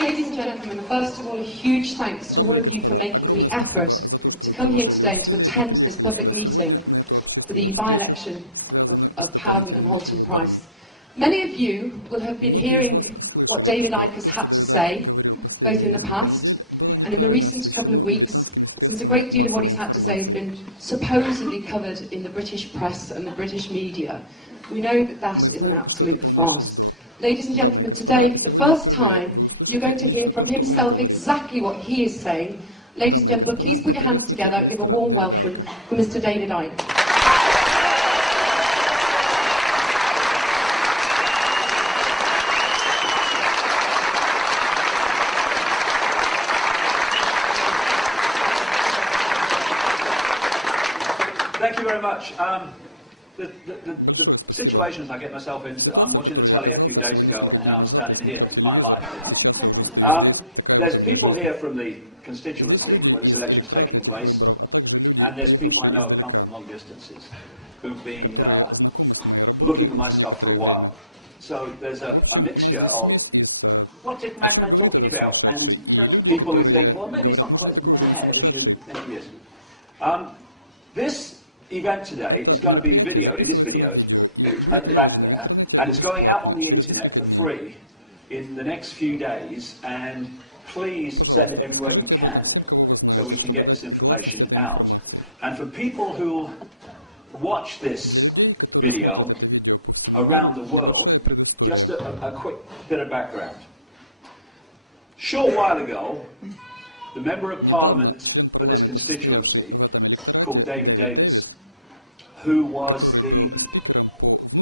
Ladies and gentlemen, first of all, a huge thanks to all of you for making the effort to come here today to attend this public meeting for the by-election of Howden and Holton Price. Many of you will have been hearing what David Icke has had to say, both in the past and in the recent couple of weeks, since a great deal of what he's had to say has been supposedly covered in the British press and the British media. We know that that is an absolute farce. Ladies and gentlemen, today, for the first time, you're going to hear from himself exactly what he is saying. Ladies and gentlemen, please put your hands together and give a warm welcome for Mr. David Icke. Thank you very much. The situations I get myself into, I'm watching the telly a few days ago and now I'm standing here. It's my life. There's people here from the constituency where this election is taking place, and there's people I know have come from long distances who've been looking at my stuff for a while. So there's a mixture of what's it madman talking about, and people who think, well, maybe it's not quite as mad as you think it is. This event today is going to be videoed, it is videoed, at the back there, and it's going out on the internet for free in the next few days, and please send it everywhere you can so we can get this information out. And for people who watch this video around the world, just a quick bit of background. A short while ago, the Member of Parliament for this constituency, called David Davis, who was the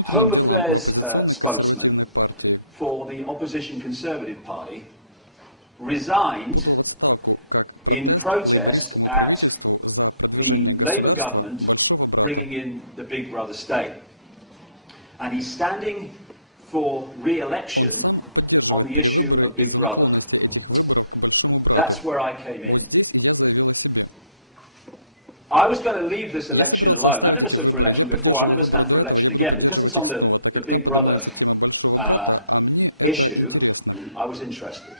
Home Affairs spokesman for the opposition Conservative Party, resigned in protest at the Labour government bringing in the Big Brother state. And he's standing for re-election on the issue of Big Brother. That's where I came in. I was going to leave this election alone. I never stood for election before. I never stand for election again. Because it's on the Big Brother issue, I was interested.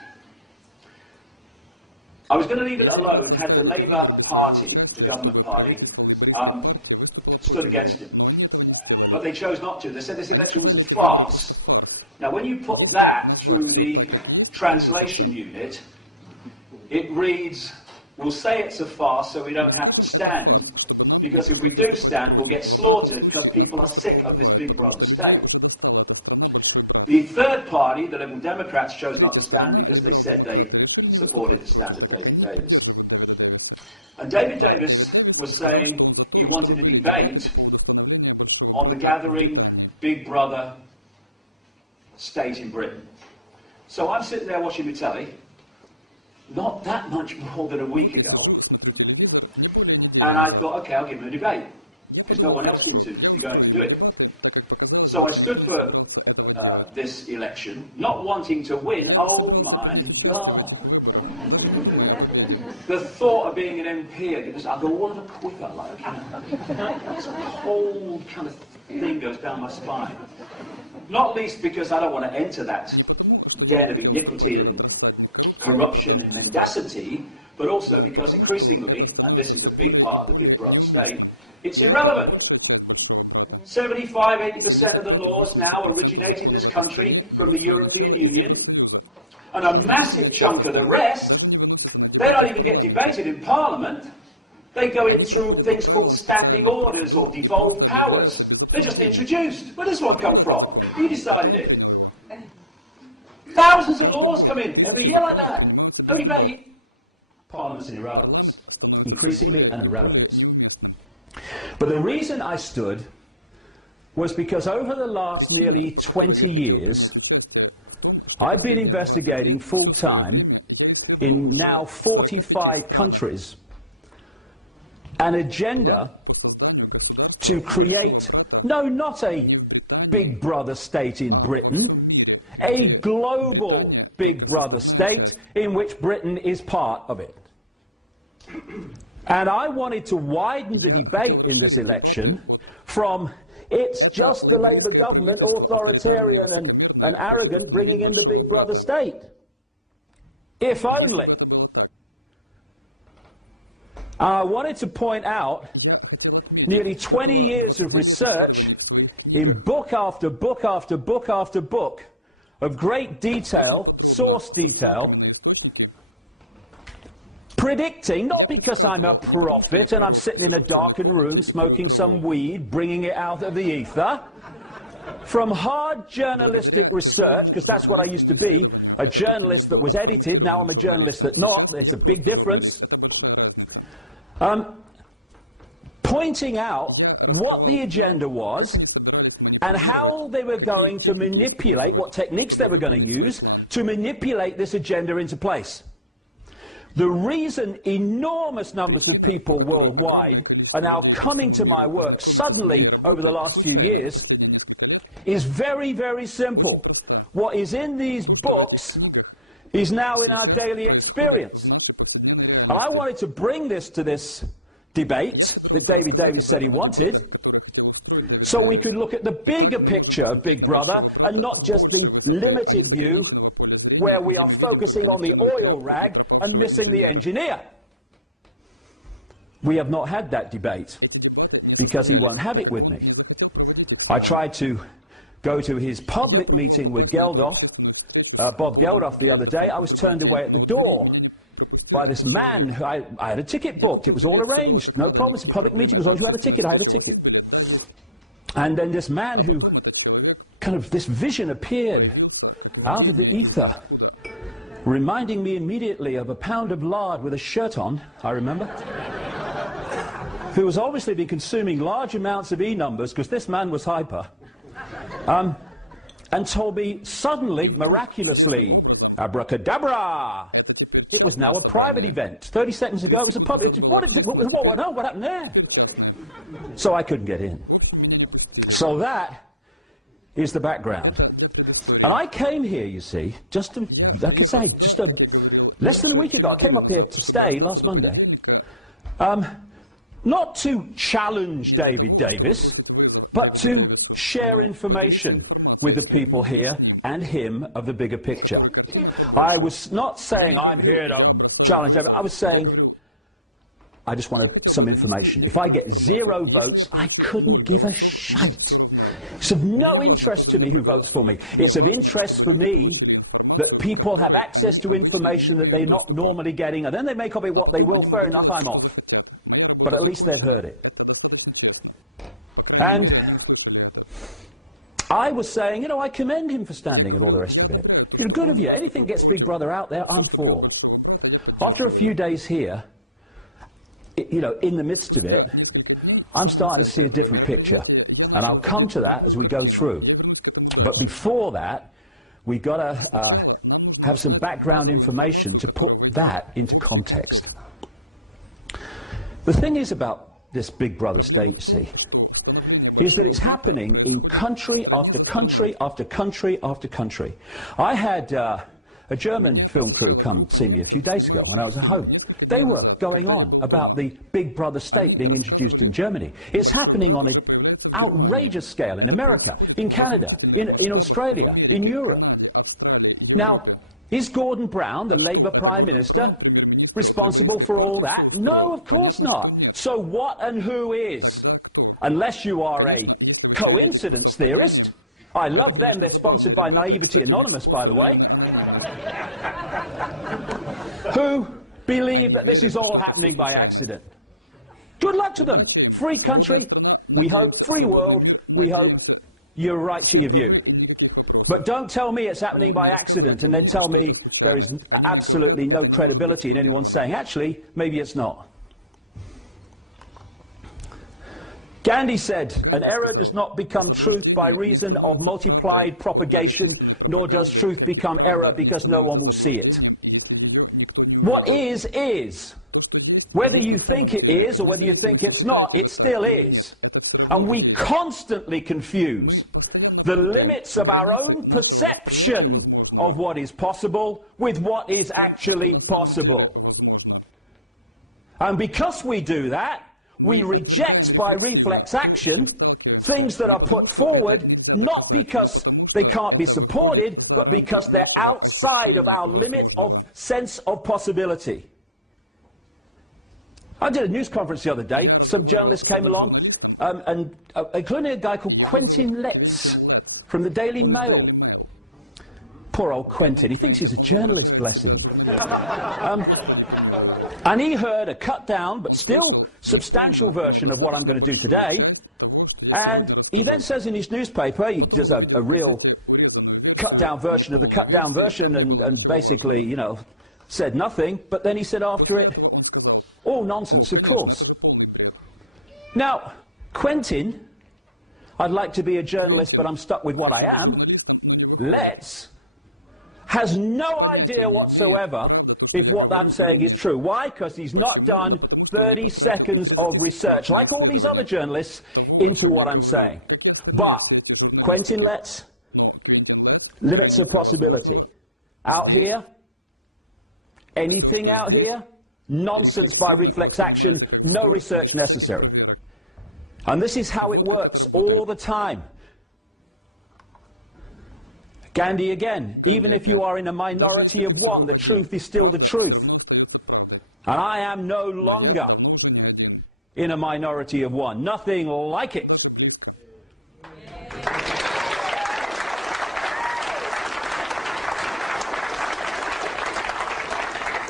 I was going to leave it alone had the Labour Party, the government party, stood against him. But they chose not to. They said this election was a farce. Now, when you put that through the translation unit, it reads, we'll say it's a farce so we don't have to stand, because if we do stand, we'll get slaughtered because people are sick of this Big Brother state. The third party, the Liberal Democrats, chose not to stand because they said they supported the stand of David Davis. And David Davis was saying he wanted a debate on the gathering Big Brother state in Britain. So I'm sitting there watching the telly, not that much more than a week ago, and I thought, okay, I'll give him a debate, because no one else seemed to be going to do it. So I stood for this election, not wanting to win. Oh my God. The thought of being an MP, I go all of a quiver, like, this whole kind of thing goes down my spine. Not least because I don't want to enter that den of iniquity and corruption and mendacity, but also because increasingly, and this is a big part of the Big Brother state, it's irrelevant. 75–80% of the laws now originate in this country from the European Union, and a massive chunk of the rest, they don't even get debated in Parliament. They go in through things called standing orders or devolved powers. They're just introduced. Where does one come from? Who decided it? Thousands of laws come in every year like that. No debate. Parliament's an irrelevance. Increasingly an irrelevance. But the reason I stood was because over the last nearly 20 years, I've been investigating full-time in now 45 countries an agenda to create, no, not a Big Brother state in Britain, a global Big Brother state in which Britain is part of it. And I wanted to widen the debate in this election from it's just the Labour government, authoritarian and arrogant, bringing in the Big Brother state. If only. I wanted to point out nearly 20 years of research in book after book after book after book of great detail, source detail, predicting, not because I'm a prophet and I'm sitting in a darkened room smoking some weed, bringing it out of the ether, from hard journalistic research, because that's what I used to be, a journalist that was edited. Now I'm a journalist that not. There's a big difference. Pointing out what the agenda was and how they were going to manipulate, what techniques they were going to use to manipulate this agenda into place. The reason enormous numbers of people worldwide are now coming to my work suddenly over the last few years is very, very simple. What is in these books is now in our daily experience. And I wanted to bring this to this debate that David Davis said he wanted, so we could look at the bigger picture of Big Brother and not just the limited view where we are focusing on the oil rag and missing the engineer. We have not had that debate because he won't have it with me. I tried to go to his public meeting with Geldof, Bob Geldof, the other day. I was turned away at the door by this man. I had a ticket booked. It was all arranged. No problem. It's a public meeting. As long as you had a ticket, I had a ticket. And then this man who, kind of, this vision appeared out of the ether, reminding me immediately of a pound of lard with a shirt on, I remember, who was obviously been consuming large amounts of E-numbers, because this man was hyper, and told me suddenly, miraculously, abracadabra, it was now a private event. 30 seconds ago it was a public. What happened there? So I couldn't get in. So that is the background. And I came here, you see, just less than a week ago. I came up here to stay last Monday, not to challenge David Davis, but to share information with the people here and him of the bigger picture. I was not saying I'm here to challenge David. I was saying I just wanted some information. If I get 0 votes, I couldn't give a shite. It's of no interest to me who votes for me. It's of interest for me that people have access to information that they're not normally getting, and then they make of it what they will. Fair enough, I'm off. But at least they've heard it. And I was saying, you know, I commend him for standing and all the rest of it. You know, good of you. Anything gets Big Brother out there, I'm for. After a few days here, you know, in the midst of it, I'm starting to see a different picture. And I'll come to that as we go through. But before that, we've got to have some background information to put that into context. The thing is about this Big Brother state, see, is that it's happening in country after country after country after country. I had a German film crew come see me a few days ago when I was at home. They were going on about the Big Brother state being introduced in Germany. It's happening on an outrageous scale in America, in Canada, in Australia, in Europe. Now, is Gordon Brown, the Labour Prime Minister, responsible for all that? No, of course not. So what and who is? Unless you are a coincidence theorist. I love them. They're sponsored by Naivety Anonymous, by the way. Who believe that this is all happening by accident. Good luck to them. Free country, we hope. Free world, we hope. You're right to your view. But don't tell me it's happening by accident and then tell me there is absolutely no credibility in anyone saying, actually, maybe it's not. Gandhi said, an error does not become truth by reason of multiplied propagation, nor does truth become error because no one will see it. What is, is. Whether you think it is or whether you think it's not, it still is. And we constantly confuse the limits of our own perception of what is possible with what is actually possible. And because we do that, we reject by reflex action things that are put forward not because they can't be supported, but because they're outside of our limit of sense of possibility. I did a news conference the other day. Some journalists came along, including a guy called Quentin Letts from the Daily Mail. Poor old Quentin. He thinks he's a journalist, bless him. And he heard a cut-down, but still substantial version of what I'm going to do today. And he then says in his newspaper, he does a real cut-down version of the cut-down version and basically, you know, said nothing. But then he said after it, all nonsense, of course. Now, Quentin, I'd like to be a journalist, but I'm stuck with what I am. Letts has no idea whatsoever if what I'm saying is true. Why? Because he's not done 30 seconds of research, like all these other journalists, into what I'm saying. But Quentin Letts, limits of possibility. Out here, anything out here, nonsense by reflex action, no research necessary. And this is how it works all the time. Gandhi again, even if you are in a minority of one, the truth is still the truth. And I am no longer in a minority of one. Nothing like it.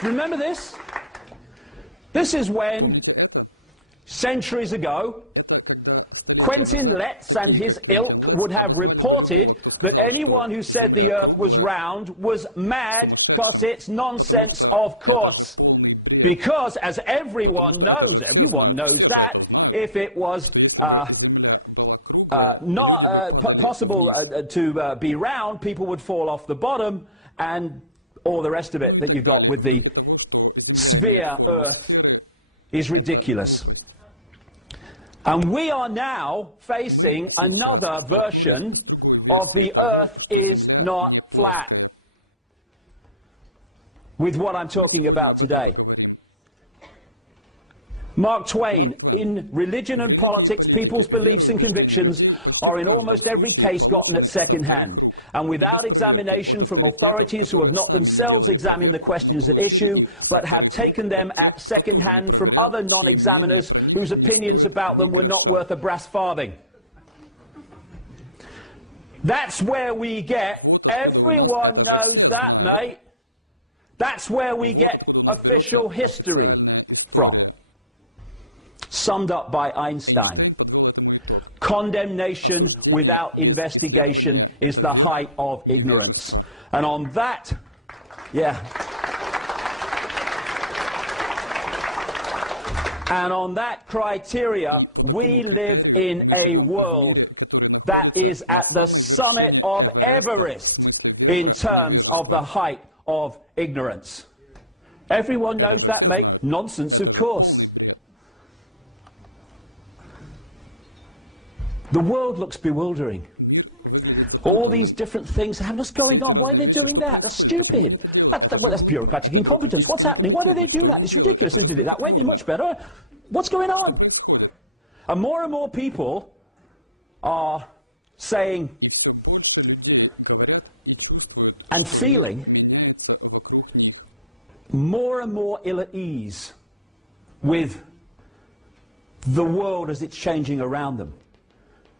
Remember this? This is when, centuries ago, Quentin Letts and his ilk would have reported that anyone who said the earth was round was mad because it's nonsense, of course. Because, as everyone knows that if it was not possible to be round, people would fall off the bottom and all the rest of it that you got with the sphere earth is ridiculous. And we are now facing another version of the earth is not flat with what I'm talking about today. Mark Twain, in religion and politics, people's beliefs and convictions are in almost every case gotten at second hand, and without examination from authorities who have not themselves examined the questions at issue, but have taken them at second hand from other non-examiners whose opinions about them were not worth a brass farthing. That's where we get, everyone knows that, mate. That's where we get official history from. Summed up by Einstein. Condemnation without investigation is the height of ignorance. And on that, and on that criteria, we live in a world that is at the summit of Everest in terms of the height of ignorance. Everyone knows that, mate. Nonsense, of course. The world looks bewildering. All these different things, what's going on? Why are they doing that? That's stupid. That's bureaucratic incompetence. What's happening? Why do they do that? It's ridiculous. They did it that way. It'd be much better. What's going on? And more people are saying and feeling more and more ill at ease with the world as it's changing around them.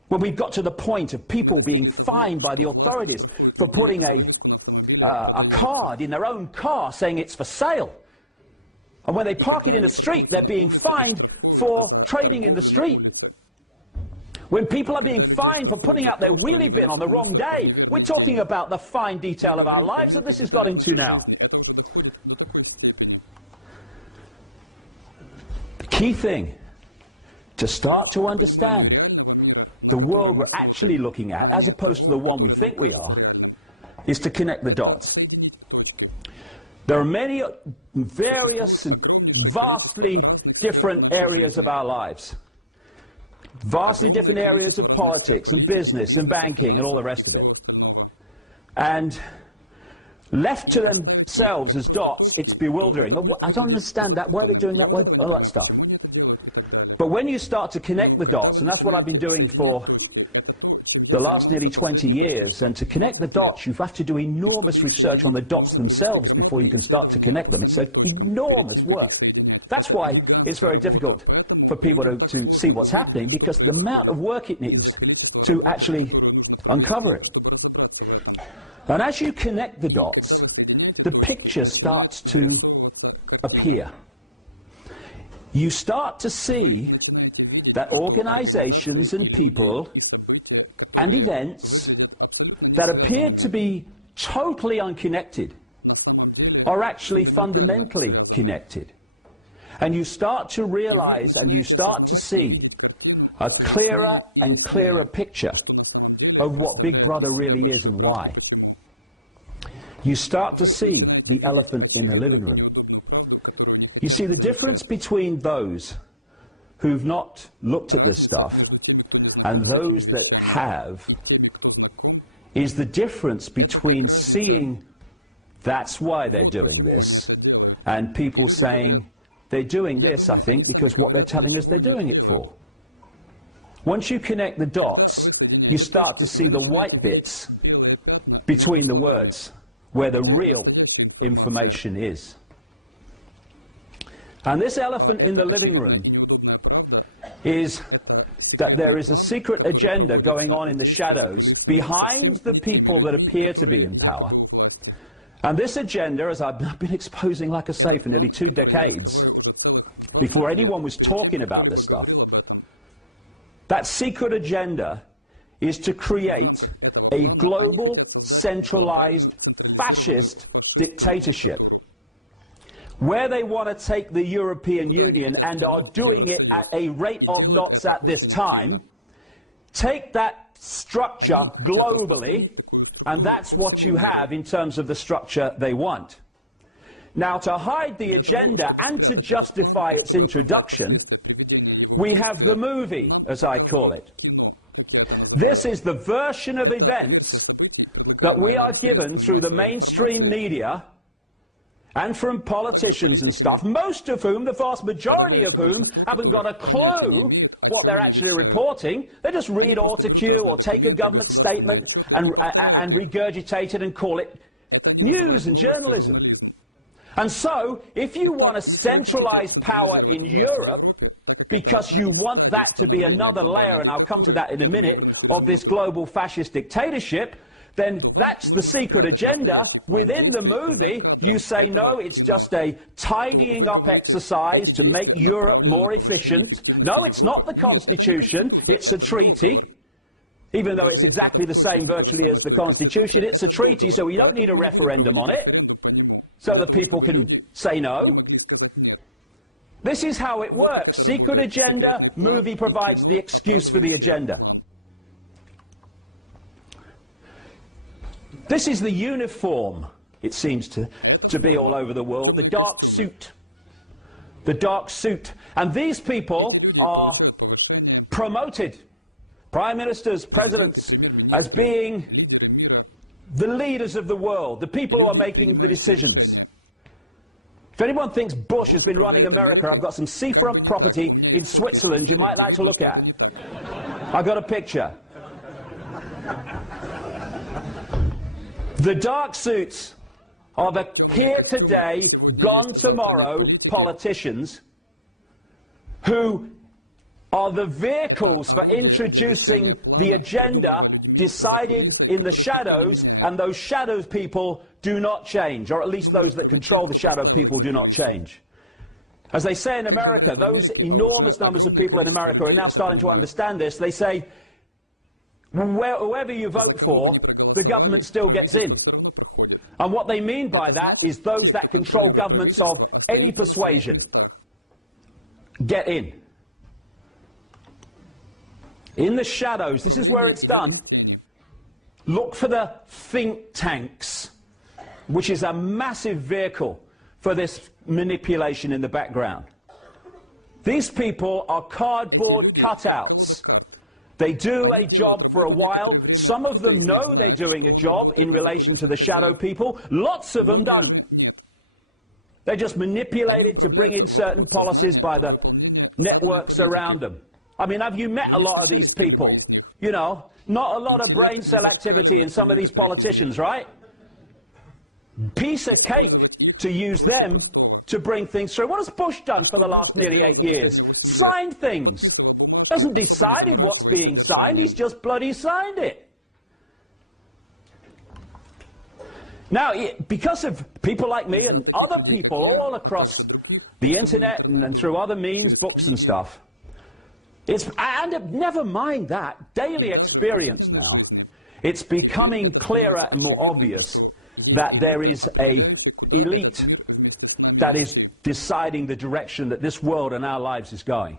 When we've got to the point of people being fined by the authorities for putting a card in their own car saying it's for sale. And when they park it in the street, they're being fined for trading in the street. When people are being fined for putting out their wheelie bin on the wrong day, we're talking about the fine detail of our lives that this has got into now. The key thing to start to understand the world we're actually looking at, as opposed to the one we think we are, is to connect the dots. There are many various and vastly different areas of our lives. Vastly different areas of politics and business and banking and all the rest of it. And left to themselves as dots, it's bewildering. I don't understand that. Why are they doing that? Why, all that stuff. But when you start to connect the dots, and that's what I've been doing for the last nearly 20 years, and to connect the dots, you have to do enormous research on the dots themselves before you can start to connect them. It's an enormous work. That's why it's very difficult for people to see what's happening, because the amount of work it needs to actually uncover it. And as you connect the dots, the picture starts to appear. You start to see that organizations and people and events that appeared to be totally unconnected are actually fundamentally connected. And you start to realize and you start to see a clearer and clearer picture of what Big Brother really is and why. You start to see the elephant in the living room. You see, the difference between those who've not looked at this stuff and those that have is the difference between seeing that's why they're doing this and people saying they're doing this, I think, because what they're telling us they're doing it for. Once you connect the dots, you start to see the white bits between the words where the real information is. And this elephant in the living room is that there is a secret agenda going on in the shadows behind the people that appear to be in power. And this agenda, as I've been exposing, like I say, for nearly 2 decades, before anyone was talking about this stuff, that secret agenda is to create a global, centralized, fascist dictatorship, where they want to take the European Union, and are doing it at a rate of knots at this time, take that structure globally, and that's what you have in terms of the structure they want. Now, to hide the agenda and to justify its introduction, we have the movie, as I call it. This is the version of events that we are given through the mainstream media and from politicians and stuff, most of whom, the vast majority of whom, haven't got a clue what they're actually reporting. They just read autocue or take a government statement and regurgitate it and call it news and journalism. And so, if you want to centralize power in Europe, because you want that to be another layer, and I'll come to that in a minute, of this global fascist dictatorship, then that's the secret agenda. Within the movie, you say, no, it's just a tidying up exercise to make Europe more efficient. No, it's not the Constitution, it's a treaty. Even though it's exactly the same virtually as the Constitution, it's a treaty, so we don't need a referendum on it, so that people can say no. This is how it works. Secret agenda, movie provides the excuse for the agenda. This is the uniform, it seems to be all over the world, the dark suit. The dark suit. And these people are promoted, prime ministers, presidents, as being the leaders of the world, the people who are making the decisions. If anyone thinks Bush has been running America, I've got some seafront property in Switzerland you might like to look at. I've got a picture. The dark suits are the here today, gone tomorrow politicians who are the vehicles for introducing the agenda decided in the shadows, and those shadows people do not change, or at least those that control the shadow people do not change. As they say in America, those enormous numbers of people in America are now starting to understand this. They say, whoever you vote for, the government still gets in. And what they mean by that is those that control governments of any persuasion get in. In the shadows, this is where it's done. Look for the think tanks, which is a massive vehicle for this manipulation in the background. These people are cardboard cutouts. They do a job for a while. Some of them know they're doing a job in relation to the shadow people. Lots of them don't. They're just manipulated to bring in certain policies by the networks around them. I mean, have you met a lot of these people? You know, Not a lot of brain cell activity in some of these politicians, right? Piece of cake to use them to bring things through. What has Bush done for the last nearly 8 years? Signed things. Hasn't decided what's being signed, he's just bloody signed it. Now, because of people like me and other people all across the internet and through other means, books and stuff, and never mind that, daily experience now, it's becoming clearer and more obvious that there is an elite that is deciding the direction that this world and our lives is going.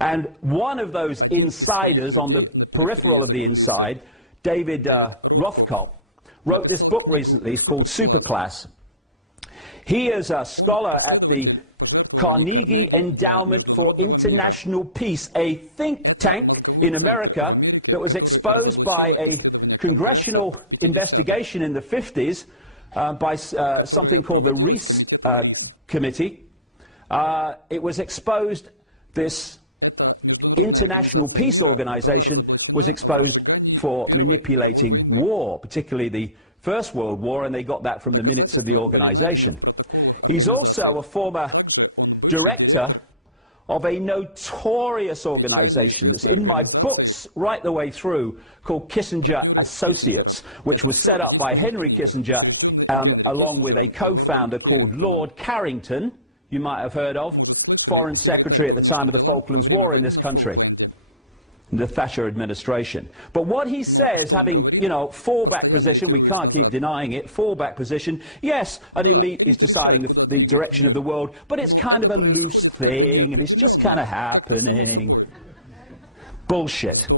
And one of those insiders on the peripheral of the inside, David Rothkopf, wrote this book recently. It's called Superclass. He is a scholar at the Carnegie Endowment for International Peace, a think tank in America that was exposed by a congressional investigation in the 50s by something called the Reese Committee. It was exposed, this international peace organization was exposed for manipulating war, particularly the First World War, and they got that from the minutes of the organization. He's also a former director of a notorious organization that's in my books right the way through, called Kissinger Associates, which was set up by Henry Kissinger along with a co-founder called Lord Carrington, you might have heard of, Foreign Secretary at the time of the Falklands War in this country, the Thatcher administration. But what he says, having, you know, fallback position, we can't keep denying it, fallback position, yes, an elite is deciding the direction of the world, but it's kind of a loose thing, and it's just kind of happening. Bullshit.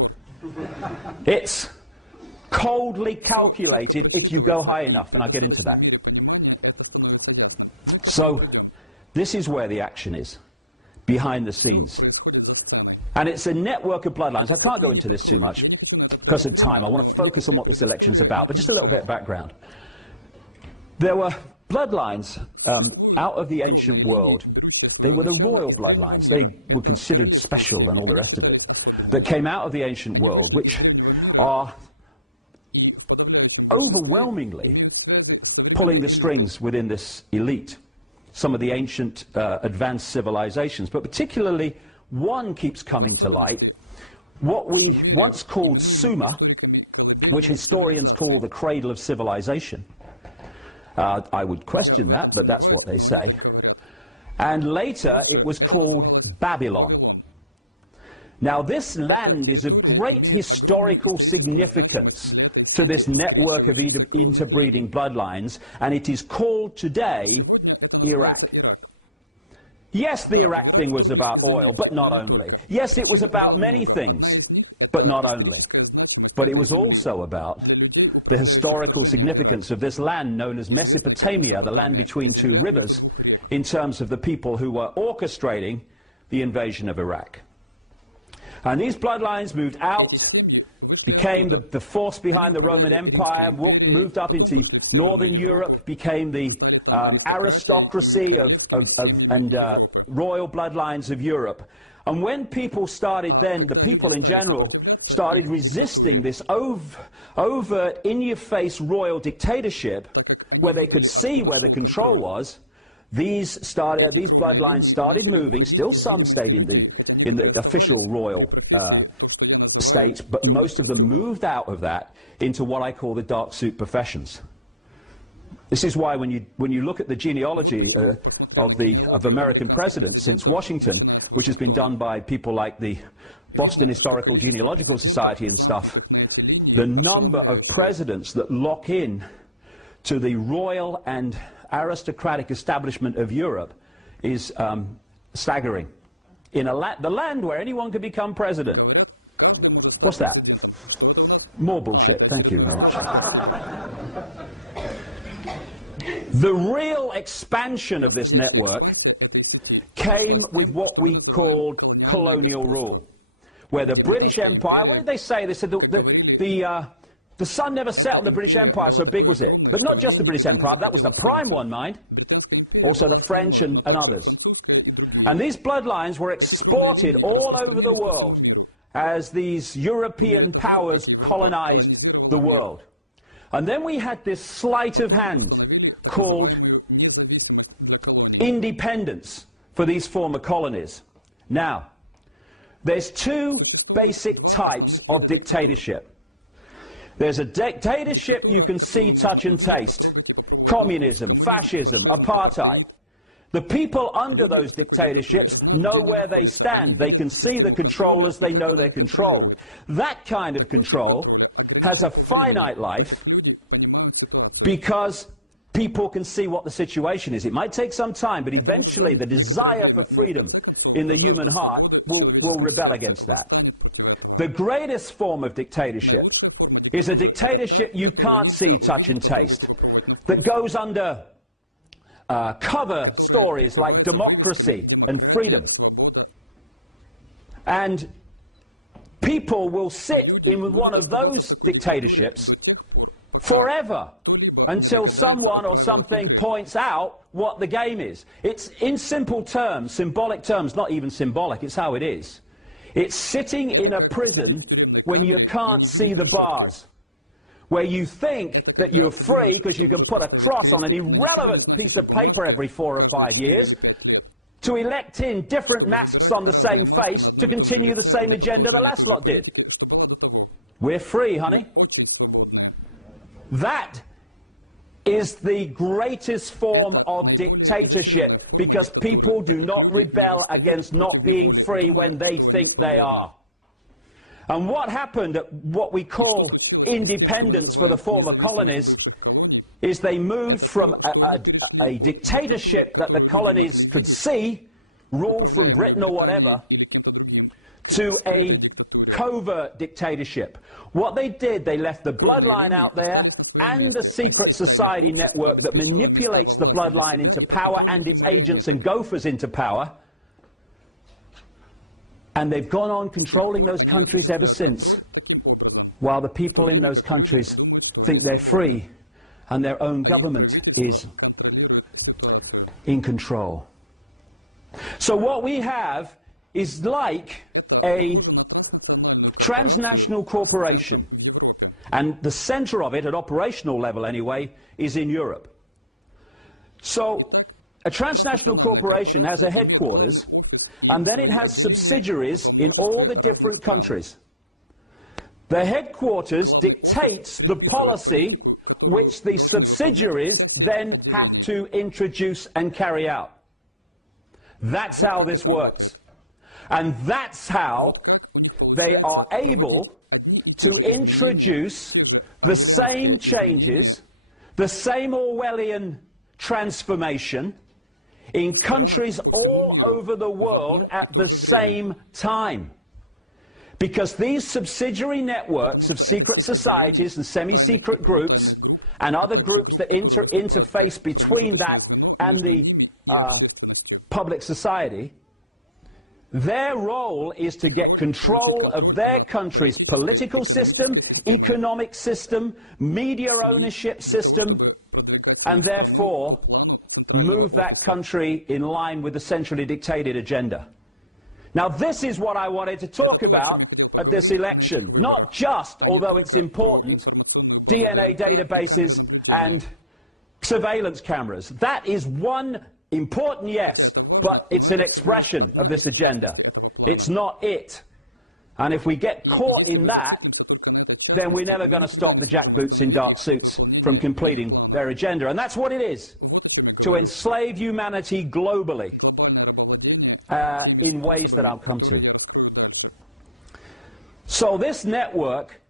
It's coldly calculated if you go high enough, and I'll get into that. So, this is where the action is, behind the scenes. And it's a network of bloodlines. I can't go into this too much because of time. I want to focus on what this election is about, but just a little bit of background. There were bloodlines out of the ancient world. They were the royal bloodlines. They were considered special and all the rest of it, that came out of the ancient world, which are overwhelmingly pulling the strings within this elite. Some of the ancient advanced civilizations, but particularly one keeps coming to light, what we once called Sumer, which historians call the cradle of civilization. I would question that, but that's what they say. And later it was called Babylon. Now this land is of great historical significance to this network of interbreeding bloodlines, and it is called today Iraq. Yes, the Iraq thing was about oil, but not only. Yes, it was about many things, but not only. But it was also about the historical significance of this land known as Mesopotamia, the land between two rivers, in terms of the people who were orchestrating the invasion of Iraq. And these bloodlines moved out, became the force behind the Roman Empire, moved up into northern Europe, became the aristocracy and royal bloodlines of Europe. And when people started then, the people in general, started resisting this overt, in-your-face royal dictatorship, where they could see where the control was, these bloodlines started moving. Still some stayed in the official royal state, but most of them moved out of that into what I call the dark suit professions. This is why when you look at the genealogy of American presidents since Washington, which has been done by people like the Boston Historical Genealogical Society and stuff, the number of presidents that lock in to the royal and aristocratic establishment of Europe is staggering. In the land where anyone could become president. What's that? More bullshit. Thank you very much. The real expansion of this network came with what we called colonial rule, where the British Empire, what did they say? They said the sun never set on the British Empire, so big was it. But not just the British Empire, that was the prime one, mind. Also the French and others. And these bloodlines were exported all over the world. as these European powers colonized the world. And then we had this sleight of hand called independence for these former colonies. Now, there's two basic types of dictatorship. There's a dictatorship you can see, touch and taste. Communism, fascism, apartheid. The people under those dictatorships know where they stand. They can see the controllers, they know they're controlled. That kind of control has a finite life because people can see what the situation is. It might take some time, but eventually the desire for freedom in the human heart will rebel against that. The greatest form of dictatorship is a dictatorship you can't see, touch and taste, that goes under cover stories like democracy and freedom. And people will sit in one of those dictatorships forever until someone or something points out what the game is. It's in simple terms, symbolic terms, not even symbolic, it's how it is. It's sitting in a prison when you can't see the bars, where you think that you're free because you can put a cross on an irrelevant piece of paper every 4 or 5 years to elect in different masks on the same face to continue the same agenda the last lot did. We're free, honey. That is the greatest form of dictatorship, because people do not rebel against not being free when they think they are. And what happened at what we call independence for the former colonies is they moved from a dictatorship that the colonies could see, rule from Britain or whatever, to a covert dictatorship. What they did, they left the bloodline out there and the secret society network that manipulates the bloodline into power and its agents and gophers into power. And they've gone on controlling those countries ever since, while the people in those countries think they're free and their own government is in control. So what we have is like a transnational corporation, and the center of it, at operational level anyway, is in Europe. So a transnational corporation has a headquarters, and then it has subsidiaries in all the different countries. The headquarters dictates the policy which the subsidiaries then have to introduce and carry out. That's how this works. And that's how they are able to introduce the same changes, the same Orwellian transformation in countries all over the world at the same time. Because these subsidiary networks of secret societies and semi-secret groups and other groups that interface between that and the public society, their role is to get control of their country's political system, economic system, media ownership system, and therefore move that country in line with the centrally dictated agenda. Now, this is what I wanted to talk about at this election. Not just, although it's important, DNA databases and surveillance cameras. That is one important, yes, but it's an expression of this agenda. It's not it. And if we get caught in that, then we're never going to stop the jackboots in dark suits from completing their agenda. And that's what it is, to enslave humanity globally in ways that I'll come to. So this network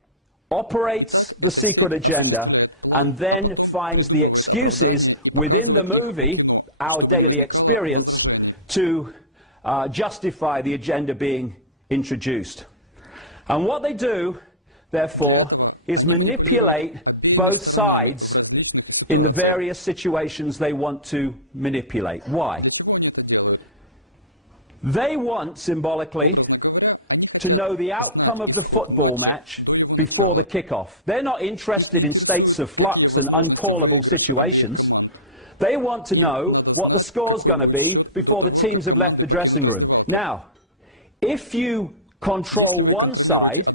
operates the secret agenda and then finds the excuses within the movie, our daily experience, to justify the agenda being introduced. And what they do, therefore, is manipulate both sides in the various situations they want to manipulate. Why? They want, symbolically, to know the outcome of the football match before the kickoff. They're not interested in states of flux and uncallable situations. They want to know what the score's going to be before the teams have left the dressing room. Now, if you control one side,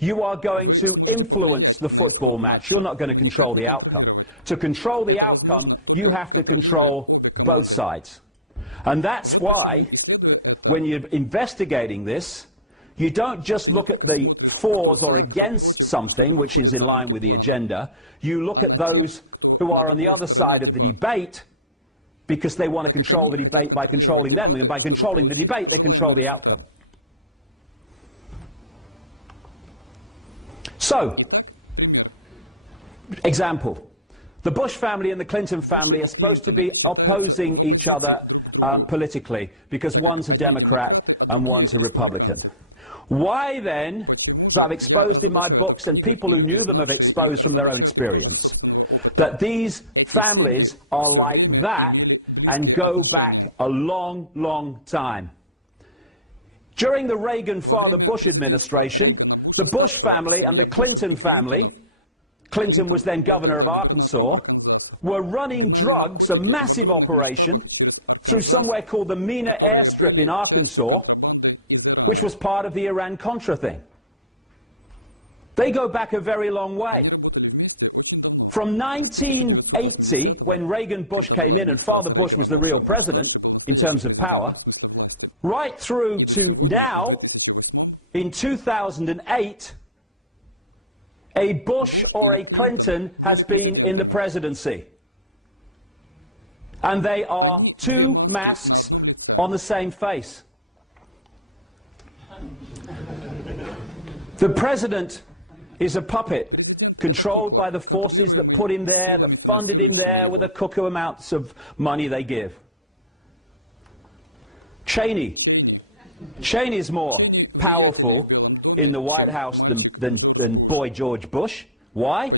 you are going to influence the football match. You're not going to control the outcome. To control the outcome, you have to control both sides. And that's why, when you're investigating this, you don't just look at the fors or against something which is in line with the agenda. You look at those who are on the other side of the debate because they want to control the debate by controlling them, and by controlling the debate they control the outcome. So, example, the Bush family and the Clinton family are supposed to be opposing each other politically because one's a Democrat and one's a Republican. Why then, as I've exposed in my books, and people who knew them have exposed from their own experience, that these families are like that and go back a long, long time. During the Reagan-Father Bush administration, the Bush family and the Clinton family, Clinton was then governor of Arkansas, were running drugs, a massive operation, through somewhere called the Mena airstrip in Arkansas, which was part of the Iran-Contra thing. They go back a very long way. From 1980, when Reagan-Bush came in and Father Bush was the real president in terms of power, right through to now, in 2008, a Bush or a Clinton has been in the presidency. And they are two masks on the same face. The president is a puppet controlled by the forces that put him there, that funded him there with the cuckoo amounts of money they give. Cheney is more powerful in the White House than boy George Bush. Why?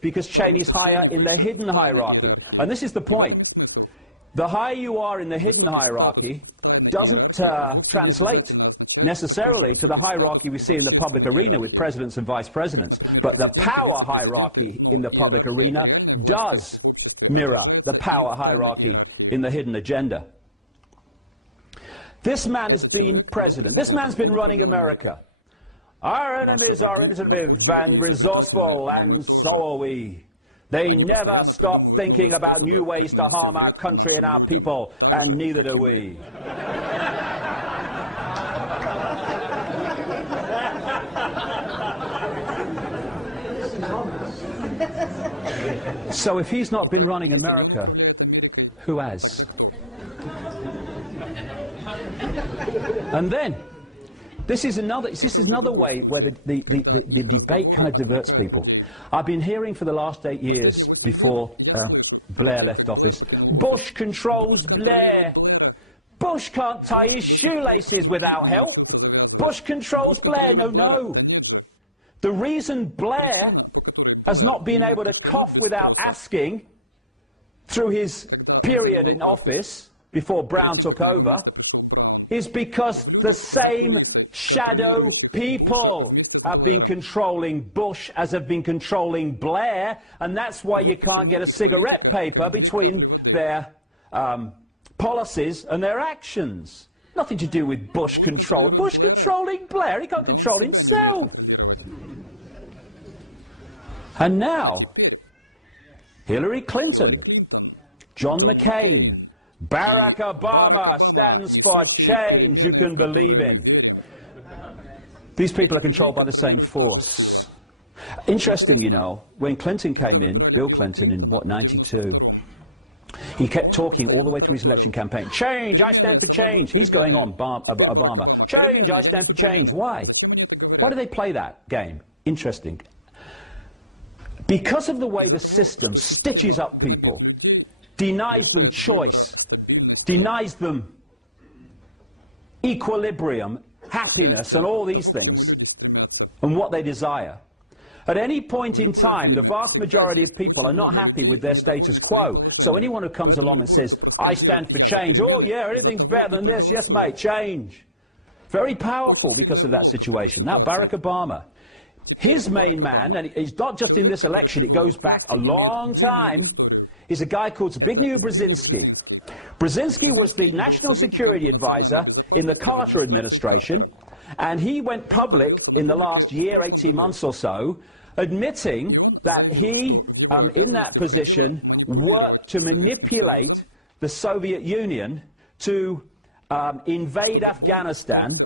Because Cheney's higher in the hidden hierarchy. And this is the point. The higher you are in the hidden hierarchy doesn't translate necessarily to the hierarchy we see in the public arena with presidents and vice presidents. But the power hierarchy in the public arena does mirror the power hierarchy in the hidden agenda. This man has been president. This man's been running America. Our enemies are innovative and resourceful, and so are we. They never stop thinking about new ways to harm our country and our people, and neither do we. So if he's not been running America, who has? And then, this is another way where the debate kind of diverts people. I've been hearing for the last 8 years before Blair left office, Bush controls Blair. Bush can't tie his shoelaces without help. Bush controls Blair. No, no. The reason Blair has not been able to cough without asking through his period in office before Brown took over is because the same shadow people have been controlling Bush as have been controlling Blair, and that's why you can't get a cigarette paper between their policies and their actions. Nothing to do with Bush control. Bush controlling Blair, he can't control himself. And now, Hillary Clinton, John McCain, Barack Obama stands for change you can believe in. These people are controlled by the same force. Interesting, you know, when Clinton came in, Bill Clinton in, what, 92, he kept talking all the way through his election campaign. Change, I stand for change. He's going on, Obama. Change, I stand for change. Why? Why do they play that game? Interesting. Because of the way the system stitches up people, denies them choice, denies them equilibrium, happiness, and all these things, and what they desire. At any point in time, the vast majority of people are not happy with their status quo. So anyone who comes along and says, I stand for change, oh yeah, anything's better than this, yes mate, change. Very powerful because of that situation. Now, Barack Obama, his main man, and he's not just in this election, it goes back a long time, is a guy called Zbigniew Brzezinski. Brzezinski was the national security advisor in the Carter administration, And he went public in the last year, 18 months or so, admitting that he, in that position, worked to manipulate the Soviet Union to invade Afghanistan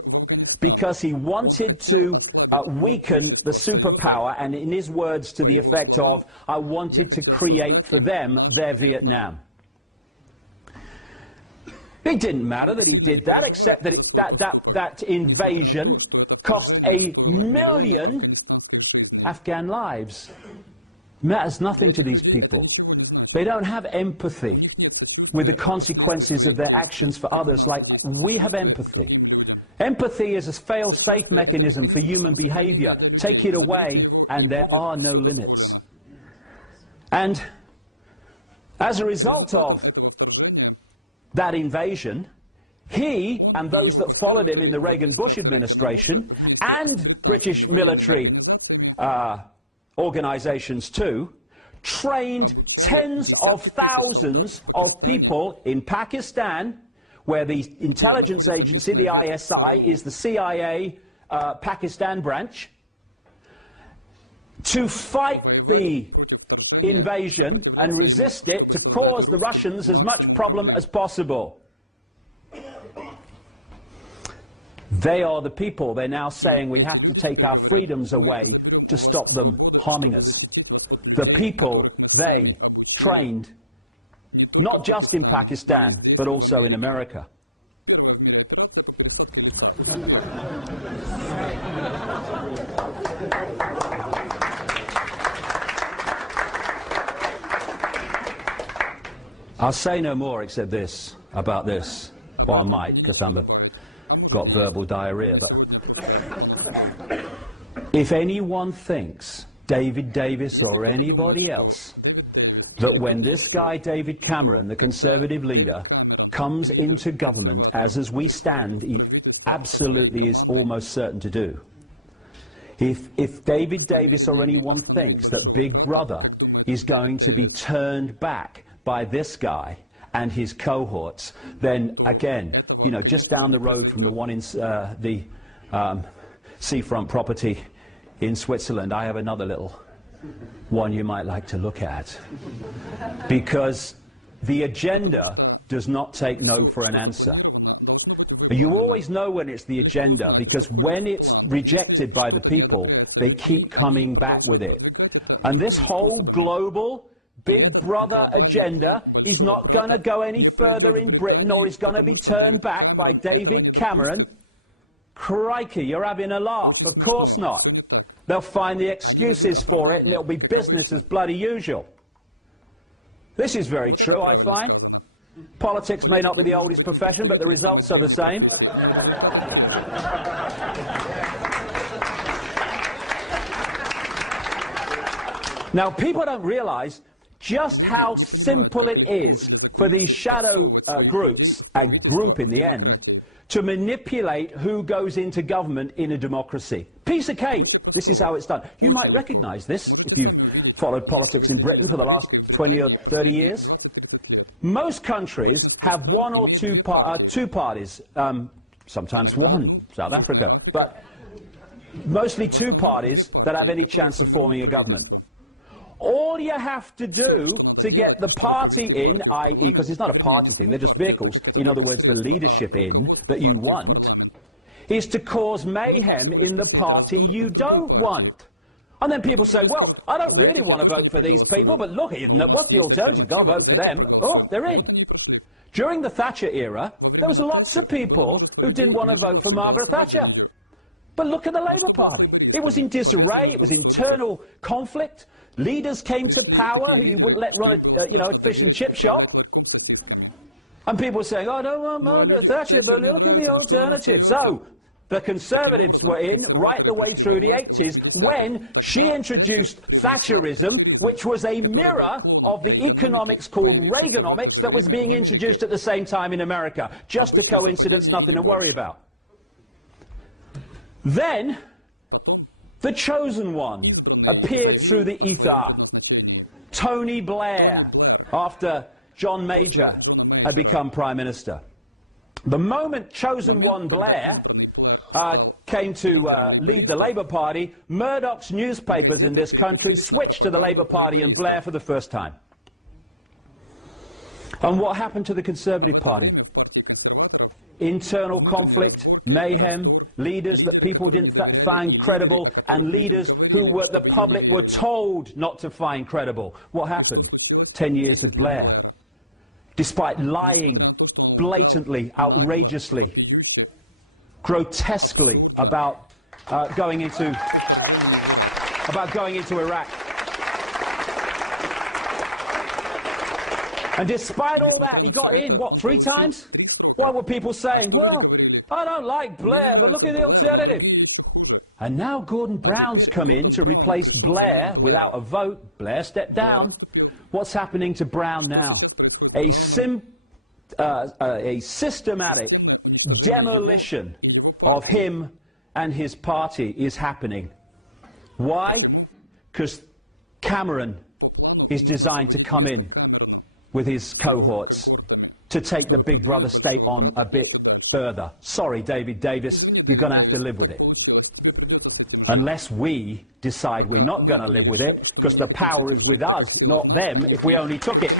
because he wanted to weaken the superpower, and in his words to the effect of, I wanted to create for them their Vietnam. It didn't matter that he did that, except that that invasion cost 1 million Afghan lives. Matters nothing to these people. They don't have empathy with the consequences of their actions for others like we have empathy. Empathy is a fail-safe mechanism for human behavior. Take it away and there are no limits. And as a result of that invasion, he and those that followed him in the Reagan-Bush administration and British military organizations too, trained tens of thousands of people in Pakistan, where the intelligence agency, the ISI, is the CIA Pakistan branch, to fight the invasion and resist it, to cause the Russians as much problem as possible. They are the people they're now saying we have to take our freedoms away to stop them harming us. The people they trained, not just in Pakistan, but also in America. I'll say no more except this, about this. Well, I might, because I've got verbal diarrhea, but if anyone thinks, David Davis or anybody else, that when this guy, David Cameron, the Conservative leader, comes into government, as we stand, he absolutely is almost certain to do. If David Davis or anyone thinks that Big Brother is going to be turned back by this guy and his cohorts, then again, you know, just down the road from the one in the seafront property in Switzerland, I have another little one you might like to look at. Because the agenda does not take no for an answer. You always know when it's the agenda, because when it's rejected by the people, they keep coming back with it. And this whole global Big Brother agenda is not going to go any further in Britain, or is going to be turned back by David Cameron. Crikey, you're having a laugh. Of course not. They'll find the excuses for it, and it'll be business as bloody usual. This is very true, I find. Politics may not be the oldest profession, but the results are the same. Now, people don't realize just how simple it is for these shadow groups, a group in the end, to manipulate who goes into government in a democracy. Piece of cake. This is how it's done. You might recognize this if you've followed politics in Britain for the last 20 or 30 years. Most countries have one or two parties, sometimes one, South Africa, but mostly two parties that have any chance of forming a government. All you have to do to get the party in, i.e., because it's not a party thing, they're just vehicles, in other words, the leadership in that you want, is to cause mayhem in the party you don't want. And then people say, well, I don't really want to vote for these people, but look, what's the alternative? Got to vote for them. Oh, they're in. During the Thatcher era, there was lots of people who didn't want to vote for Margaret Thatcher. But look at the Labour Party. It was in disarray, it was internal conflict. Leaders came to power who you wouldn't let run a fish and chip shop. And people were saying, oh, I don't want Margaret Thatcher, but look at the alternative. So the Conservatives were in right the way through the 80s when she introduced Thatcherism, which was a mirror of the economics called Reaganomics that was being introduced at the same time in America. Just a coincidence, nothing to worry about. Then the chosen one appeared through the ether. Tony Blair, after John Major had become Prime Minister. The moment chosen one Blair came to lead the Labour Party, Murdoch's newspapers in this country switched to the Labour Party and Blair for the first time. And what happened to the Conservative Party? Internal conflict, mayhem, leaders that people didn't find credible, and leaders who the public were told not to find credible. What happened? 10 years of Blair. Despite lying blatantly, outrageously, grotesquely about going into Iraq. And despite all that, he got in, what, 3 times? Why were people saying, well, I don't like Blair, but look at the alternative? And now Gordon Brown's come in to replace Blair without a vote. Blair stepped down. What's happening to Brown now? A systematic demolition of him and his party is happening. Why? Because Cameron is designed to come in with his cohorts to take the Big Brother state on a bit further. Sorry, David Davis, you're going to have to live with it. Unless we decide we're not going to live with it, because the power is with us, not them, if we only took it.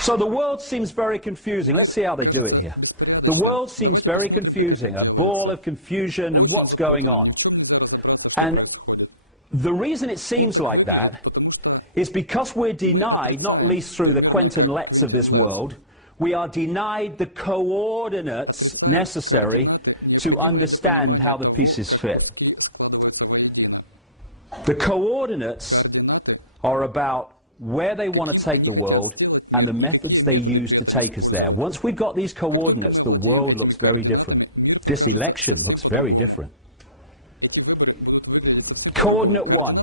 So the world seems very confusing. Let's see how they do it here. The world seems very confusing, a ball of confusion and what's going on. And the reason it seems like that is because we're denied, not least through the Quentin Letts of this world, we are denied the coordinates necessary to understand how the pieces fit. The coordinates are about where they want to take the world and the methods they use to take us there. Once we've got these coordinates, the world looks very different. This election looks very different. Coordinate 1.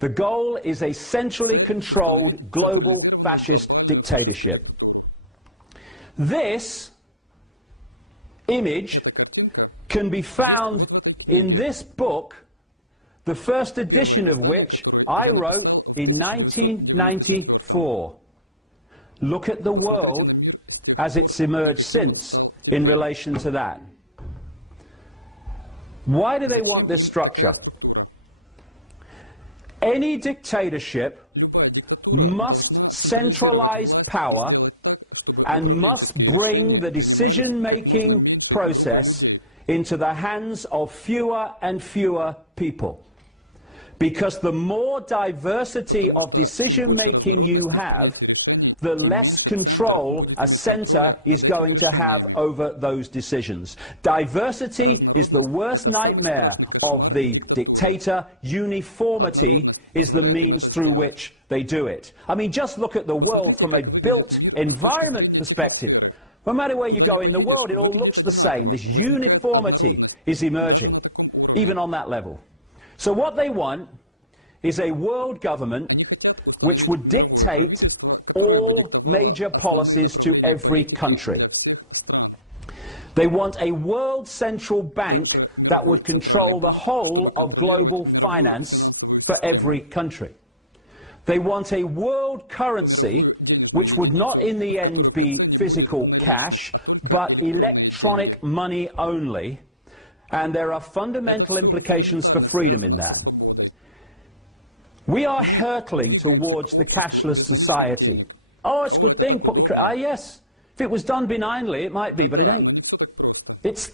The goal is a centrally controlled global fascist dictatorship. This image can be found in this book, the first edition of which I wrote in 1994. Look at the world as it's emerged since in relation to that. Why do they want this structure? Any dictatorship must centralize power and must bring the decision-making process into the hands of fewer and fewer people. Because the more diversity of decision-making you have, the less control a center is going to have over those decisions. Diversity is the worst nightmare of the dictator. Uniformity is the means through which they do it. I mean, just look at the world from a built environment perspective. No matter where you go in the world, it all looks the same. This uniformity is emerging, even on that level. So what they want is a world government which would dictate all major policies to every country. They want a world central bank that would control the whole of global finance for every country. They want a world currency which would not in the end be physical cash, but electronic money only, and there are fundamental implications for freedom in that. We are hurtling towards the cashless society. Oh, it's a good thing, yes. If it was done benignly, it might be, but it ain't. It's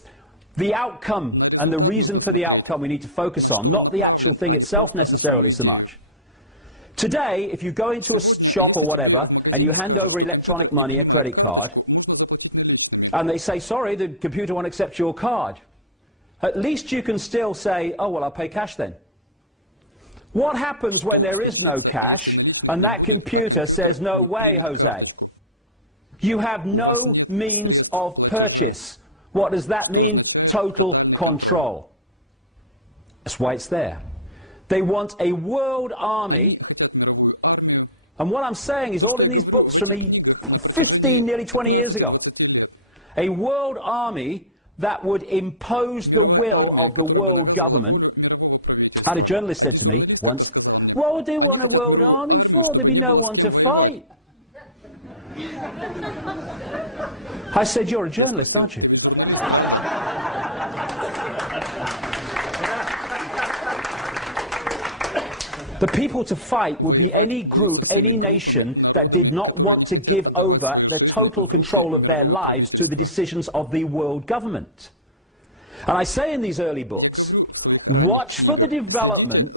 the outcome and the reason for the outcome we need to focus on, not the actual thing itself necessarily so much. Today, if you go into a shop or whatever, and you hand over electronic money, a credit card, and they say, sorry, the computer won't accept your card, at least you can still say, oh, well, I'll pay cash then. What happens when there is no cash and that computer says, no way, Jose? You have no means of purchase. What does that mean? Total control. That's why it's there. They want a world army. And what I'm saying is all in these books from 15, nearly 20 years ago. A world army that would impose the will of the world government. I had a journalist said to me once, what would they want a world army for? There'd be no one to fight. I said, you're a journalist, aren't you? The people to fight would be any group, any nation that did not want to give over the total control of their lives to the decisions of the world government. And I say in these early books, watch for the development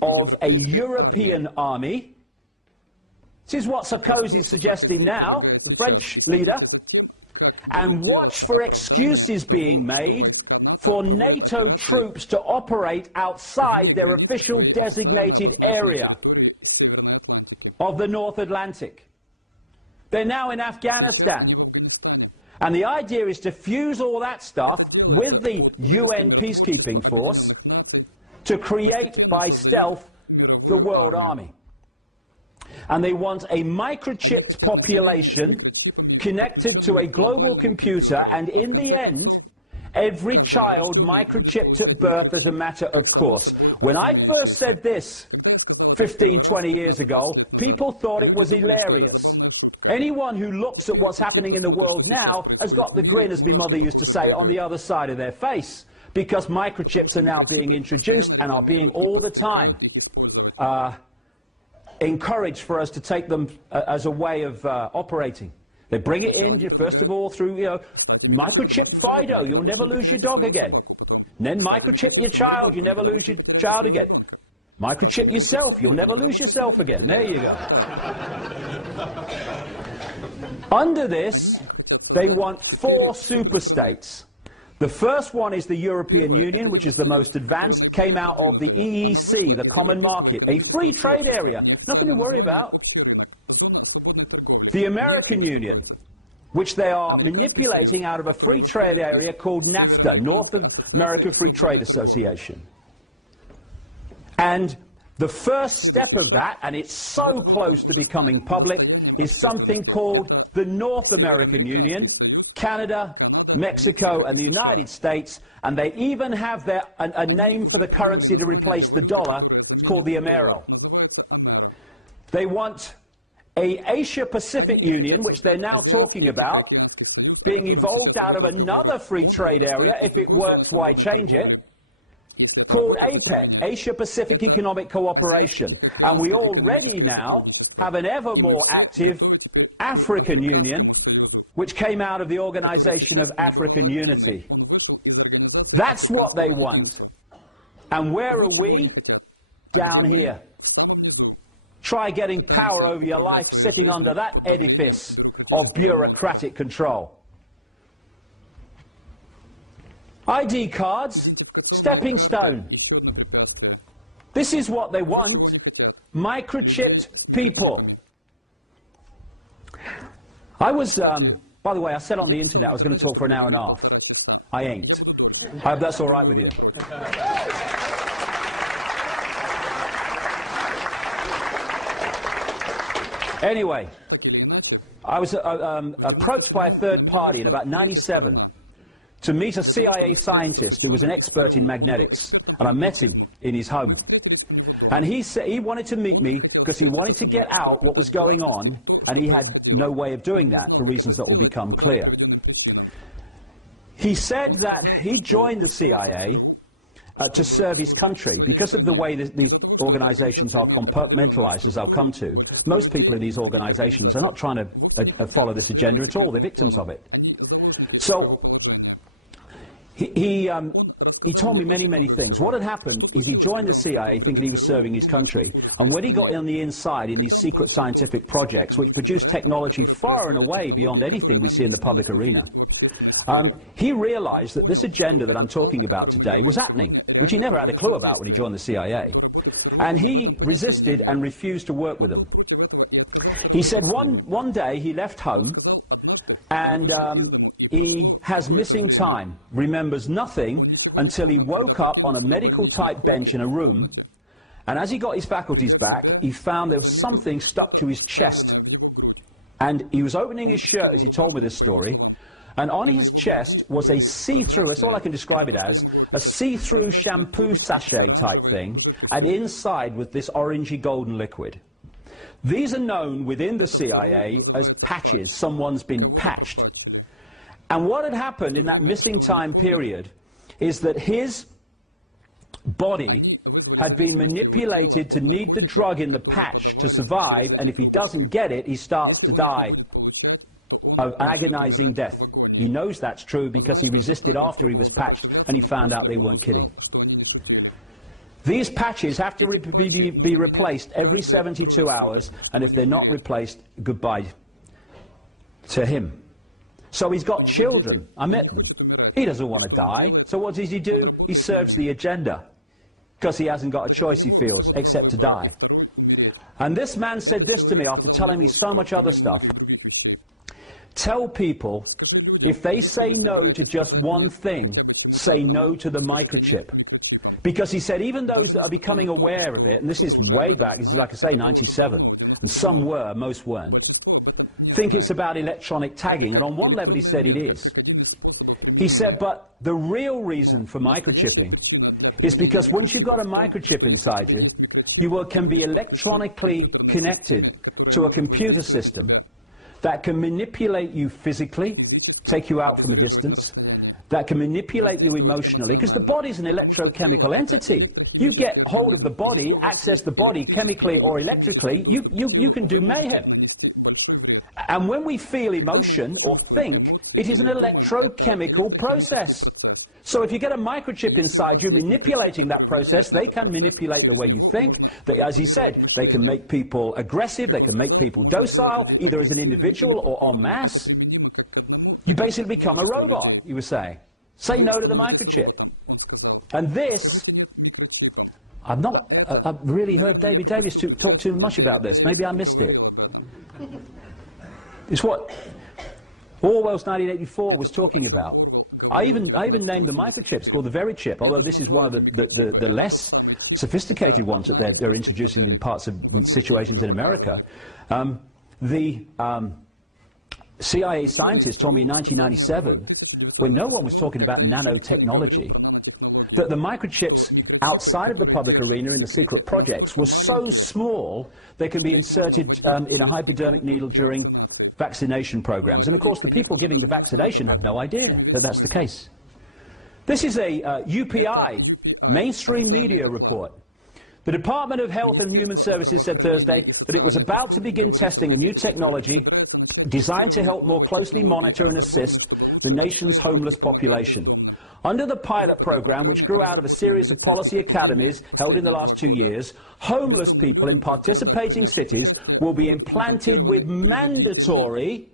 of a European army. This is what Sarkozy is suggesting now, the French leader. And watch for excuses being made for NATO troops to operate outside their official designated area of the North Atlantic. They're now in Afghanistan. And the idea is to fuse all that stuff with the UN peacekeeping force to create, by stealth, the world army. And they want a microchipped population connected to a global computer, and in the end, every child microchipped at birth as a matter of course. When I first said this 15, 20 years ago, people thought it was hilarious. Anyone who looks at what's happening in the world now has got the grin, as my mother used to say, on the other side of their face, because microchips are now being introduced and are being all the time encouraged for us to take them as a way of operating. They bring it in, first of all, through, microchip Fido, you'll never lose your dog again. And then microchip your child, you never lose your child again. Microchip yourself, you'll never lose yourself again. There you go. Under this, they want 4 superstates. The first one is the European Union, which is the most advanced, came out of the EEC, the Common Market, a free trade area, nothing to worry about. The American Union, which they are manipulating out of a free trade area called NAFTA, North American Free Trade Association. And the first step of that, and it's so close to becoming public, is something called the North American Union, Canada, Mexico and the United States, and they even have a name for the currency to replace the dollar. It's called the Amero. They want a Asia-Pacific Union, which they're now talking about, being evolved out of another free trade area. If it works, why change it? Called APEC, Asia-Pacific Economic Cooperation. And we already now have an ever more active African Union, which came out of the Organization of African Unity. That's what they want. And where are we? Down here. Try getting power over your life sitting under that edifice of bureaucratic control. ID cards, stepping stone. This is what they want. Microchipped people. I was, by the way, I said on the internet I was going to talk for an hour and a half. I ain't. I hope that's all right with you. Anyway, I was approached by a third party in about '97 to meet a CIA scientist who was an expert in magnetics, and I met him in his home. And he said he wanted to meet me because he wanted to get out what was going on, and he had no way of doing that for reasons that will become clear. He said that he joined the CIA to serve his country. Because of the way these organizations are compartmentalized, as I'll come to, most people in these organizations are not trying to follow this agenda at all. They're victims of it. So he told me many, many things. What had happened is he joined the CIA thinking he was serving his country, and when he got on the inside in these secret scientific projects, which produced technology far and away beyond anything we see in the public arena, he realized that this agenda that I'm talking about today was happening, which he never had a clue about when he joined the CIA. And he resisted and refused to work with them. He said one day he left home, and he has missing time, remembers nothing until he woke up on a medical-type bench in a room, and as he got his faculties back, he found there was something stuck to his chest. And he was opening his shirt as he told me this story, and on his chest was a see-through, that's all I can describe it as, a see-through shampoo sachet type thing, and inside was this orangey golden liquid. These are known within the CIA as patches. Someone's been patched. And what had happened in that missing time period is that his body had been manipulated to need the drug in the patch to survive, and if he doesn't get it, he starts to die of agonizing death. He knows that's true because he resisted after he was patched, and he found out they weren't kidding. These patches have to be replaced every 72 hours, and if they're not replaced, goodbye to him. So he's got children. I met them. He doesn't want to die. So what does he do? He serves the agenda, because he hasn't got a choice, he feels, except to die. And this man said this to me after telling me so much other stuff. Tell people, if they say no to just one thing, say no to the microchip. Because he said even those that are becoming aware of it, and this is way back, this is like I say, 97, and some were, most weren't, think it's about electronic tagging, and on one level he said it is. He said, but the real reason for microchipping is because once you've got a microchip inside you, you can be electronically connected to a computer system that can manipulate you physically, take you out from a distance, that can manipulate you emotionally, because the body's an electrochemical entity. You get hold of the body, access the body chemically or electrically, you can do mayhem. And when we feel emotion or think, it is an electrochemical process. So if you get a microchip inside you manipulating that process, they can manipulate the way you think. As he said, they can make people aggressive, they can make people docile, either as an individual or en masse. You basically become a robot, he was saying. Say no to the microchip. And this, I've really heard David Davis talk too much about this. Maybe I missed it. It's what Orwell's 1984 was talking about. I even named the microchips called the very chip, although this is one of the less sophisticated ones that they're introducing in parts of situations in America. The CIA scientists told me in 1997, when no one was talking about nanotechnology, that the microchips outside of the public arena in the secret projects were so small they can be inserted in a hypodermic needle during vaccination programs. And of course the people giving the vaccination have no idea that that's the case. This is a UPI mainstream media report. The Department of Health and Human Services said Thursday that it was about to begin testing a new technology designed to help more closely monitor and assist the nation's homeless population. Under the pilot program, which grew out of a series of policy academies held in the last 2 years, homeless people in participating cities will be implanted with mandatory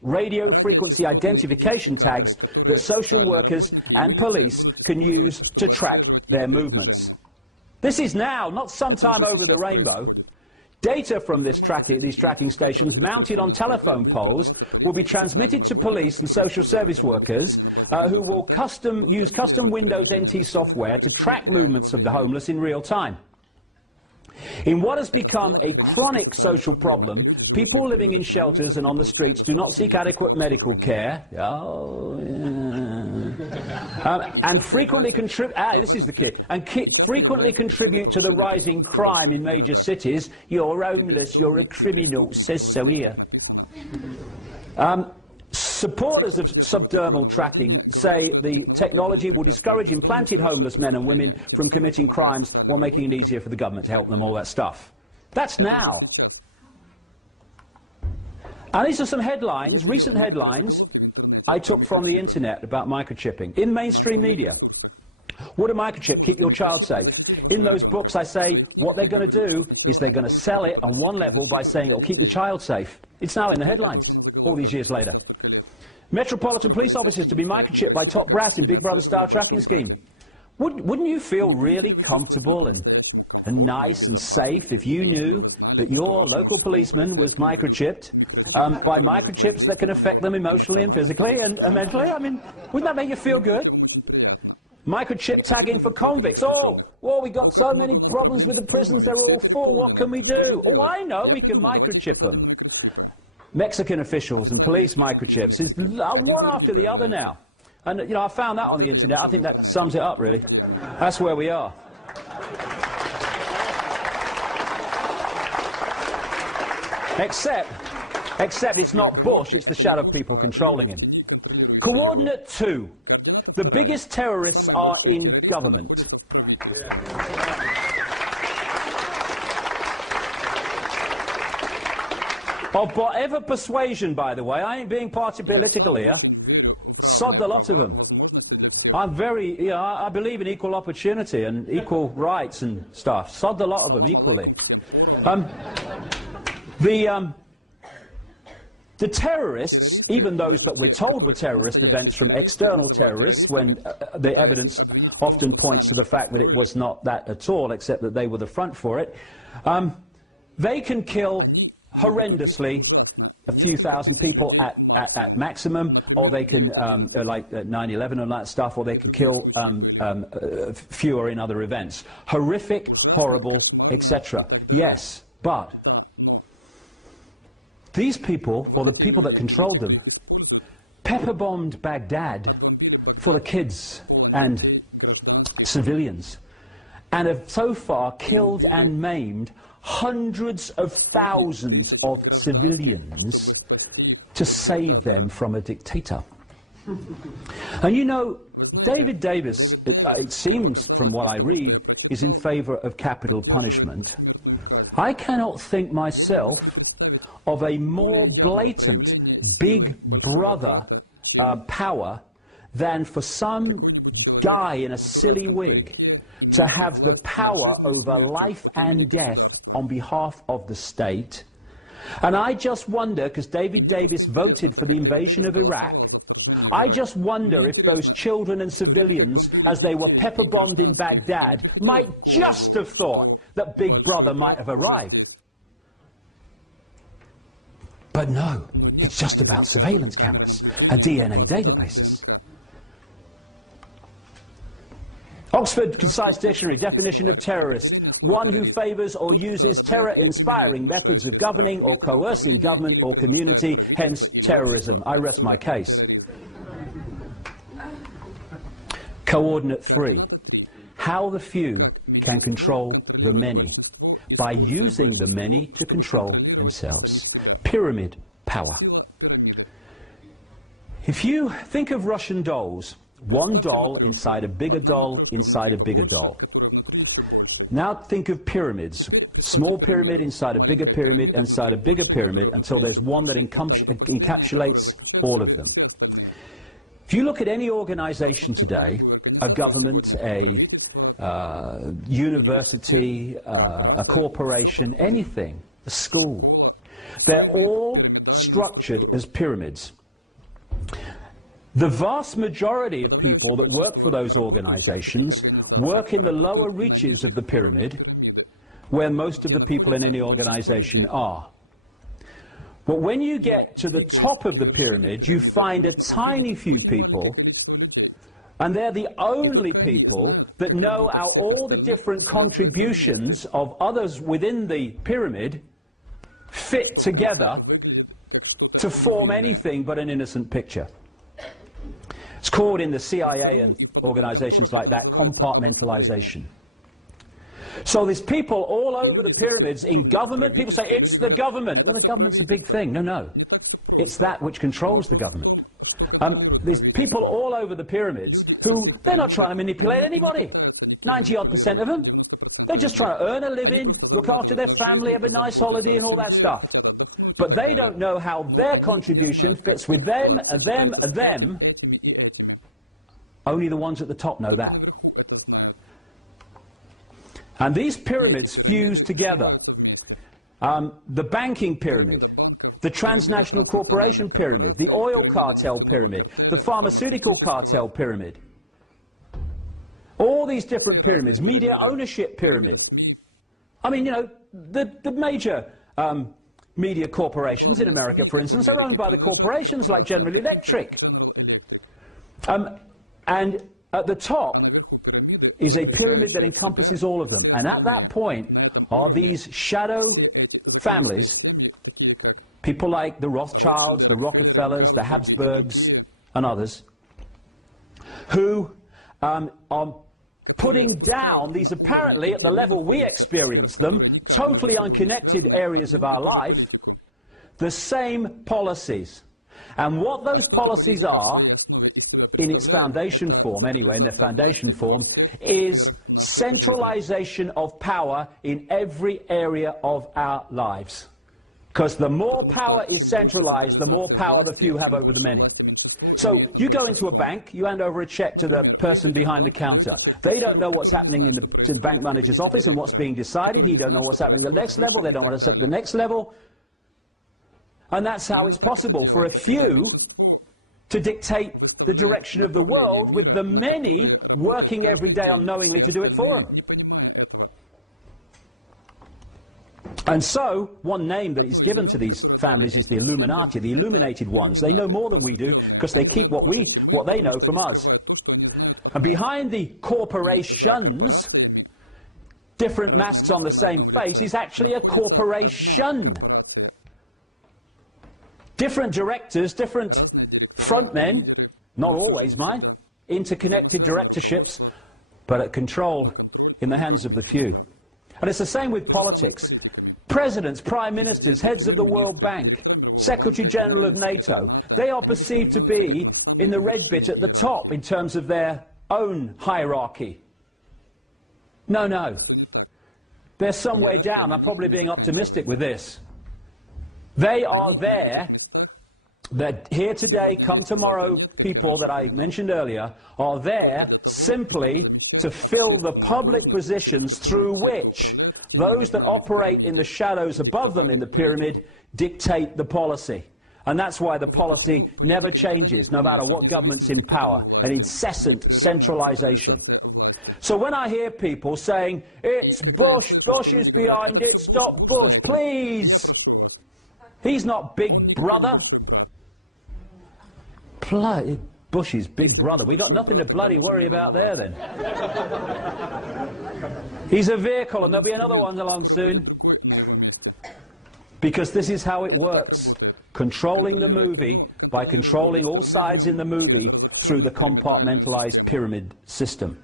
radio frequency identification tags that social workers and police can use to track their movements. This is now, not sometime over the rainbow. Data from these tracking stations mounted on telephone poles will be transmitted to police and social service workers who will use custom Windows NT software to track movements of the homeless in real time. In what has become a chronic social problem, people living in shelters and on the streets do not seek adequate medical care. And frequently contribute to the rising crime in major cities. You're homeless, you're a criminal, says so here. Supporters of subdermal tracking say the technology will discourage implanted homeless men and women from committing crimes while making it easier for the government to help them, all that stuff. That's now. And these are some headlines, recent headlines, I took from the internet about microchipping in mainstream media. Would a microchip keep your child safe? In those books I say what they're going to do is they're going to sell it on one level by saying it'll keep your child safe. It's now in the headlines all these years later. Metropolitan police officers to be microchipped by top brass in Big Brother style tracking scheme. Wouldn't you feel really comfortable and nice and safe if you knew that your local policeman was microchipped by microchips that can affect them emotionally and physically and mentally? I mean, wouldn't that make you feel good? Microchip tagging for convicts. Oh, we got so many problems with the prisons, they're all full. What can we do? Oh, I know, we can microchip them. Mexican officials and police microchips is one after the other now. And, you know, I found that on the internet. I think that sums it up, really. That's where we are. Except it's not Bush, it's the shadow people controlling him. Coordinate 2. The biggest terrorists are in government. Of whatever persuasion, by the way, I ain't being party political here. Sod the lot of them. I'm very, you know, I believe in equal opportunity and equal rights and stuff. Sod the lot of them equally. The terrorists, even those that we're told were terrorist events from external terrorists, when the evidence often points to the fact that it was not that at all, except that they were the front for it, they can kill horrendously a few thousand people at maximum, or they can, like 9/11 and that stuff, or they can kill fewer in other events. Horrific, horrible, etc. Yes, but these people, or the people that controlled them, pepper-bombed Baghdad full of kids and civilians, and have so far killed and maimed hundreds of thousands of civilians to save them from a dictator. And you know, David Davis, it seems from what I read, is in favor of capital punishment. I cannot think myself of a more blatant big brother power than for some guy in a silly wig to have the power over life and death on behalf of the state. And I just wonder, because David Davis voted for the invasion of Iraq, I just wonder if those children and civilians, as they were pepper-bombed in Baghdad, might just have thought that Big Brother might have arrived. But no, it's just about surveillance cameras and DNA databases. Oxford Concise Dictionary, definition of terrorist: one who favours or uses terror-inspiring methods of governing or coercing government or community, hence terrorism. I rest my case. Coordinate 3. How the few can control the many by using the many to control themselves. Pyramid power. If you think of Russian dolls, one doll inside a bigger doll inside a bigger doll. Now think of pyramids. Small pyramid inside a bigger pyramid inside a bigger pyramid until there's one that encapsulates all of them. If you look at any organization today, a government, a university, a corporation, anything, a school, they're all structured as pyramids. The vast majority of people that work for those organizations work in the lower reaches of the pyramid, where most of the people in any organization are. But when you get to the top of the pyramid, you find a tiny few people, and they're the only people that know how all the different contributions of others within the pyramid fit together to form anything but an innocent picture. It's called in the CIA and organizations like that compartmentalization. So there's people all over the pyramids in government. People say, it's the government. Well, the government's a big thing. No, no. It's that which controls the government. There's people all over the pyramids who, they're not trying to manipulate anybody. 90-odd% of them. They're just trying to earn a living, look after their family, have a nice holiday and all that stuff. But they don't know how their contribution fits with them and them and them. Only the ones at the top know that. And these pyramids fuse together. The banking pyramid, the transnational corporation pyramid, the oil cartel pyramid, the pharmaceutical cartel pyramid. All these different pyramids, media ownership pyramid. I mean, you know, the major media corporations in America, for instance, are owned by the corporations like General Electric. And at the top is a pyramid that encompasses all of them. And at that point are these shadow families, people like the Rothschilds, the Rockefellers, the Habsburgs, and others, who are putting down these apparently, at the level we experience them, totally unconnected areas of our life, the same policies. And what those policies are, in its foundation form anyway, in their foundation form, is centralization of power in every area of our lives. Because the more power is centralized, the more power the few have over the many. So you go into a bank, you hand over a check to the person behind the counter. They don't know what's happening in the bank manager's office and what's being decided. He don't know what's happening at the next level. They don't want to accept the next level. And that's how it's possible for a few to dictate the direction of the world, with the many working every day unknowingly to do it for them. And so, one name that is given to these families is the Illuminati, the illuminated ones. They know more than we do because they keep what they know from us. And behind the corporations, different masks on the same face, is actually a corporation. Different directors, different frontmen, not always, mind, interconnected directorships, but at control in the hands of the few. And it's the same with politics. Presidents, prime ministers, heads of the World Bank, Secretary General of NATO, they are perceived to be in the red bit at the top in terms of their own hierarchy. No, no. They're some way down. I'm probably being optimistic with this. They are there. They're here today, come tomorrow people that I mentioned earlier are there simply to fill the public positions through which those that operate in the shadows above them in the pyramid dictate the policy. And that's why the policy never changes, no matter what government's in power, an incessant centralization. So when I hear people saying, it's Bush, Bush is behind it, stop Bush, please. He's not Big Brother. Bush's Big Brother. We got nothing to bloody worry about there then. He's a vehicle and there'll be another one along soon. Because this is how it works. Controlling the movie by controlling all sides in the movie through the compartmentalized pyramid system.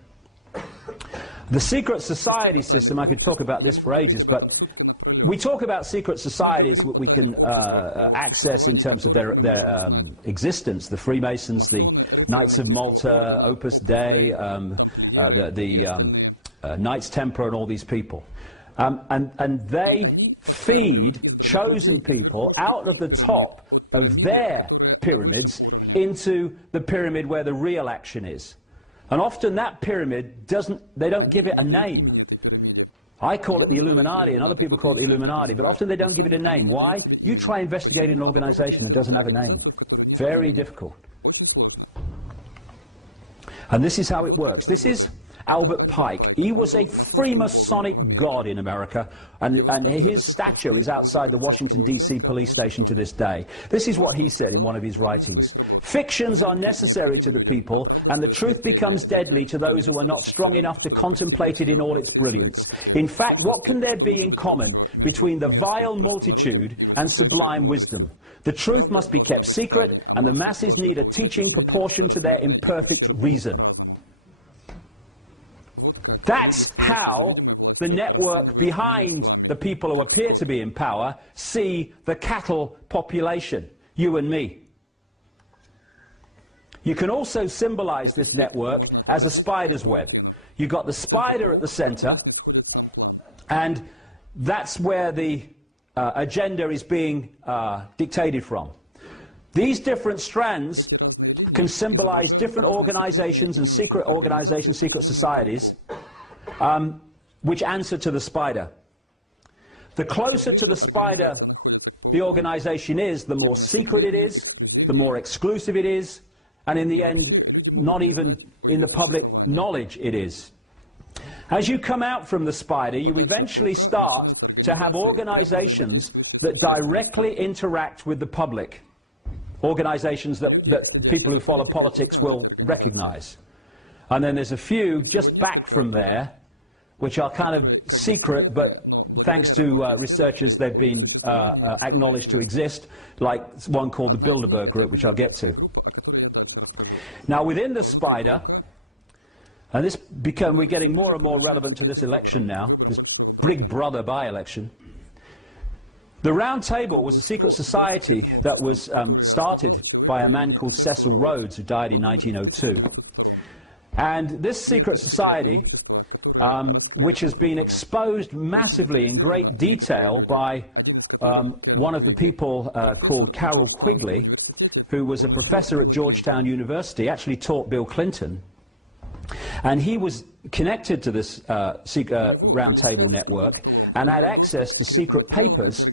The secret society system, I could talk about this for ages, but we talk about secret societies that we can access in terms of their existence. The Freemasons, the Knights of Malta, Opus Dei, the Knights Templar, and all these people. And they feed chosen people out of the top of their pyramids into the pyramid where the real action is. And often that pyramid they don't give it a name. I call it the Illuminati, and other people call it the Illuminati, but often they don't give it a name. Why? You try investigating an organization that doesn't have a name. Very difficult. And this is how it works. This is Albert Pike. He was a Freemasonic god in America, and his statue is outside the Washington, D.C. police station to this day. This is what he said in one of his writings. Fictions are necessary to the people, and the truth becomes deadly to those who are not strong enough to contemplate it in all its brilliance. In fact, what can there be in common between the vile multitude and sublime wisdom? The truth must be kept secret, and the masses need a teaching proportioned to their imperfect reason. That's how the network behind the people who appear to be in power see the cattle population, you and me. You can also symbolize this network as a spider's web. You've got the spider at the center, and that's where the agenda is being dictated from. These different strands can symbolize different organizations and secret organizations, secret societies, which answer to the spider. The closer to the spider the organization is, the more secret it is, the more exclusive it is, and in the end, not even in the public knowledge it is. As you come out from the spider, you eventually start to have organizations that directly interact with the public. Organizations that people who follow politics will recognize. And then there's a few just back from there, which are kind of secret, but thanks to researchers, they've been acknowledged to exist, like one called the Bilderberg Group, which I'll get to. Now, within the spider, and we're getting more and more relevant to this election now, this Big Brother by-election, The Round Table was a secret society that was started by a man called Cecil Rhodes, who died in 1902. And this secret society, which has been exposed massively in great detail by one of the people called Carroll Quigley, who was a professor at Georgetown University, actually taught Bill Clinton. And he was connected to this Round Table network and had access to secret papers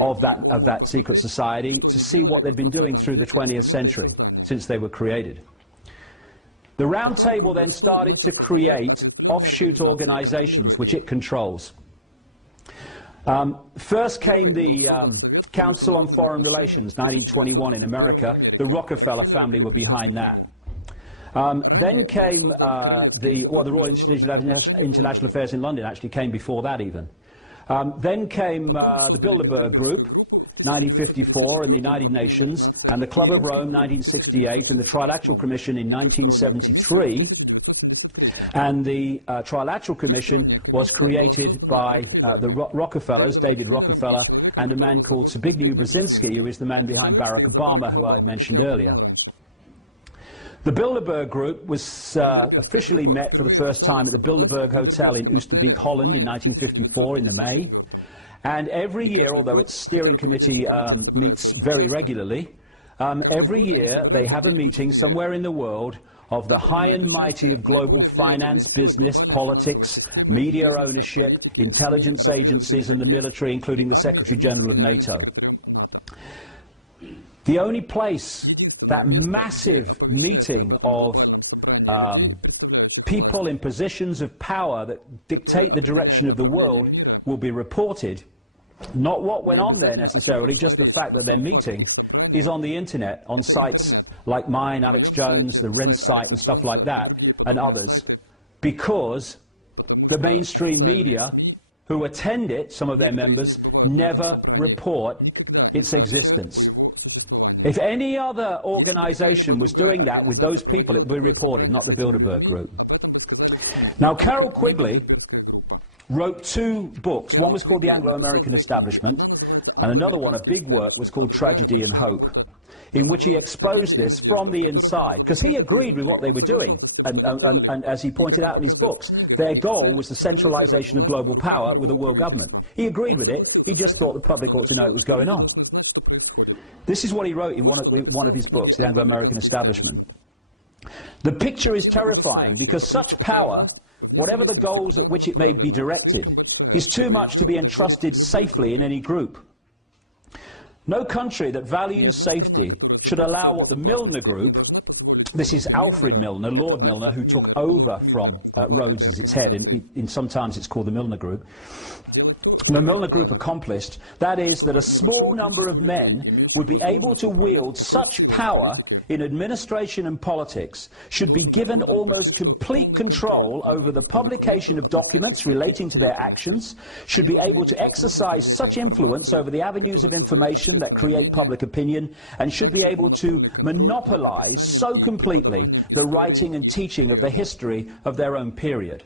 of that secret society to see what they'd been doing through the 20th century, since they were created. The Round Table then started to create offshoot organizations which it controls. First came the Council on Foreign Relations, 1921 in America. The Rockefeller family were behind that. Then came the Royal Institute of International Affairs in London, actually came before that even. Then came the Bilderberg Group, 1954, and the United Nations, and the Club of Rome, 1968, and the Trilateral Commission in 1973. And the Trilateral Commission was created by the Rockefellers, David Rockefeller, and a man called Zbigniew Brzezinski, who is the man behind Barack Obama, who I mentioned earlier. The Bilderberg Group was officially met for the first time at the Bilderberg Hotel in Oosterbeek, Holland in 1954 in the May. And every year, although its steering committee meets very regularly, every year they have a meeting somewhere in the world of the high and mighty of global finance, business, politics, media ownership, intelligence agencies and the military, including the Secretary General of NATO. The only place that massive meeting of people in positions of power that dictate the direction of the world will be reported, not what went on there necessarily, just the fact that they're meeting, is on the internet, on sites like mine, Alex Jones, the Ren site and stuff like that, and others, because the mainstream media who attend it, some of their members, never report its existence. If any other organization was doing that with those people, it would be reported, not the Bilderberg Group. Now, Carroll Quigley wrote two books. One was called The Anglo-American Establishment, and another one, a big work, was called Tragedy and Hope, in which he exposed this from the inside, because he agreed with what they were doing, and as he pointed out in his books, their goal was the centralization of global power with a world government. He agreed with it, he just thought the public ought to know it was going on. This is what he wrote in one of his books, The Anglo-American Establishment. The picture is terrifying because such power, whatever the goals at which it may be directed, is too much to be entrusted safely in any group. No country that values safety should allow what the Milner Group, this is Alfred Milner, Lord Milner, who took over from Rhodes as its head, and sometimes it's called the Milner Group. The Milner Group accomplished, that is, that a small number of men would be able to wield such power in administration and politics, should be given almost complete control over the publication of documents relating to their actions, should be able to exercise such influence over the avenues of information that create public opinion, and should be able to monopolize so completely the writing and teaching of the history of their own period.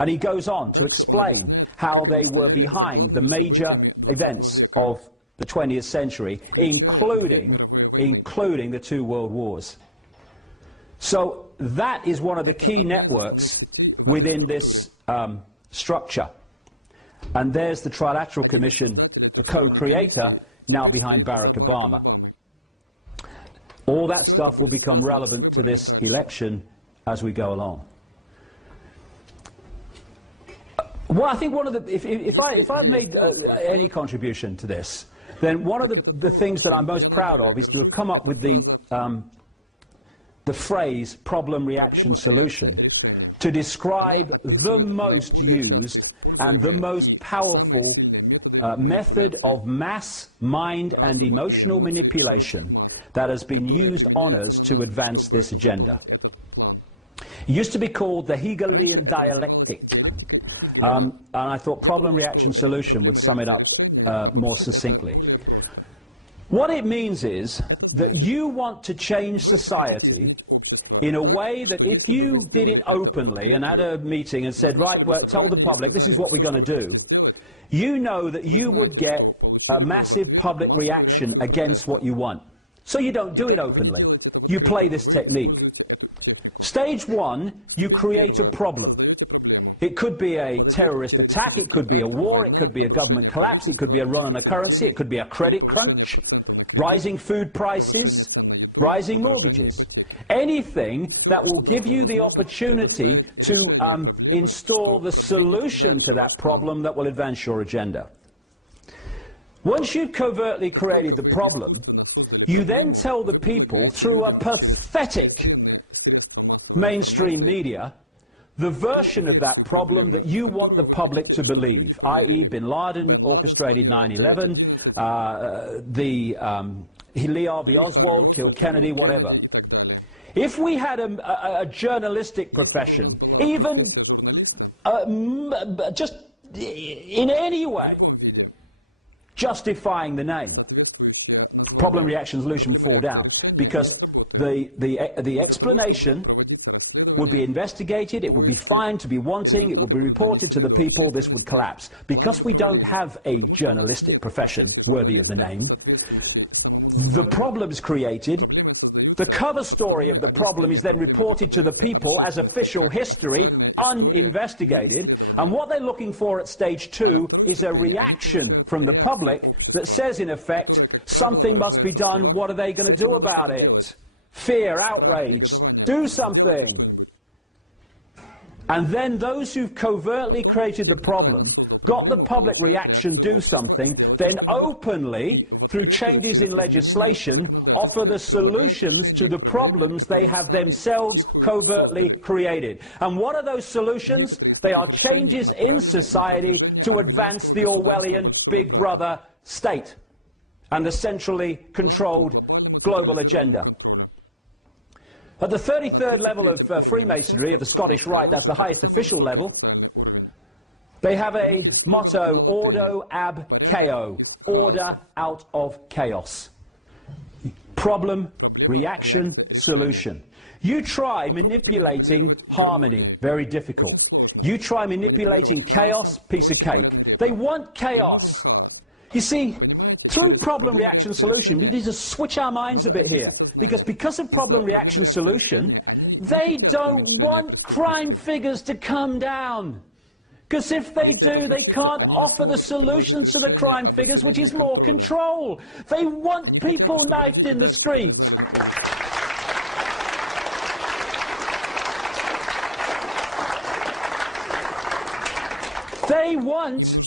And he goes on to explain how they were behind the major events of the 20th century, including the two world wars. So that is one of the key networks within this structure. And there's the Trilateral Commission, the co-creator, now behind Barack Obama. All that stuff will become relevant to this election as we go along. Well, I think one of the, if I've made any contribution to this, then one of the things that I'm most proud of is to have come up with the phrase problem, reaction, solution to describe the most used and the most powerful method of mass, mind and emotional manipulation that has been used on us to advance this agenda. It used to be called the Hegelian dialectic. And I thought problem, reaction, solution would sum it up more succinctly. What it means is that you want to change society in a way that if you did it openly and had a meeting and said, right, well, tell the public this is what we're going to do, you know that you would get a massive public reaction against what you want. So you don't do it openly. You play this technique. Stage one, you create a problem. It could be a terrorist attack, it could be a war, it could be a government collapse, it could be a run on a currency, it could be a credit crunch, rising food prices, rising mortgages. Anything that will give you the opportunity to install the solution to that problem that will advance your agenda. Once you've covertly created the problem, you then tell the people through a pathetic mainstream media the version of that problem that you want the public to believe, i.e. Bin Laden orchestrated 9/11, Lee Harvey Oswald killed Kennedy, whatever. If we had a journalistic profession, even just in any way justifying the name, problem, reaction, solution fall down, because the explanation would be investigated, it would be fined to be wanting, it would be reported to the people, this would collapse. Because we don't have a journalistic profession worthy of the name, the problem's created, the cover story of the problem is then reported to the people as official history, uninvestigated, and what they're looking for at stage two is a reaction from the public that says, in effect, something must be done, what are they going to do about it? Fear, outrage, do something. And then those who've covertly created the problem, got the public reaction, do something, then openly, through changes in legislation, offer the solutions to the problems they have themselves covertly created. And what are those solutions? They are changes in society to advance the Orwellian Big Brother state and the centrally controlled global agenda. At the 33rd level of Freemasonry, of the Scottish Rite, that's the highest official level, they have a motto, Ordo ab chaos, order out of chaos. Problem, reaction, solution. You try manipulating harmony, very difficult. You try manipulating chaos, piece of cake. They want chaos. You see, through problem, reaction, solution, we need to switch our minds a bit here. Because of problem, reaction, solution, they don't want crime figures to come down. Because if they do, they can't offer the solutions to the crime figures, which is more control. They want people knifed in the streets. They want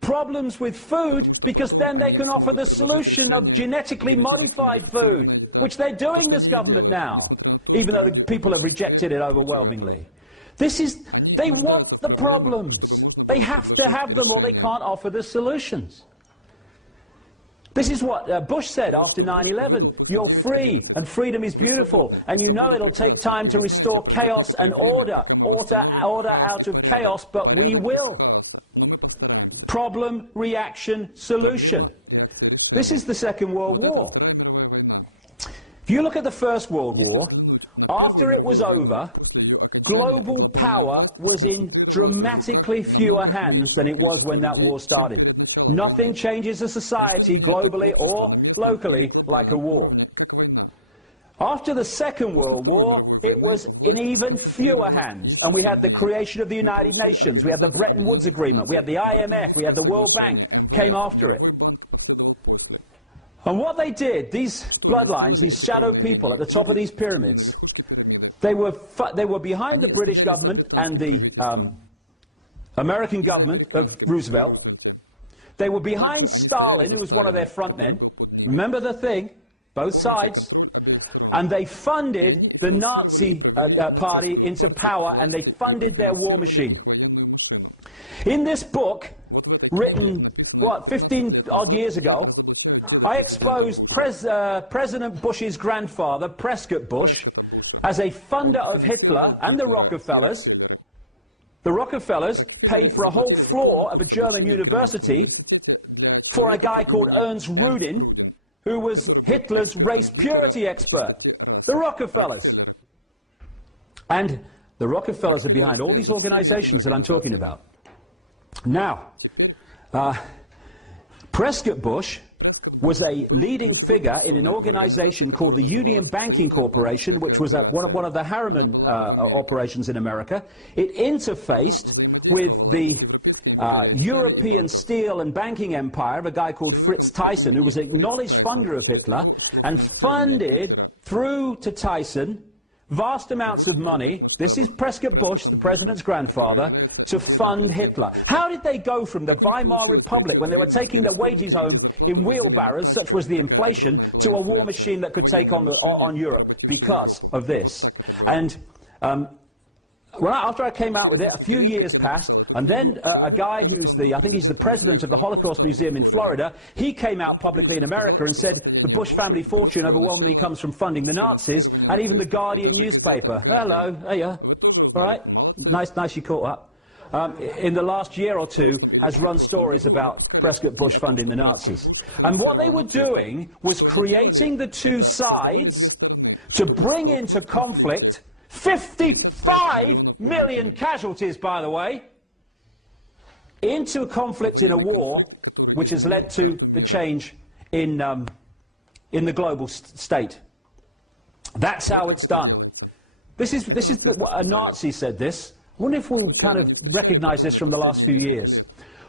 problems with food, because then they can offer the solution of genetically modified food, which they're doing, this government now, even though the people have rejected it overwhelmingly. They want the problems. They have to have them, or they can't offer the solutions. This is what Bush said after 9/11. You're free, and freedom is beautiful, and you know it'll take time to restore chaos and order out of chaos, but we will. Problem, reaction, solution. This is the Second World War. If you look at the First World War, after it was over, global power was in dramatically fewer hands than it was when that war started. Nothing changes a society globally or locally like a war. After the Second World War, it was in even fewer hands, and we had the creation of the United Nations, we had the Bretton Woods Agreement, we had the IMF, we had the World Bank, came after it. And what they did, these bloodlines, these shadow people at the top of these pyramids, they were behind the British government and the American government of Roosevelt. They were behind Stalin, who was one of their front men. Remember the thing, both sides. And they funded the Nazi party into power, and they funded their war machine. In this book, written, 15-odd years ago, I exposed President Bush's grandfather, Prescott Bush, as a funder of Hitler and the Rockefellers. The Rockefellers paid for a whole floor of a German university for a guy called Ernst Rudin, who was Hitler's race purity expert. The Rockefellers. And the Rockefellers are behind all these organizations that I'm talking about. Now, Prescott Bush was a leading figure in an organization called the Union Banking Corporation, which was one of the Harriman operations in America. It interfaced with the European steel and banking empire of a guy called Fritz Thyssen, who was an acknowledged funder of Hitler, and funded through to Thyssen vast amounts of money. This is Prescott Bush, the president's grandfather, to fund Hitler. How did they go from the Weimar Republic, when they were taking their wages home in wheelbarrows, such was the inflation, to a war machine that could take on Europe? Because of this. And after I came out with it, a few years passed, and then a guy who's I think he's the president of the Holocaust Museum in Florida, he came out publicly in America and said the Bush family fortune overwhelmingly comes from funding the Nazis, and even the Guardian newspaper, hello, there you are, all right, nice you caught up, in the last year or two has run stories about Prescott Bush funding the Nazis. And what they were doing was creating the two sides to bring into conflict 55 million casualties, by the way, into a conflict in a war which has led to the change in the global state. That's how it's done. This is what a Nazi said this. I wonder if we'll kind of recognize this from the last few years.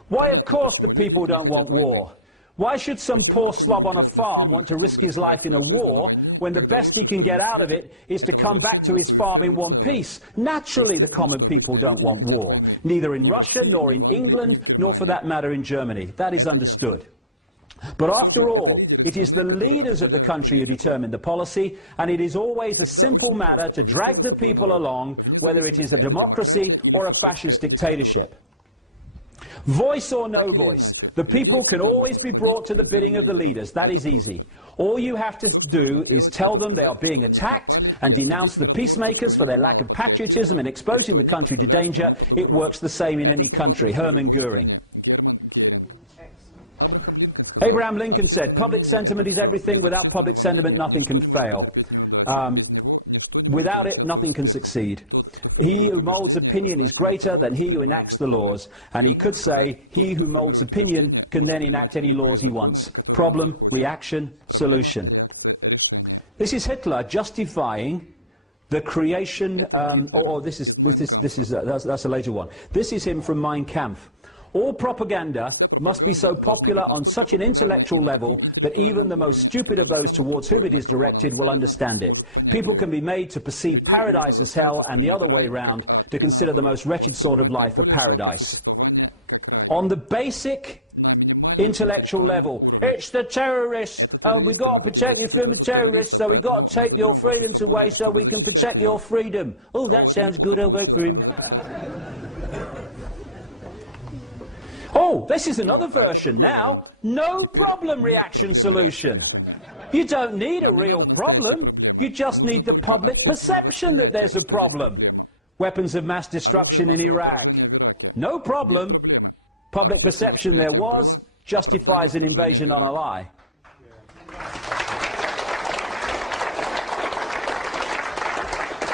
Why, of course, the people don't want war. Why should some poor slob on a farm want to risk his life in a war when the best he can get out of it is to come back to his farm in one piece? Naturally, the common people don't want war, neither in Russia, nor in England, nor for that matter in Germany. That is understood. But after all, it is the leaders of the country who determine the policy, and it is always a simple matter to drag the people along, whether it is a democracy or a fascist dictatorship. Voice or no voice, the people can always be brought to the bidding of the leaders. That is easy. All you have to do is tell them they are being attacked and denounce the peacemakers for their lack of patriotism and exposing the country to danger. It works the same in any country. Hermann Goering. Abraham Lincoln said, public sentiment is everything. Without public sentiment, nothing can fail. Without it, nothing can succeed. He who molds opinion is greater than he who enacts the laws. And he could say, he who molds opinion can then enact any laws he wants. Problem, reaction, solution. This is Hitler justifying the creation, that's a later one. This is him from Mein Kampf. All propaganda must be so popular on such an intellectual level that even the most stupid of those towards whom it is directed will understand it. People can be made to perceive paradise as hell and the other way round, to consider the most wretched sort of life a paradise. On the basic intellectual level, it's the terrorists, and we've got to protect you from the terrorists, so we've got to take your freedoms away so we can protect your freedom. Oh, that sounds good, I'll vote for him. Oh, this is another version now. No problem reaction solution. You don't need a real problem. You just need the public perception that there's a problem. Weapons of mass destruction in Iraq. No problem. Public perception there was justifies an invasion on a lie.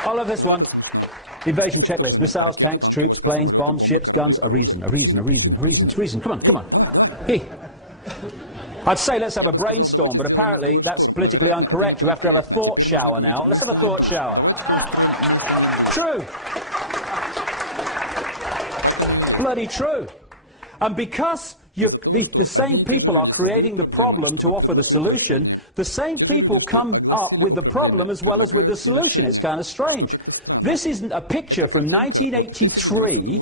I love this one. Invasion checklist. Missiles, tanks, troops, planes, bombs, ships, guns. A reason, a reason, a reason, a reason, a reason. Come on, come on. Hey. I'd say let's have a brainstorm, but apparently that's politically incorrect. You have to have a thought shower now. Let's have a thought shower. True. Bloody true. And because the same people are creating the problem to offer the solution, the same people come up with the problem as well as with the solution. It's kind of strange. This is a picture from 1983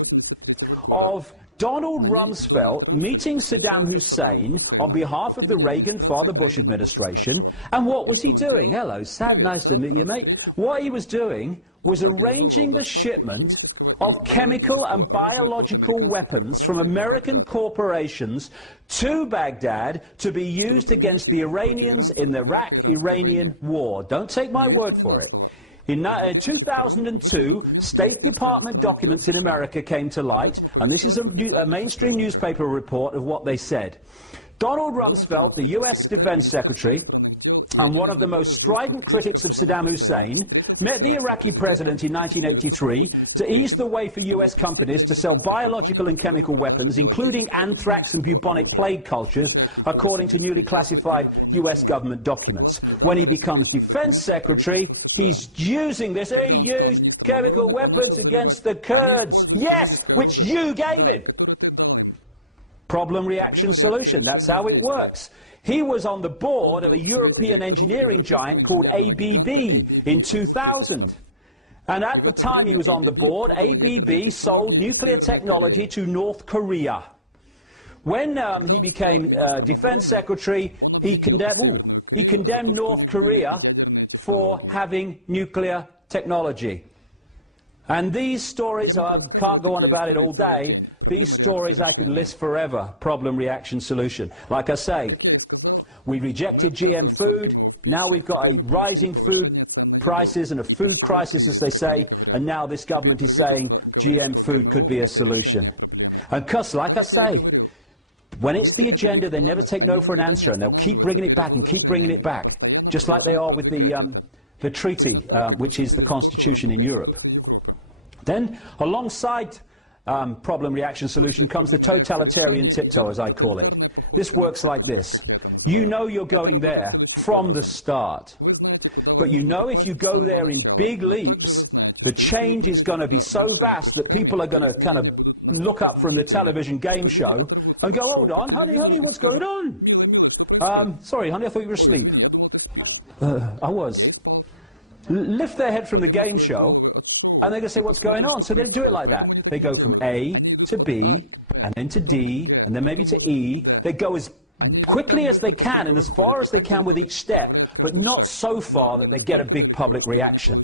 of Donald Rumsfeld meeting Saddam Hussein on behalf of the Reagan-Father Bush administration. And what was he doing? Hello, Sad, nice to meet you, mate. What he was doing was arranging the shipment of chemical and biological weapons from American corporations to Baghdad to be used against the Iranians in the Iraq-Iranian war. Don't take my word for it. In 2002, State Department documents in America came to light, and this is a mainstream newspaper report of what they said. Donald Rumsfeld, the US Defense Secretary, and one of the most strident critics of Saddam Hussein, met the Iraqi president in 1983 to ease the way for US companies to sell biological and chemical weapons, including anthrax and bubonic plague cultures, according to newly classified US government documents. When he becomes defense secretary, he's using this. He used chemical weapons against the Kurds. Yes, which you gave him. Problem, reaction, solution. That's how it works. He was on the board of a European engineering giant called ABB in 2000. And at the time he was on the board, ABB sold nuclear technology to North Korea. When he became defense secretary, he condemned North Korea for having nuclear technology. And these stories, I can't go on about it all day, these stories I could list forever. Problem, reaction, solution. Like I say, we rejected GM food, now we've got a rising food prices and a food crisis, as they say, and now this government is saying GM food could be a solution. And because, like I say, when it's the agenda, they never take no for an answer, and they'll keep bringing it back and keep bringing it back, just like they are with the treaty, which is the constitution in Europe. Then, alongside problem, reaction, solution comes the totalitarian tiptoe, as I call it. This works like this. You know you're going there from the start. But you know if you go there in big leaps, the change is going to be so vast that people are going to kind of look up from the television game show and go, hold on, honey, what's going on? Sorry, honey, I thought you were asleep. I was. Lift their head from the game show, and they're going to say, what's going on? So they do it like that. They go from A to B, and then to D, and then maybe to E. They go as quickly as they can and as far as they can with each step, but not so far that they get a big public reaction.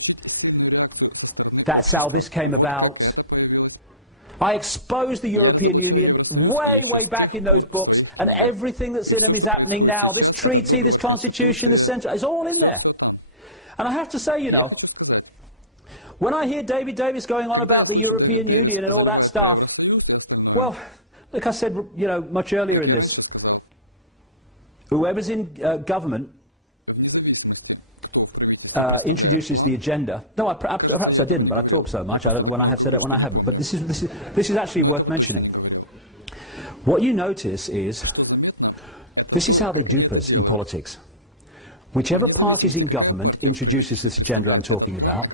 That's how this came about. I exposed the European Union way back in those books, and everything that's in them is happening now. This treaty, this constitution, this central, it's all in there. And I have to say, you know, when I hear David Davis going on about the European Union and all that stuff, well, like I said, you know, much earlier in this, whoever's in government introduces the agenda. No, perhaps I didn't, but I talk so much, I don't know when I have said it, when I haven't. But this is actually worth mentioning. What you notice is, this is how they dupe us in politics. Whichever party is in government introduces this agenda I'm talking about.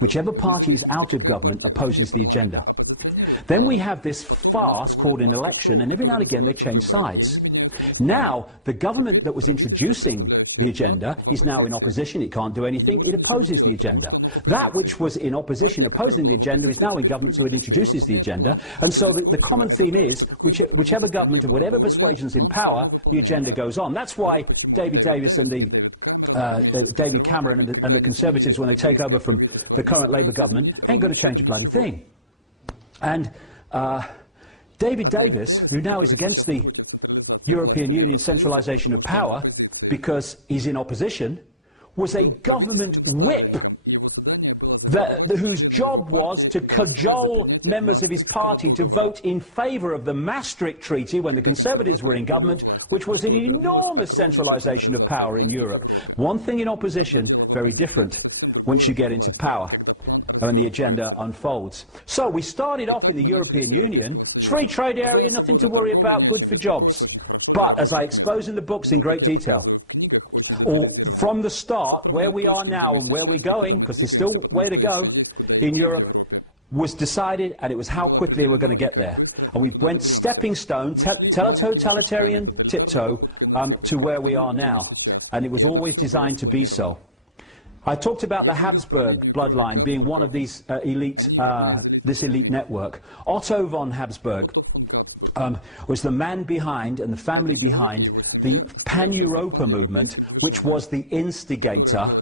Whichever party is out of government opposes the agenda. Then we have this farce called an election, and every now and again they change sides. Now, the government that was introducing the agenda is now in opposition. It can't do anything. It opposes the agenda. That which was in opposition, opposing the agenda, is now in government, so it introduces the agenda. And so the common theme is, whichever government of whatever persuasion's in power, the agenda goes on. That's why David Davis and David Cameron and the Conservatives, when they take over from the current Labour government, ain't going to change a bloody thing. And David Davis, who now is against the European Union centralisation of power because he's in opposition, was a government whip whose job was to cajole members of his party to vote in favour of the Maastricht Treaty when the Conservatives were in government, which was an enormous centralisation of power in Europe. One thing in opposition, very different once you get into power and the agenda unfolds. So we started off in the European Union, free trade area, nothing to worry about, good for jobs. But, as I expose in the books in great detail, or from the start, where we are now and where we're going, because there's still way to go in Europe, was decided, and it was how quickly we're going to get there. And we went stepping stone, totalitarian tiptoe, to where we are now. And it was always designed to be so. I talked about the Habsburg bloodline being one of these this elite network. Otto von Habsburg was the man behind and the family behind the Pan-Europa movement, which was the instigator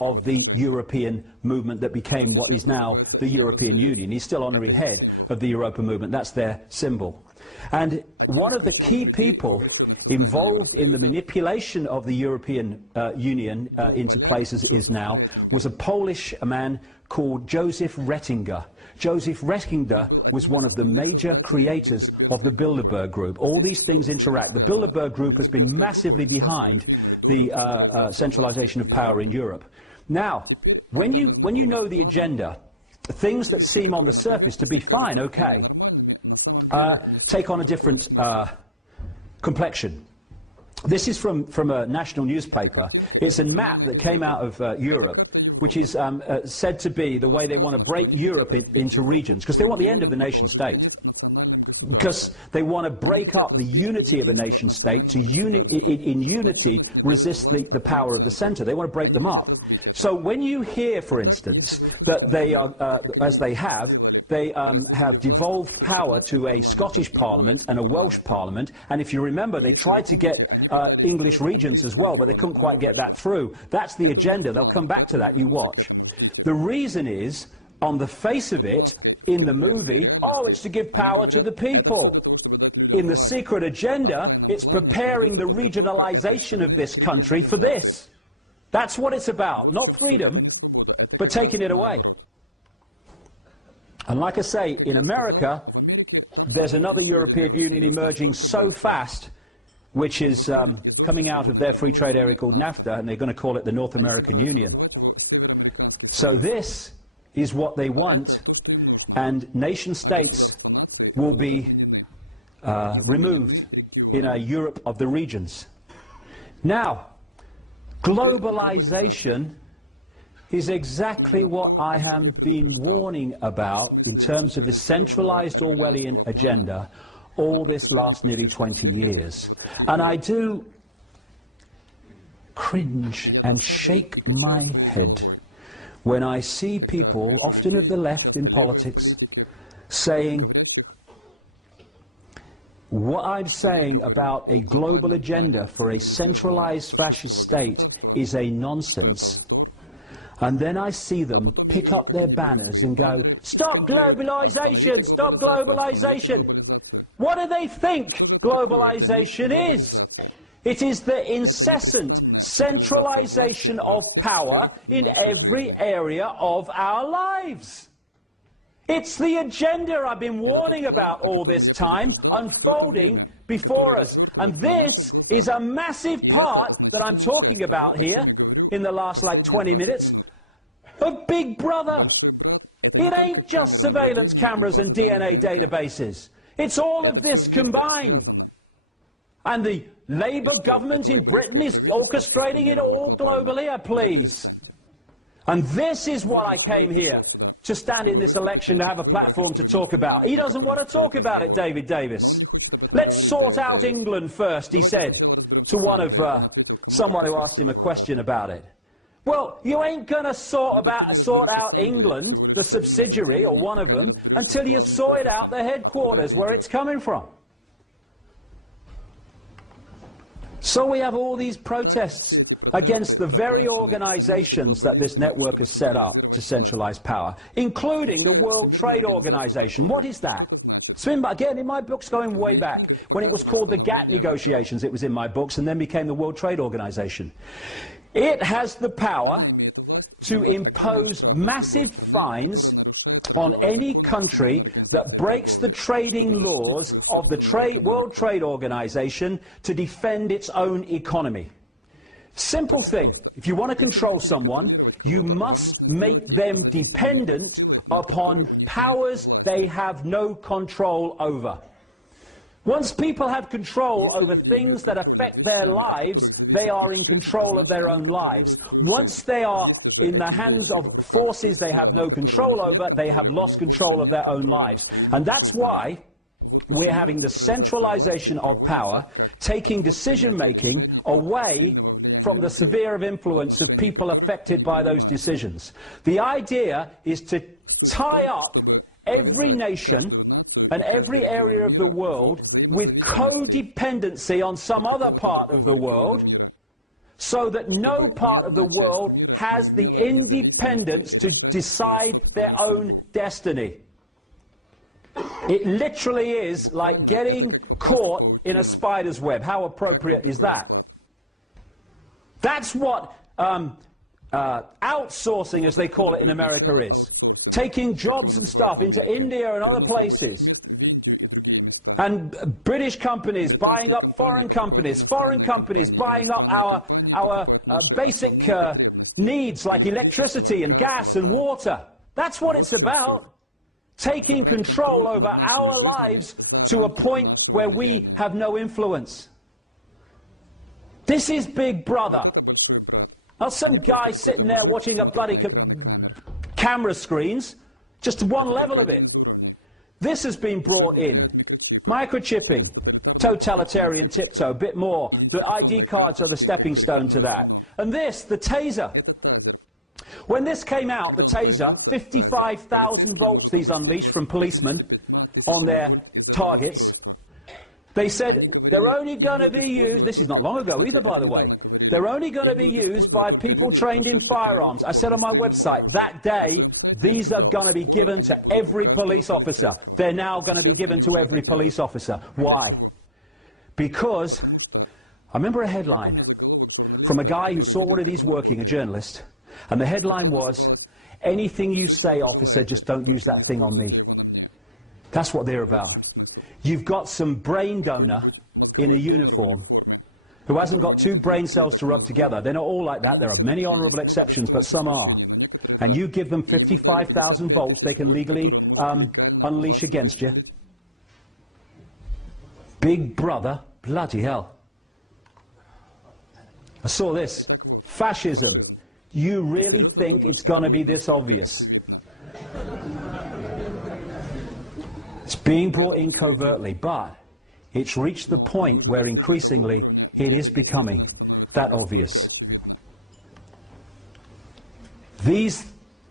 of the European movement that became what is now the European Union. He's still honorary head of the Europa movement. That's their symbol. And one of the key people involved in the manipulation of the European Union into place as it is now was a Polish man called Joseph Rettinger. Joseph Rechtinger was one of the major creators of the Bilderberg Group. All these things interact. The Bilderberg Group has been massively behind the centralization of power in Europe. Now, when you know the agenda, things that seem on the surface to be fine, okay, take on a different complexion. This is from a national newspaper. It's a map that came out of Europe, which is said to be the way they want to break Europe into regions, because they want the end of the nation-state. Because they want to break up the unity of a nation-state to in unity resist the power of the centre. They want to break them up. So when you hear, for instance, that they are, as they have devolved power to a Scottish Parliament and a Welsh Parliament, and if you remember, they tried to get English regions as well, but they couldn't quite get that through. That's the agenda. They'll come back to that. You watch. The reason is, on the face of it, in the movie, oh, it's to give power to the people. In the secret agenda, it's preparing the regionalization of this country for this. That's what it's about. Not freedom, but taking it away. And like I say, in America, there's another European Union emerging so fast, which is coming out of their free trade area called NAFTA, and they're going to call it the North American Union. So this is what they want, and nation-states will be removed in a Europe of the regions. Now, globalization is exactly what I have been warning about in terms of the centralized Orwellian agenda all this last nearly 20 years. And I do cringe and shake my head when I see people, often of the left in politics, saying what I'm saying about a global agenda for a centralized fascist state is a nonsense. And then I see them pick up their banners and go, stop globalization, stop globalization. What do they think globalization is? It is the incessant centralization of power in every area of our lives. It's the agenda I've been warning about all this time, unfolding before us. And this is a massive part that I'm talking about here in the last, 20 minutes. Of Big Brother. It ain't just surveillance cameras and DNA databases. It's all of this combined. And the Labour government in Britain is orchestrating it all globally, please. And this is what I came here to stand in this election to have a platform to talk about. He doesn't want to talk about it, David Davis. Let's sort out England first, he said to someone who asked him a question about it. Well, you ain't going to sort out England, the subsidiary, or one of them, until you sort out the headquarters, where it's coming from. So we have all these protests against the very organizations that this network has set up to centralize power, including the World Trade Organization. What is that? Again, in my books going way back, when it was called the GATT negotiations, it was in my books, and then became the World Trade Organization. It has the power to impose massive fines on any country that breaks the trading laws of the World Trade Organization to defend its own economy. Simple thing. If you want to control someone, you must make them dependent upon powers they have no control over. Once people have control over things that affect their lives, they are in control of their own lives. Once they are in the hands of forces they have no control over, they have lost control of their own lives. And that's why we're having the centralization of power, taking decision-making away from the sphere of influence of people affected by those decisions. The idea is to tie up every nation and every area of the world with codependency on some other part of the world, so that no part of the world has the independence to decide their own destiny. It literally is like getting caught in a spider's web. How appropriate is that? That's what outsourcing, as they call it in America, is. Taking jobs and stuff into India and other places. And British companies buying up foreign companies buying up our basic needs like electricity and gas and water. That's what it's about. Taking control over our lives to a point where we have no influence. This is Big Brother. Not some guy sitting there watching a bloody camera screens, just one level of it. This has been brought in. Microchipping, totalitarian tiptoe, a bit more. The ID cards are the stepping stone to that. And this, the taser. When this came out, the taser, 55,000 volts these unleashed from policemen on their targets. They said they're only going to be used, this is not long ago either, by the way, they're only going to be used by people trained in firearms. I said on my website, that day, these are going to be given to every police officer. They're now going to be given to every police officer. Why? Because I remember a headline from a guy who saw one of these working, a journalist, and the headline was, "Anything you say, officer, just don't use that thing on me." That's what they're about. You've got some brain donor in a uniform who hasn't got two brain cells to rub together. They're not all like that. There are many honourable exceptions, but some are. And you give them 55,000 volts they can legally unleash against you. Big Brother, bloody hell. I saw this. Fascism. You really think it's going to be this obvious? It's being brought in covertly, but it's reached the point where increasingly it is becoming that obvious. The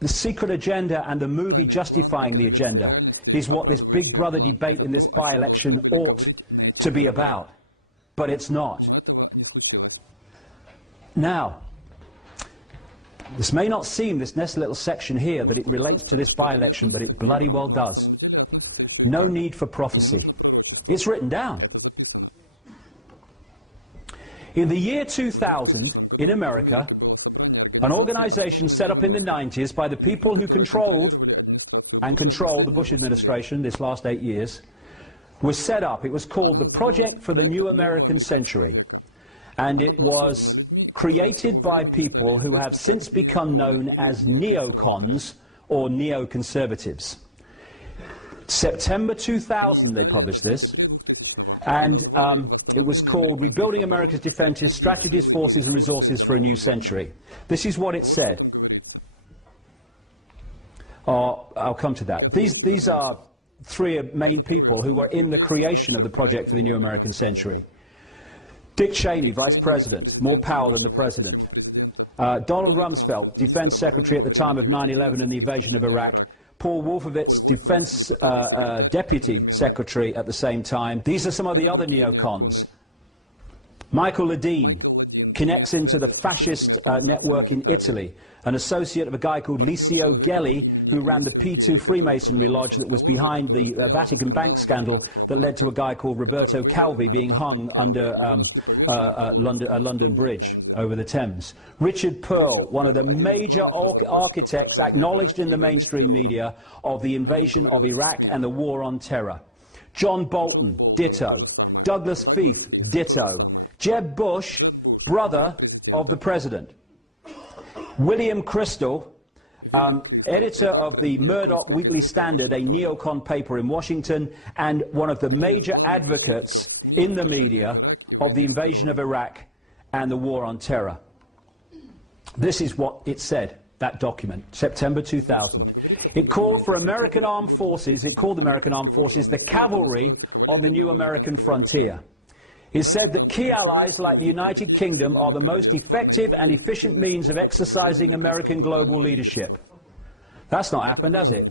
secret agenda and the movie justifying the agenda is what this Big Brother debate in this by-election ought to be about, but it's not. Now, this may not seem, this next little section here, that it relates to this by-election, but it bloody well does. No need for prophecy. It's written down. In the year 2000, in America, an organization set up in the 90s by the people who controlled the Bush administration this last 8 years, was set up. It was called the Project for the New American Century. And it was created by people who have since become known as neocons or neoconservatives. September 2000 they published this, and it was called Rebuilding America's Defenses, Strategies, Forces and Resources for a New Century. This is what it said. I'll come to that. These are three main people who were in the creation of the Project for the New American Century. Dick Cheney, Vice President, more power than the President. Donald Rumsfeld, Defense Secretary at the time of 9/11 and the invasion of Iraq. Paul Wolfowitz, Defense Deputy Secretary at the same time. These are some of the other neocons. Michael Ledeen connects into the fascist network in Italy, an associate of a guy called Licio Gelli, who ran the P2 Freemasonry Lodge that was behind the Vatican Bank scandal that led to a guy called Roberto Calvi being hung under London Bridge over the Thames. Richard Pearl, one of the major architects acknowledged in the mainstream media of the invasion of Iraq and the war on terror. John Bolton, ditto. Douglas Feith, ditto. Jeb Bush, brother of the president. William Crystal, editor of the Murdoch Weekly Standard, a neocon paper in Washington, and one of the major advocates in the media of the invasion of Iraq and the war on terror. This is what it said, that document, September 2000. It called for American armed forces, it called American armed forces the cavalry on the new American frontier. It said that key allies like the United Kingdom are the most effective and efficient means of exercising American global leadership. That's not happened, has it?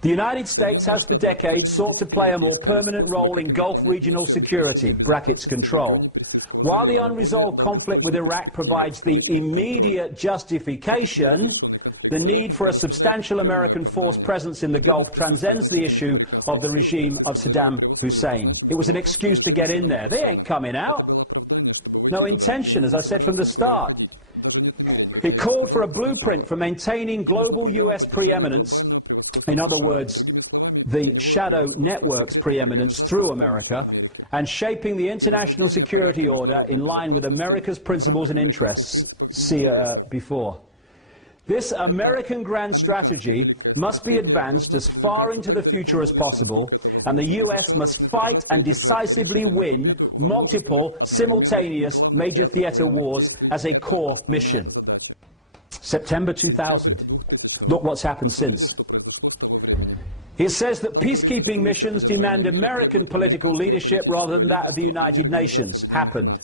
The United States has for decades sought to play a more permanent role in Gulf regional security, brackets control. While the unresolved conflict with Iraq provides the immediate justification, the need for a substantial American force presence in the Gulf transcends the issue of the regime of Saddam Hussein. It was an excuse to get in there. They ain't coming out. No intention, as I said from the start. It called for a blueprint for maintaining global US preeminence, in other words, the shadow network's preeminence through America, and shaping the international security order in line with America's principles and interests. See before. This American grand strategy must be advanced as far into the future as possible, and the US must fight and decisively win multiple simultaneous major theater wars as a core mission. September 2000. Look what's happened since. It says that peacekeeping missions demand American political leadership rather than that of the United Nations. Happened.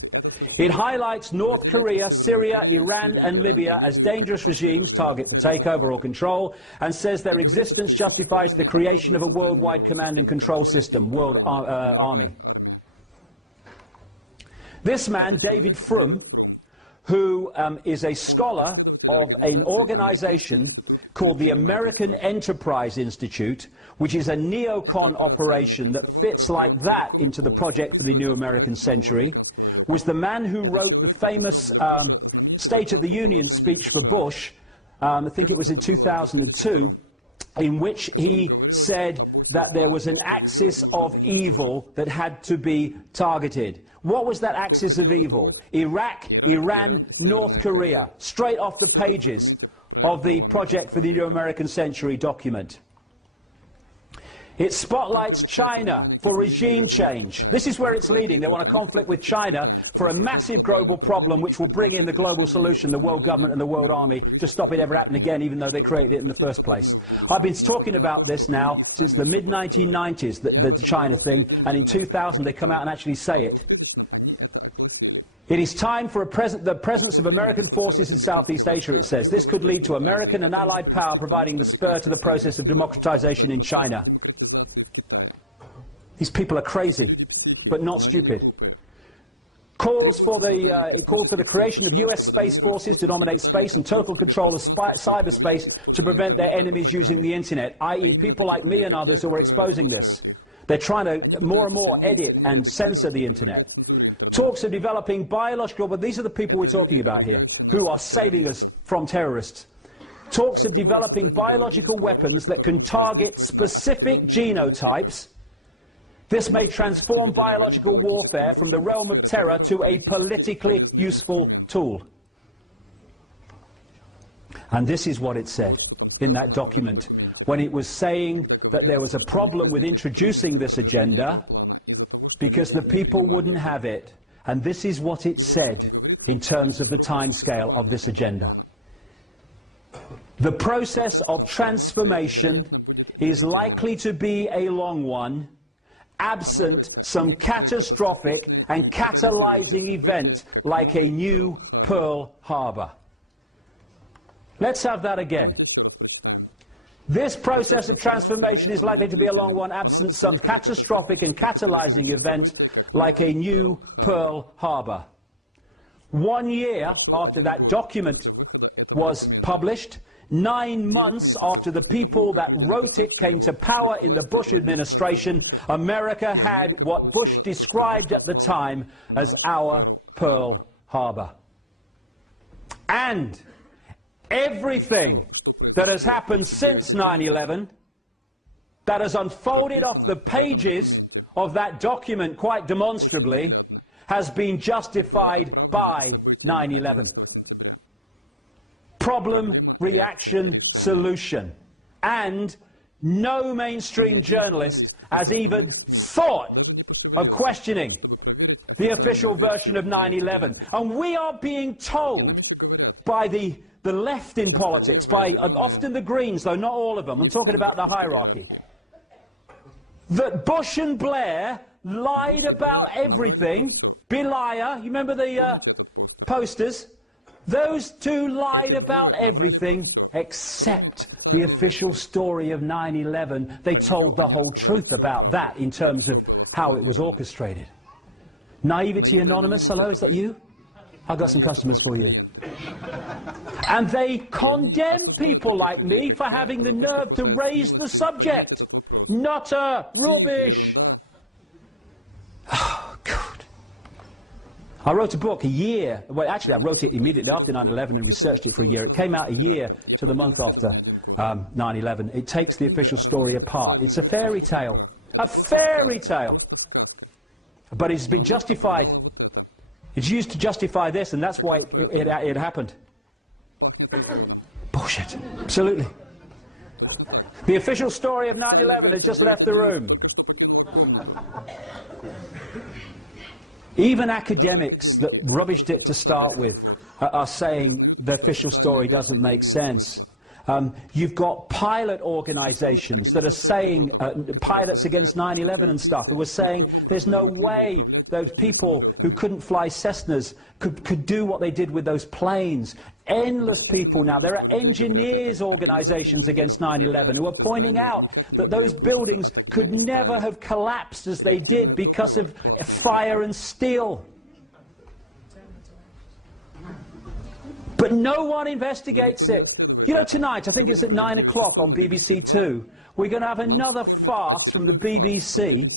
It highlights North Korea, Syria, Iran and Libya as dangerous regimes target for takeover or control, and says their existence justifies the creation of a worldwide command and control system, World Army. This man, David Frum, who is a scholar of an organization called the American Enterprise Institute, which is a neocon operation that fits like that into the project for the new American century, was the man who wrote the famous State of the Union speech for Bush, I think it was in 2002, in which he said that there was an axis of evil that had to be targeted. What was that axis of evil? Iraq, Iran, North Korea, straight off the pages of the Project for the New American Century document. It spotlights China for regime change. This is where it's leading. They want a conflict with China for a massive global problem which will bring in the global solution, the world government and the world army, to stop it ever happening again, even though they created it in the first place. I've been talking about this now since the mid-1990s, the China thing, and in 2000 they come out and actually say it. It is time for the presence of American forces in Southeast Asia, it says. This could lead to American and allied power providing the spur to the process of democratization in China. These people are crazy, but not stupid. It called for the creation of US space forces to dominate space and total control of cyberspace to prevent their enemies using the internet, i.e. people like me and others who are exposing this. They're trying to more and more edit and censor the internet. Talks of developing biological, but these are the people we're talking about here, who are saving us from terrorists. Talks of developing biological weapons that can target specific genotypes. This may transform biological warfare from the realm of terror to a politically useful tool. And this is what it said in that document when it was saying that there was a problem with introducing this agenda because the people wouldn't have it. And this is what it said in terms of the timescale of this agenda. The process of transformation is likely to be a long one, absent some catastrophic and catalyzing event like a new Pearl Harbor. Let's have that again. This process of transformation is likely to be a long one, absent some catastrophic and catalyzing event like a new Pearl Harbor. 1 year after that document was published, 9 months after the people that wrote it came to power in the Bush administration, America had what Bush described at the time as our Pearl Harbor. And everything that has happened since 9/11, that has unfolded off the pages of that document quite demonstrably, has been justified by 9/11. Problem, reaction, solution. And no mainstream journalist has even thought of questioning the official version of 9/11. And we are being told by the left in politics, by often the Greens, though not all of them, I'm talking about the hierarchy, that Bush and Blair lied about everything. Beliar, you remember the posters? Those two lied about everything except the official story of 9/11. They told the whole truth about that in terms of how it was orchestrated. Naivety Anonymous, hello, is that you? I've got some customers for you. And they condemn people like me for having the nerve to raise the subject. Nutter, rubbish. Oh, God. I wrote a book a year, well actually I wrote it immediately after 9/11 and researched it for a year. It came out a year to the month after 9/11. It takes the official story apart. It's a fairy tale. A fairy tale. But it's been justified. It's used to justify this, and that's why it happened. Bullshit. Absolutely. The official story of 9/11 has just left the room. Even academics that rubbished it to start with are saying the official story doesn't make sense. You've got pilot organizations that are saying, pilots against 9/11 and stuff, who were saying there's no way those people who couldn't fly Cessnas could do what they did with those planes. Endless people now. There are engineers organizations against 9/11 who are pointing out that those buildings could never have collapsed as they did because of fire and steel. But no one investigates it. You know, tonight, I think it's at 9 o'clock on BBC Two, we're going to have another farce from the BBC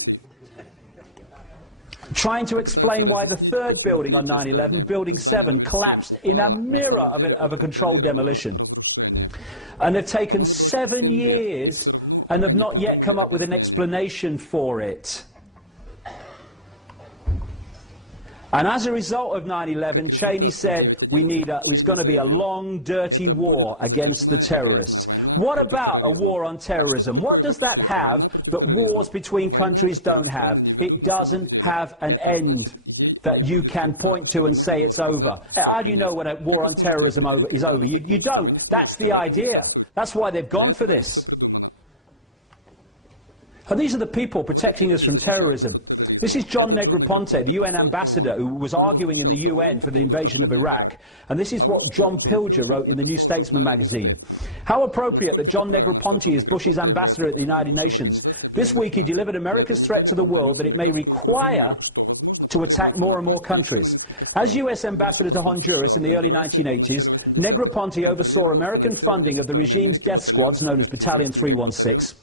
trying to explain why the third building on 9/11, Building 7, collapsed in a mirror of a controlled demolition. And they've taken 7 years and have not yet come up with an explanation for it. And as a result of 9/11, Cheney said it's going to be a long, dirty war against the terrorists. What about a war on terrorism? What does that have that wars between countries don't have? It doesn't have an end that you can point to and say it's over. How do you know when a war on terrorism is over? You don't. That's the idea. That's why they've gone for this. And these are the people protecting us from terrorism. This is John Negroponte, the UN ambassador who was arguing in the UN for the invasion of Iraq. And this is what John Pilger wrote in the New Statesman magazine. How appropriate that John Negroponte is Bush's ambassador at the United Nations. This week he delivered America's threat to the world that it may require to attack more and more countries. As US ambassador to Honduras in the early 1980s, Negroponte oversaw American funding of the regime's death squads, known as Battalion 316,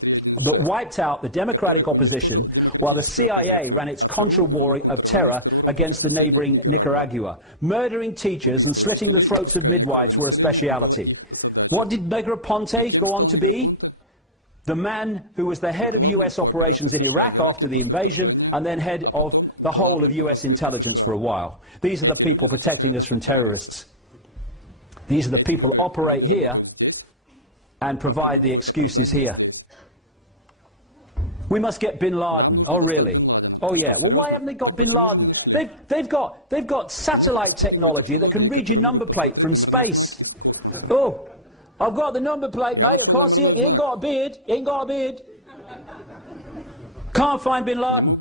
that wiped out the democratic opposition while the CIA ran its Contra war of terror against the neighboring Nicaragua. Murdering teachers and slitting the throats of midwives were a speciality. What did Negroponte go on to be? The man who was the head of US operations in Iraq after the invasion, and then head of the whole of US intelligence for a while. These are the people protecting us from terrorists. These are the people that operate here and provide the excuses here. We must get bin Laden. Oh, really? Oh, yeah. Well, why haven't they got bin Laden? They've got satellite technology that can read your number plate from space. Oh, I've got the number plate, mate. I can't see it. He ain't got a beard. He ain't got a beard. Can't find bin Laden.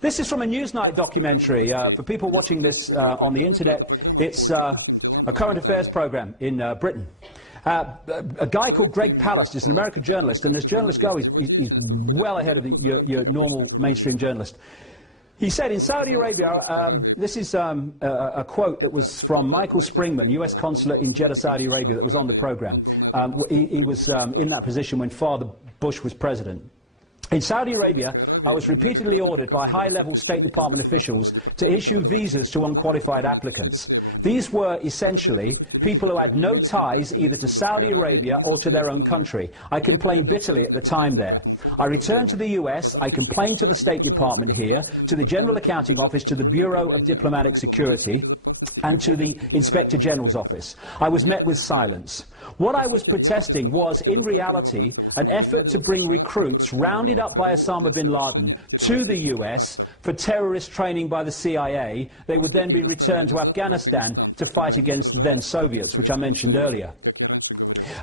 This is from a Newsnight documentary. For people watching this on the internet, it's a current affairs program in Britain. A guy called Greg Palast is an American journalist, and as journalists go, he's well ahead of your normal mainstream journalist. He said in Saudi Arabia, this is a quote that was from Michael Springman, US consulate in Jeddah, Saudi Arabia, that was on the program. He was in that position when Father Bush was president. In Saudi Arabia, I was repeatedly ordered by high-level State Department officials to issue visas to unqualified applicants. These were essentially people who had no ties either to Saudi Arabia or to their own country. I complained bitterly at the time there. I returned to the US, I complained to the State Department here, to the General Accounting Office, to the Bureau of Diplomatic Security, and to the Inspector General's office. I was met with silence. What I was protesting was, in reality, an effort to bring recruits rounded up by Osama bin Laden to the US for terrorist training by the CIA. They would then be returned to Afghanistan to fight against the then Soviets, which I mentioned earlier.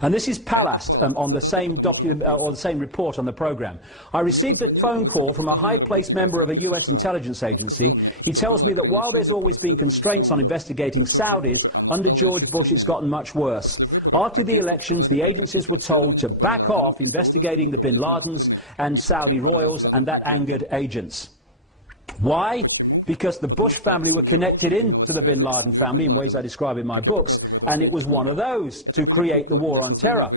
And this is Palast on the same document or the same report on the program. I received a phone call from a high-placed member of a US intelligence agency. He tells me that while there's always been constraints on investigating Saudis, under George Bush it's gotten much worse. After the elections, the agencies were told to back off investigating the bin Ladens and Saudi royals, and that angered agents. Why? Because the Bush family were connected into the bin Laden family in ways I describe in my books, and it was one of those to create the war on terror.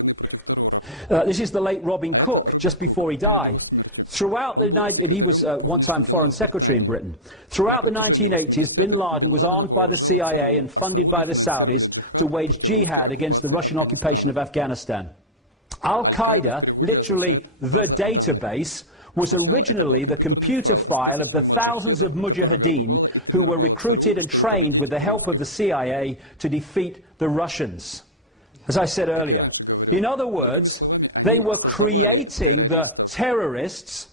This is the late Robin Cook, just before he died. throughout the and he was one time Foreign Secretary in Britain. Throughout the 1980s, bin Laden was armed by the CIA and funded by the Saudis to wage jihad against the Russian occupation of Afghanistan. Al-Qaeda, literally the database, was originally the computer file of the thousands of mujahideen who were recruited and trained with the help of the CIA to defeat the Russians. As I said earlier, in other words, they were creating the terrorists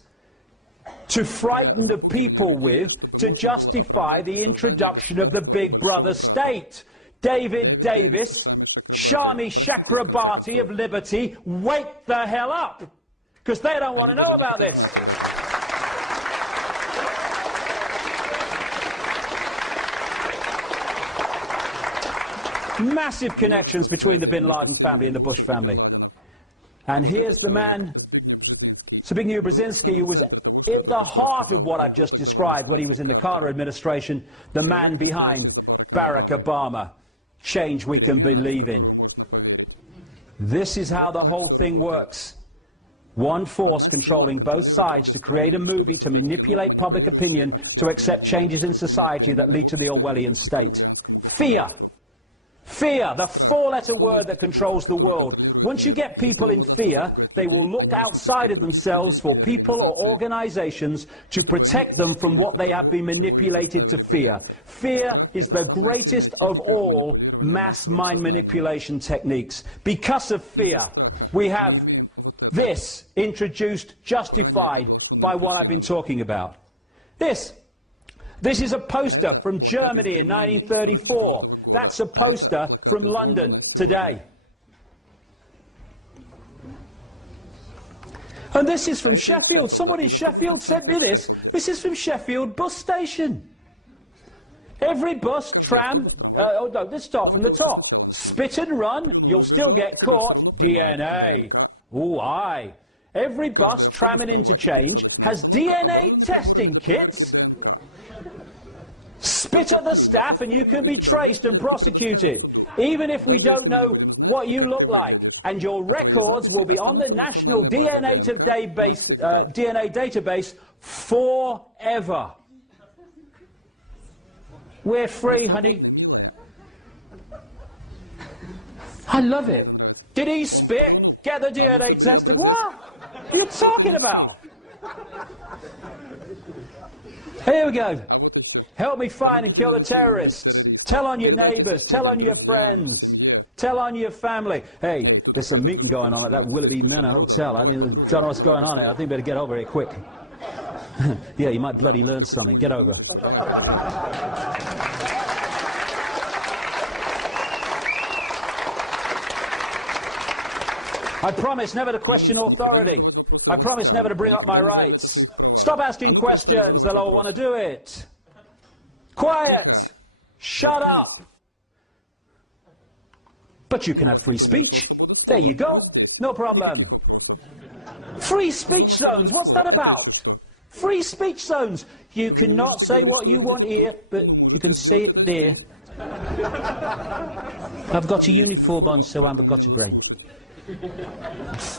to frighten the people with, to justify the introduction of the Big Brother state. David Davis, Shami Chakrabarti of Liberty, wake the hell up! Because they don't want to know about this. Massive connections between the bin Laden family and the Bush family. And here's the man, Zbigniew Brzezinski, who was at the heart of what I've just described when he was in the Carter administration, the man behind Barack Obama. Change we can believe in. This is how the whole thing works. One force controlling both sides to create a movie to manipulate public opinion to accept changes in society that lead to the Orwellian state. Fear. Fear, the four-letter word that controls the world. Once you get people in fear, they will look outside of themselves for people or organizations to protect them from what they have been manipulated to fear. Fear is the greatest of all mass mind manipulation techniques. Because of fear, we have this introduced, justified by what I've been talking about. This is a poster from Germany in 1934. That's a poster from London today. And this is from Sheffield. Someone in Sheffield sent me this. This is from Sheffield bus station. Every bus, tram, oh no, let's start from the top. Spit and run, you'll still get caught. DNA. Ooh, aye. Every bus, tram and interchange has DNA testing kits. Spit at the staff and you can be traced and prosecuted, even if we don't know what you look like. And your records will be on the National DNA database forever. We're free, honey. I love it. Did he spit? Get the DNA tested. What are you talking about? Here we go. Help me find and kill the terrorists. Tell on your neighbours. Tell on your friends. Tell on your family. Hey, there's some meeting going on at that Willoughby Manor Hotel. I don't know what's going on here. I think better get over here quick. Yeah, you might bloody learn something. Get over. I promise never to question authority. I promise never to bring up my rights. Stop asking questions. They'll all want to do it. Quiet! Shut up! But you can have free speech. There you go. No problem. Free speech zones. What's that about? Free speech zones. You cannot say what you want here, but you can say it there. I've got a uniform on, so I've got a brain.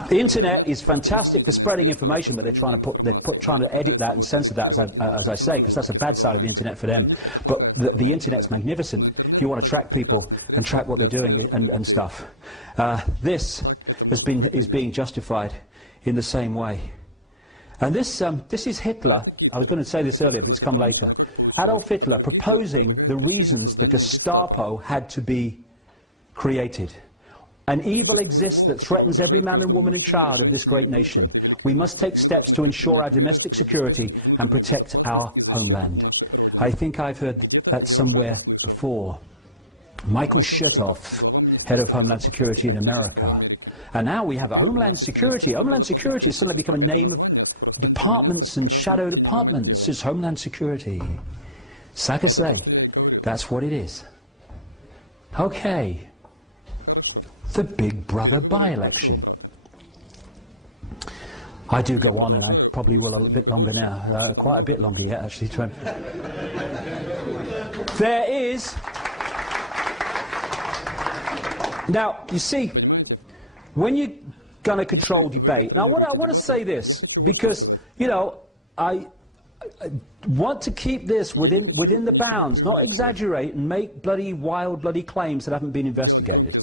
The internet is fantastic for spreading information, but they're trying to edit that and censor that, as I say, because that's a bad side of the internet for them. But the internet's magnificent if you want to track people and track what they're doing and stuff. This is being justified in the same way. And this is Hitler. I was going to say this earlier, but it's come later. Adolf Hitler proposing the reasons the Gestapo had to be created. An evil exists that threatens every man and woman and child of this great nation. We must take steps to ensure our domestic security and protect our homeland. I think I've heard that somewhere before. Michael Chertoff, head of Homeland Security in America. And now we have a Homeland Security. Homeland Security has suddenly become a name of departments and shadow departments. It's Homeland Security. It's like I say, that's what it is. Okay. The Big Brother by-election. I do go on, and I probably will a bit longer now, quite a bit longer yet, actually. There is... Now, you see, when you're going to control debate, and I want to say this, because, you know, I want to keep this within the bounds, not exaggerate and make bloody wild bloody claims that haven't been investigated.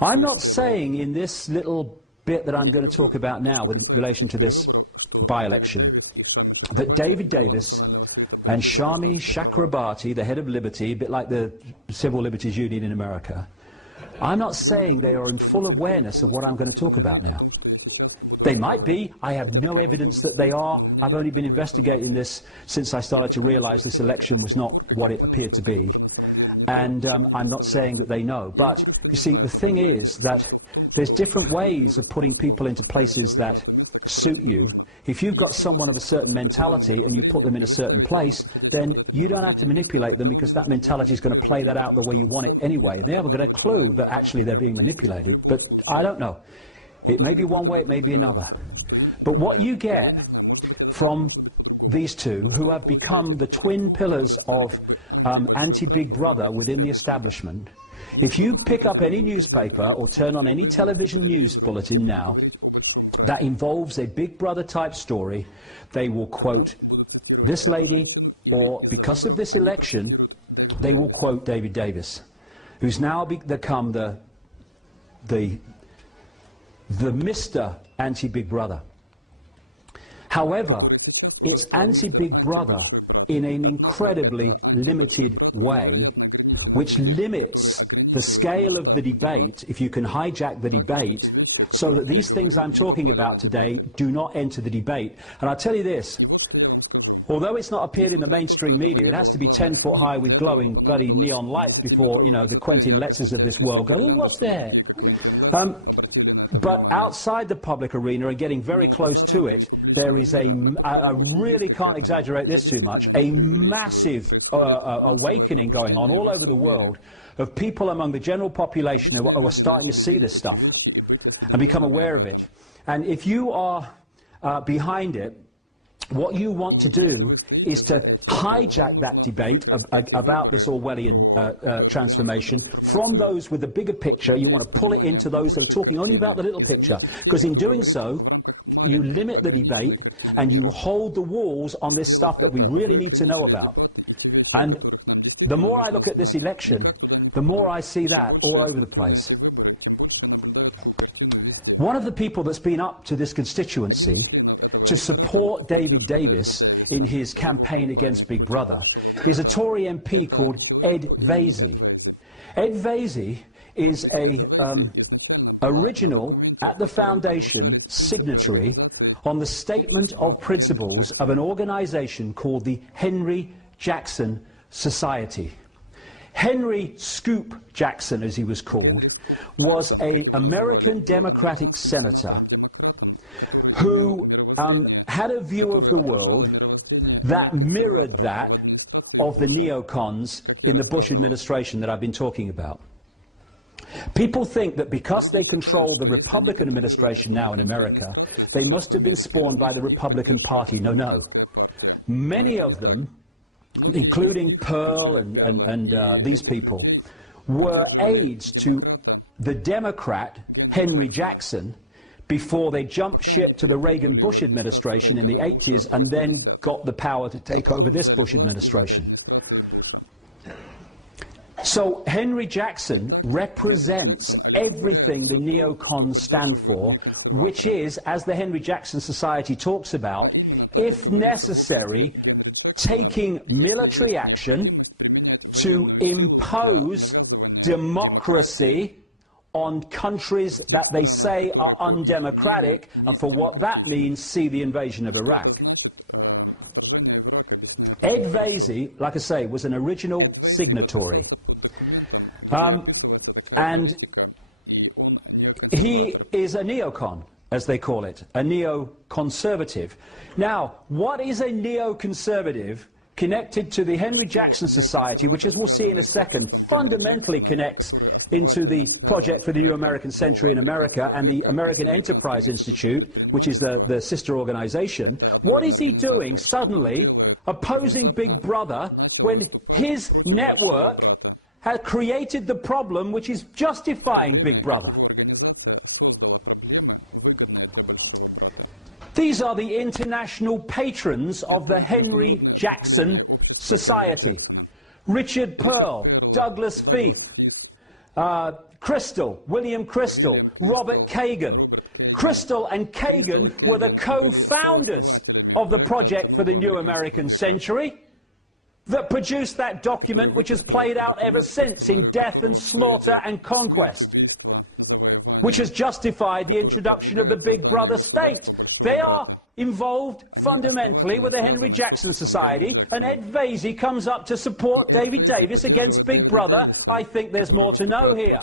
I'm not saying in this little bit that I'm going to talk about now with relation to this by-election that David Davis and Shami Chakrabarti, the head of Liberty, a bit like the Civil Liberties Union in America, I'm not saying they are in full awareness of what I'm going to talk about now. They might be. I have no evidence that they are. I've only been investigating this since I started to realize this election was not what it appeared to be. And I'm not saying that they know. But, you see, the thing is that there's different ways of putting people into places that suit you. If you've got someone of a certain mentality and you put them in a certain place, then you don't have to manipulate them because that mentality is going to play that out the way you want it anyway. They haven't got a clue that actually they're being manipulated. But I don't know. It may be one way, it may be another. But what you get from these two, who have become the twin pillars of anti-Big Brother within the establishment, if you pick up any newspaper or turn on any television news bulletin now that involves a Big Brother type story, they will quote this lady, or because of this election, they will quote David Davis, who's now become the Mr. Anti-Big Brother. However, it's anti-Big Brother in an incredibly limited way, which limits the scale of the debate, if you can hijack the debate, so that these things I'm talking about today do not enter the debate. And I'll tell you this, although it's not appeared in the mainstream media, it has to be 10 foot high with glowing bloody neon lights before, you know, the Quentin Letzers of this world go, oh, what's that? But outside the public arena and getting very close to it, there is I really can't exaggerate this too much, a massive awakening going on all over the world of people among the general population who are starting to see this stuff and become aware of it. And if you are behind it, what you want to do is to hijack that debate about this Orwellian transformation from those with the bigger picture. You want to pull it into those that are talking only about the little picture, because in doing so, you limit the debate and you hold the walls on this stuff that we really need to know about. And the more I look at this election, the more I see that all over the place. One of the people that's been up to this constituency to support David Davis in his campaign against Big Brother is a Tory MP called Ed Vaizey. Ed Vaizey is a original, at the foundation, signatory on the Statement of Principles of an organisation called the Henry Jackson Society. Henry Scoop Jackson, as he was called, was an American Democratic senator who had a view of the world that mirrored that of the neocons in the Bush administration that I've been talking about. People think that because they control the Republican administration now in America, they must have been spawned by the Republican Party. No, no. Many of them, including Pearl and these people, were aides to the Democrat Henry Jackson before they jumped ship to the Reagan-Bush administration in the 80s and then got the power to take over this Bush administration. So Henry Jackson represents everything the neocons stand for, which is, as the Henry Jackson Society talks about, if necessary, taking military action to impose democracy on countries that they say are undemocratic, and for what that means, see the invasion of Iraq. Ed Vaizey, like I say, was an original signatory. And he is a neocon, as they call it, a neoconservative. Now, what is a neoconservative connected to the Henry Jackson Society, which, as we'll see in a second, fundamentally connects into the Project for the New American Century in America and the American Enterprise Institute, which is the sister organization? What is he doing suddenly opposing Big Brother when his network has created the problem which is justifying Big Brother? These are the international patrons of the Henry Jackson Society. Richard Pearl, Douglas Feith, Crystal, William Crystal, Robert Kagan. Crystal and Kagan were the co-founders of the Project for the New American Century that produced that document which has played out ever since in death and slaughter and conquest, which has justified the introduction of the Big Brother state. They are involved fundamentally with the Henry Jackson Society, and Ed Vaizey comes up to support David Davis against Big Brother. I think there's more to know here.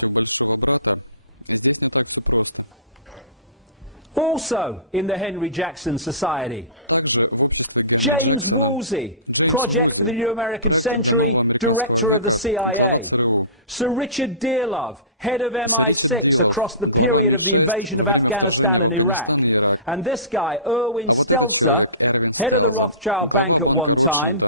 Also in the Henry Jackson Society, James Woolsey, Project for the New American Century, Director of the CIA. Sir Richard Dearlove, head of MI6 across the period of the invasion of Afghanistan and Iraq. And this guy, Erwin Stelzer, head of the Rothschild Bank at one time,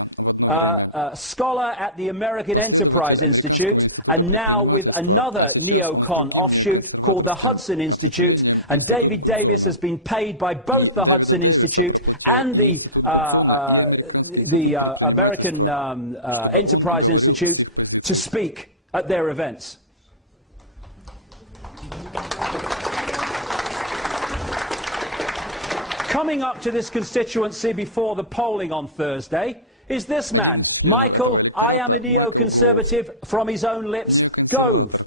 scholar at the American Enterprise Institute, and now with another neocon offshoot called the Hudson Institute. And David Davis has been paid by both the Hudson Institute and the American Enterprise Institute to speak at their events. Coming up to this constituency before the polling on Thursday is this man, Michael, I am a neoconservative, from his own lips, Gove,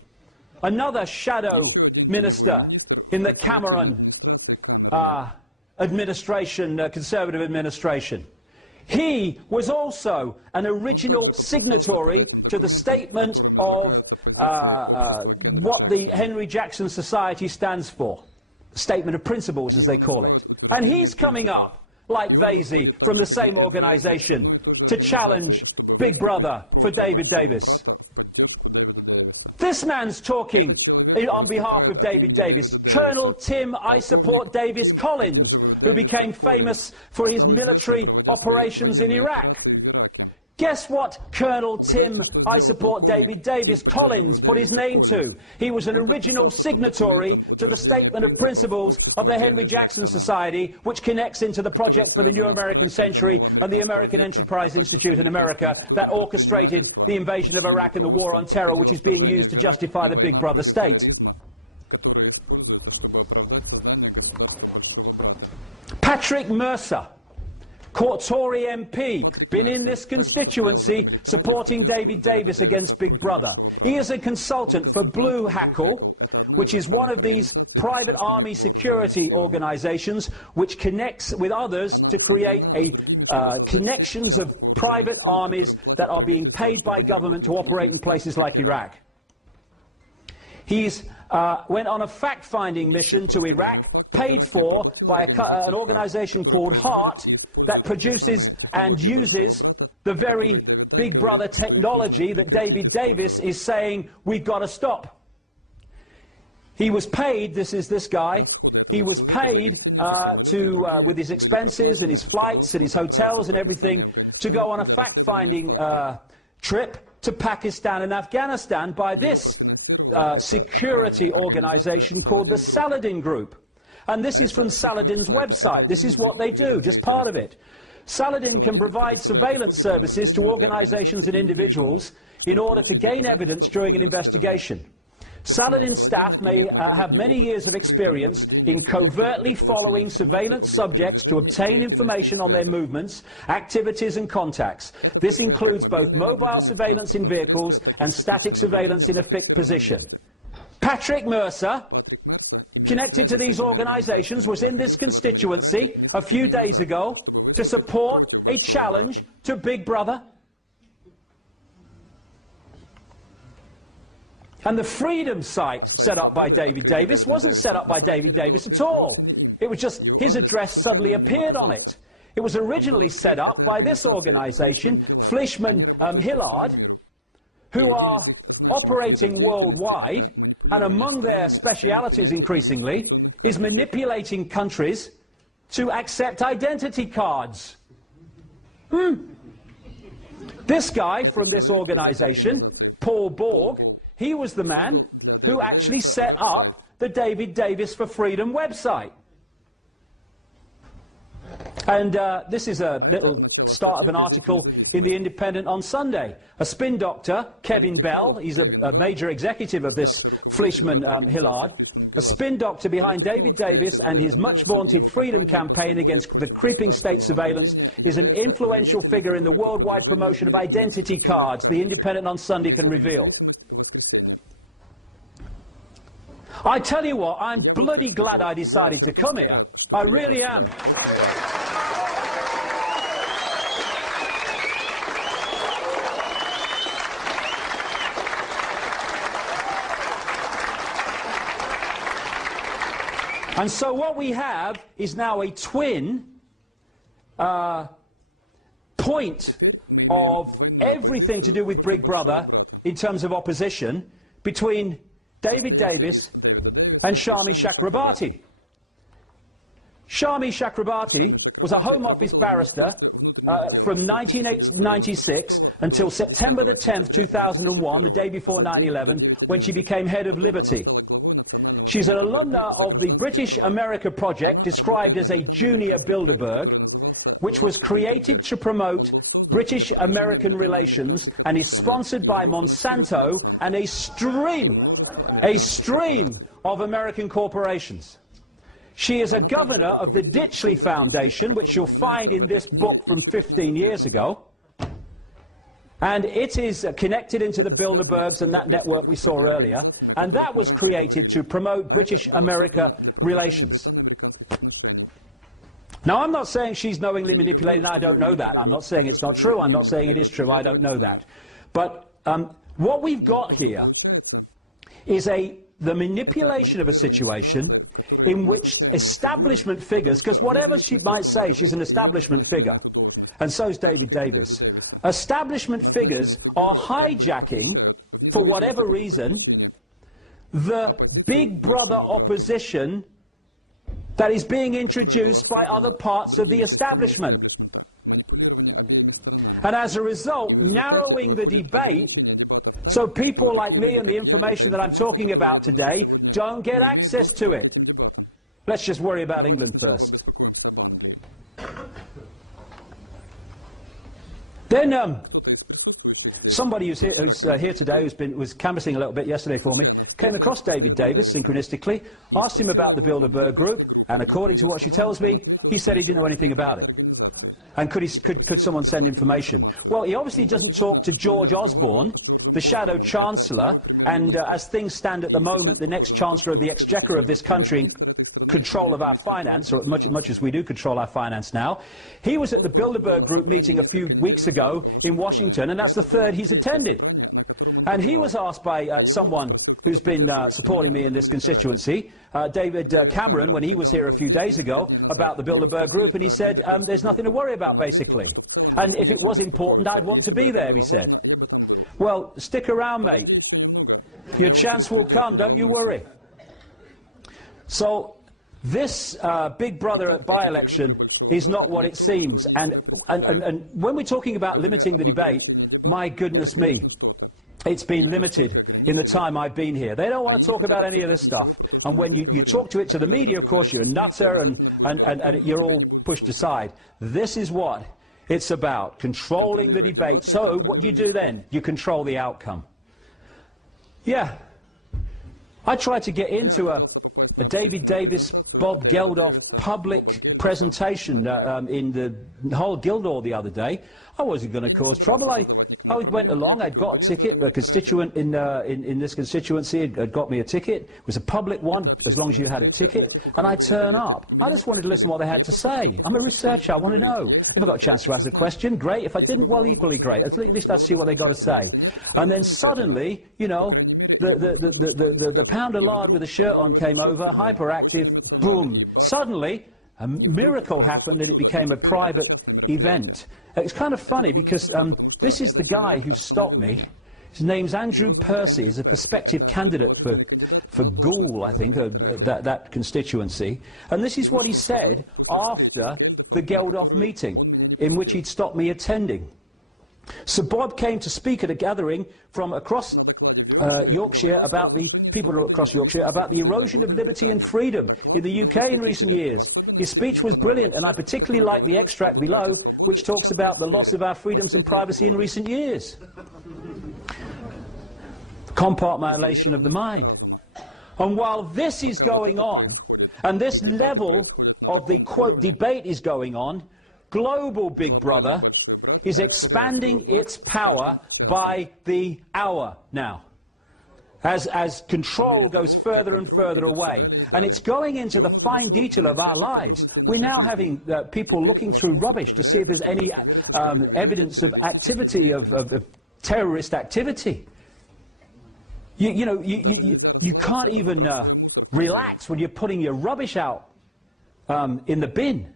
another shadow minister in the Cameron administration, Conservative administration. He was also an original signatory to the statement of what the Henry Jackson Society stands for, Statement of Principles as they call it. And he's coming up, like Vaizey, from the same organisation, to challenge Big Brother for David Davis. This man's talking on behalf of David Davis. Colonel Tim I Support Davis Collins, who became famous for his military operations in Iraq. Guess what Colonel Tim I Support David Davis Collins put his name to? He was an original signatory to the Statement of Principles of the Henry Jackson Society, which connects into the Project for the New American Century and the American Enterprise Institute in America that orchestrated the invasion of Iraq and the war on terror, which is being used to justify the Big Brother state. Patrick Mercer, Tory MP, been in this constituency supporting David Davis against Big Brother. He is a consultant for Blue Hackle, which is one of these private army security organisations which connects with others to create connections of private armies that are being paid by government to operate in places like Iraq. He's went on a fact-finding mission to Iraq, paid for by an organisation called HEART, that produces and uses the very Big Brother technology that David Davis is saying we've got to stop. He was paid, this is this guy, he was paid with his expenses and his flights and his hotels and everything to go on a fact-finding trip to Pakistan and Afghanistan by this security organisation called the Saladin Group. And this is from Saladin's website. This is what they do, just part of it. Saladin can provide surveillance services to organisations and individuals in order to gain evidence during an investigation. Saladin staff may have many years of experience in covertly following surveillance subjects to obtain information on their movements, activities and contacts. This includes both mobile surveillance in vehicles and static surveillance in a fixed position. Patrick Mercer, connected to these organisations, was in this constituency a few days ago to support a challenge to Big Brother. And the Freedom site set up by David Davis wasn't set up by David Davis at all. It was just his address suddenly appeared on it. It was originally set up by this organisation, Fleischmann Hillard, who are operating worldwide, and among their specialities increasingly is manipulating countries to accept identity cards. This guy from this organisation, Paul Borg, he was the man who actually set up the David Davis for Freedom website. And this is a little start of an article in The Independent on Sunday. A spin doctor, Kevin Bell, he's a major executive of this Fleischmann Hillard, a spin doctor behind David Davis and his much-vaunted freedom campaign against the creeping state surveillance, is an influential figure in the worldwide promotion of identity cards, The Independent on Sunday can reveal. I tell you what, I'm bloody glad I decided to come here. I really am. And so what we have is now a twin point of everything to do with Big Brother in terms of opposition between David Davis and Shami Chakrabarti. Shami Chakrabarti was a Home Office barrister from 1996 until September the 10th, 2001, the day before 9/11, when she became head of Liberty. She's an alumna of the British America Project, described as a junior Bilderberg, which was created to promote British-American relations and is sponsored by Monsanto and a stream of American corporations. She is a governor of the Ditchley Foundation, which you'll find in this book from 15 years ago. And it is connected into the Bilderbergs and that network we saw earlier. And that was created to promote British-America relations. Now, I'm not saying she's knowingly manipulating. I don't know that. I'm not saying it's not true. I'm not saying it is true. I don't know that. But what we've got here is the manipulation of a situation in which establishment figures, because whatever she might say, she's an establishment figure, and so is David Davis. Establishment figures are hijacking, for whatever reason, the Big Brother opposition that is being introduced by other parts of the establishment. And as a result, narrowing the debate so people like me and the information that I'm talking about today don't get access to it. Let's just worry about England first. Then somebody who's here today, was canvassing a little bit yesterday for me, came across David Davis synchronistically, asked him about the Bilderberg Group, and according to what she tells me, he said he didn't know anything about it. And could someone send information? Well, he obviously doesn't talk to George Osborne, the Shadow Chancellor, and as things stand at the moment, the next Chancellor of the Exchequer of this country, in control of our finance, or much as we do control our finance now. He was at the Bilderberg Group meeting a few weeks ago in Washington, and that's the third he's attended. And he was asked by someone who's been supporting me in this constituency, David Cameron, when he was here a few days ago, about the Bilderberg Group, and he said, there's nothing to worry about, basically. And if it was important, I'd want to be there, he said. Well, stick around, mate. Your chance will come, don't you worry. So this Big Brother by-election is not what it seems. And when we're talking about limiting the debate, my goodness me, it's been limited in the time I've been here. They don't want to talk about any of this stuff. And when you talk to it to the media, of course, you're a nutter and you're all pushed aside. This is what it's about, controlling the debate. So what you do then? You control the outcome. Yeah. I tried to get into a David Davis, Bob Geldof public presentation in the whole Guildhall the other day. I wasn't going to cause trouble. I went along, I'd got a ticket, a constituent in this constituency had got me a ticket. It was a public one, as long as you had a ticket, and I turn up. I just wanted to listen to what they had to say. I'm a researcher, I want to know. If I got a chance to ask a question, great. If I didn't, well, equally great. At least I'd see what they got to say. And then suddenly, you know, the pound of lard with a shirt on came over, hyperactive, boom. Suddenly, a miracle happened and it became a private event. It's kind of funny because this is the guy who stopped me. His name's Andrew Percy. He's a prospective candidate for Goole, I think, that constituency. And this is what he said after the Geldof meeting, in which he'd stopped me attending. So Bob came to speak at a gathering from across Yorkshire, about the people across Yorkshire, about the erosion of liberty and freedom in the UK in recent years. His speech was brilliant, and I particularly like the extract below, which talks about the loss of our freedoms and privacy in recent years. Compartmentalization of the mind. And while this is going on, and this level of the, quote, debate is going on, global Big Brother is expanding its power by the hour now, as control goes further and further away. And it's going into the fine detail of our lives. We're now having people looking through rubbish to see if there's any evidence of activity, of terrorist activity. You can't even relax when you're putting your rubbish out in the bin.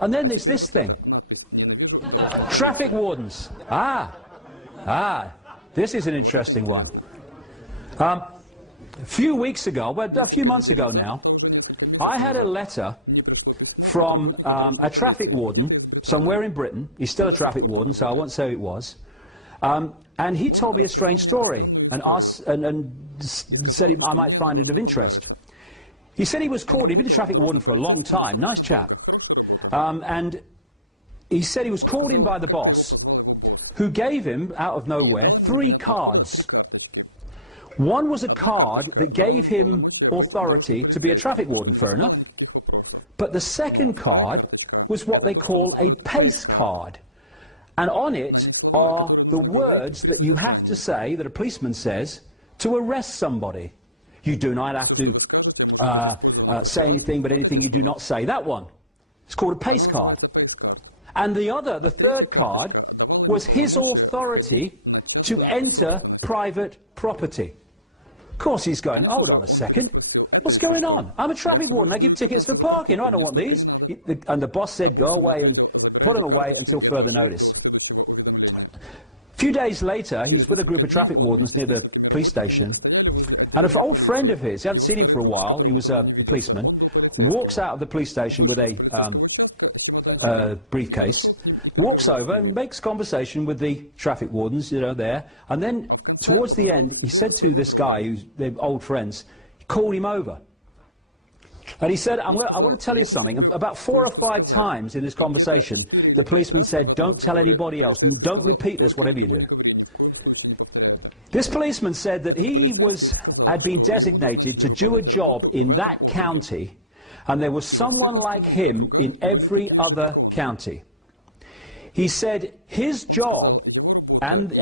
And then there's this thing. Traffic wardens. This is an interesting one. A few weeks ago, well, a few months ago now, I had a letter from a traffic warden somewhere in Britain. He's still a traffic warden, so I won't say who it was. And he told me a strange story and said I might find it of interest. He said he was called, he'd been a traffic warden for a long time, nice chap. And he said he was called in by the boss, who gave him, out of nowhere, 3 cards. One was a card that gave him authority to be a traffic warden, fair enough. But the second card was what they call a pace card. And on it are the words that you have to say, that a policeman says, to arrest somebody. You do not have to say anything, but anything you do not say. That one. It's called a pace card. And the third card, was his authority to enter private property. Of course he's going, hold on a second. What's going on? I'm a traffic warden. I give tickets for parking. I don't want these. And the boss said, go away and put him away until further notice. A few days later, he's with a group of traffic wardens near the police station. And an old friend of his, he hadn't seen him for a while, he was a policeman, walks out of the police station with a briefcase, walks over and makes conversation with the traffic wardens, there. And then, towards the end, he said to this guy, who's they're old friends, he called him over. And he said, I want to tell you something. About 4 or 5 times in this conversation, the policeman said, don't tell anybody else, and don't repeat this, whatever you do. This policeman said that he had been designated to do a job in that county, and there was someone like him in every other county. He said his job, and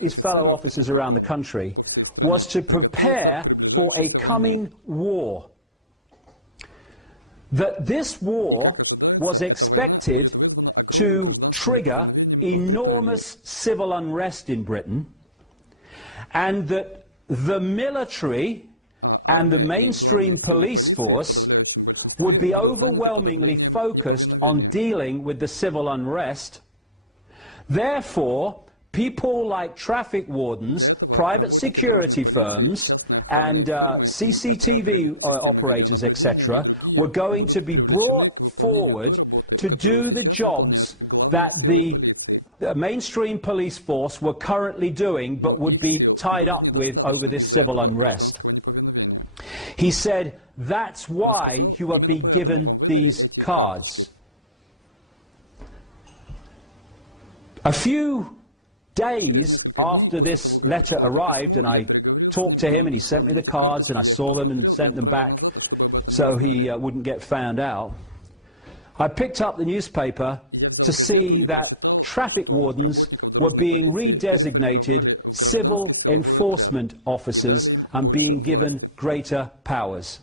his fellow officers around the country, was to prepare for a coming war. That this war was expected to trigger enormous civil unrest in Britain, and that the military and the mainstream police force would be overwhelmingly focused on dealing with the civil unrest. Therefore, people like traffic wardens, private security firms, and CCTV operators, etc., were going to be brought forward to do the jobs that the mainstream police force were currently doing, but would be tied up with over this civil unrest. He said, that's why you have been given these cards. A few days after this letter arrived, and I talked to him, and he sent me the cards, and I saw them and sent them back so he wouldn't get found out, I picked up the newspaper to see that traffic wardens were being redesignated civil enforcement officers and being given greater powers.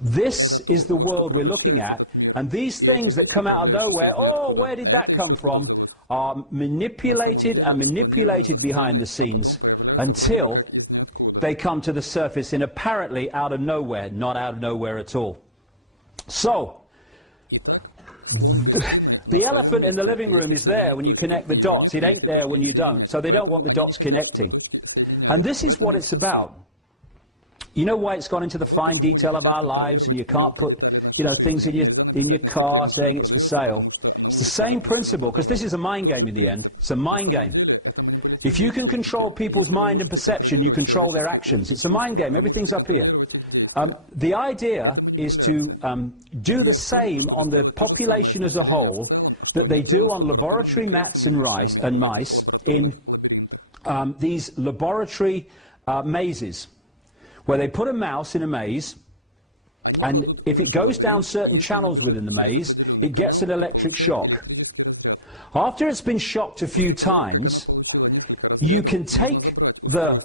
This is the world we're looking at, and these things that come out of nowhere, oh, where did that come from, are manipulated and manipulated behind the scenes until they come to the surface in apparently out of nowhere, not out of nowhere at all. So, the elephant in the living room is there when you connect the dots. It ain't there when you don't. So they don't want the dots connecting. And this is what it's about. You know why it's gone into the fine detail of our lives, and you can't put, things in your car saying it's for sale. It's the same principle, because this is a mind game in the end. It's a mind game. If you can control people's mind and perception, you control their actions. It's a mind game. Everything's up here. The idea is to do the same on the population as a whole that they do on laboratory rats and mice in these laboratory mazes, where they put a mouse in a maze, and if it goes down certain channels within the maze, it gets an electric shock. After it's been shocked a few times, you can take the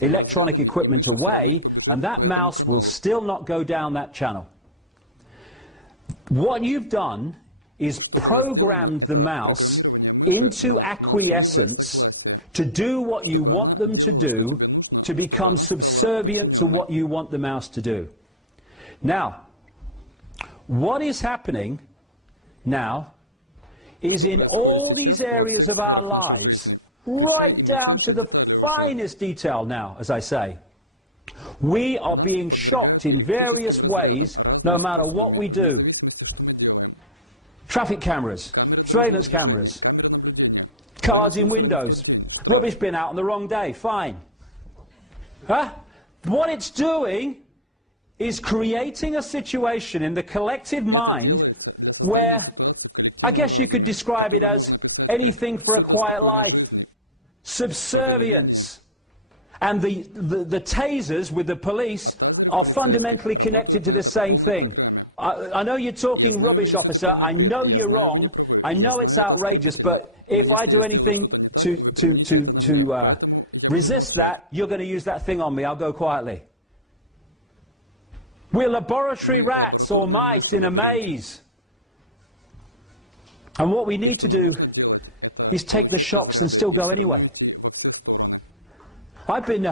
electronic equipment away, and that mouse will still not go down that channel. What you've done is programmed the mouse into acquiescence to do what you want them to do, to become subservient to what you want the mouse to do. Now, what is happening now is in all these areas of our lives, right down to the finest detail now, as I say, we are being shocked in various ways no matter what we do. Traffic cameras, surveillance cameras, cards in windows, rubbish bin out on the wrong day, fine. Huh? What it's doing is creating a situation in the collective mind where I guess you could describe it as anything for a quiet life. Subservience. And the tasers with the police are fundamentally connected to the same thing. I know you're talking rubbish, officer. I know you're wrong. I know it's outrageous, but if I do anything to resist that, you're going to use that thing on me. I'll go quietly. We're laboratory rats or mice in a maze. And what we need to do is take the shocks and still go anyway. I've been...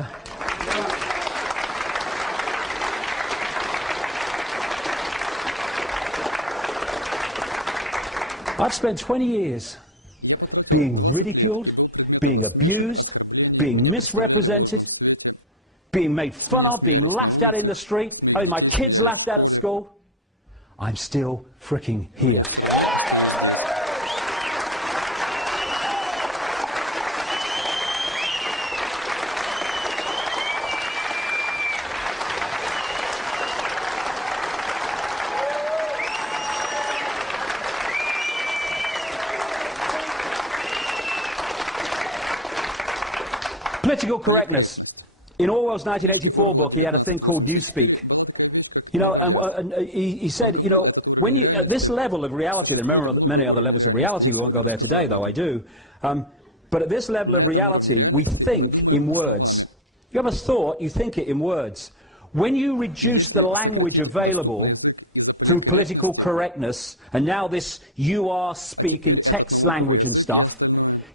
I've spent 20 years being ridiculed, being abused, being misrepresented, being made fun of, being laughed at in the street, having my kids laughed at school. I'm still fricking here. Political correctness. In Orwell's 1984 book, he had a thing called Newspeak. You know, and he said, you know, when you at this level of reality, there are many other levels of reality. We won't go there today, though I do. But at this level of reality, we think in words. You have a thought, you think it in words. When you reduce the language available through political correctness, and now this you are speak in text language and stuff,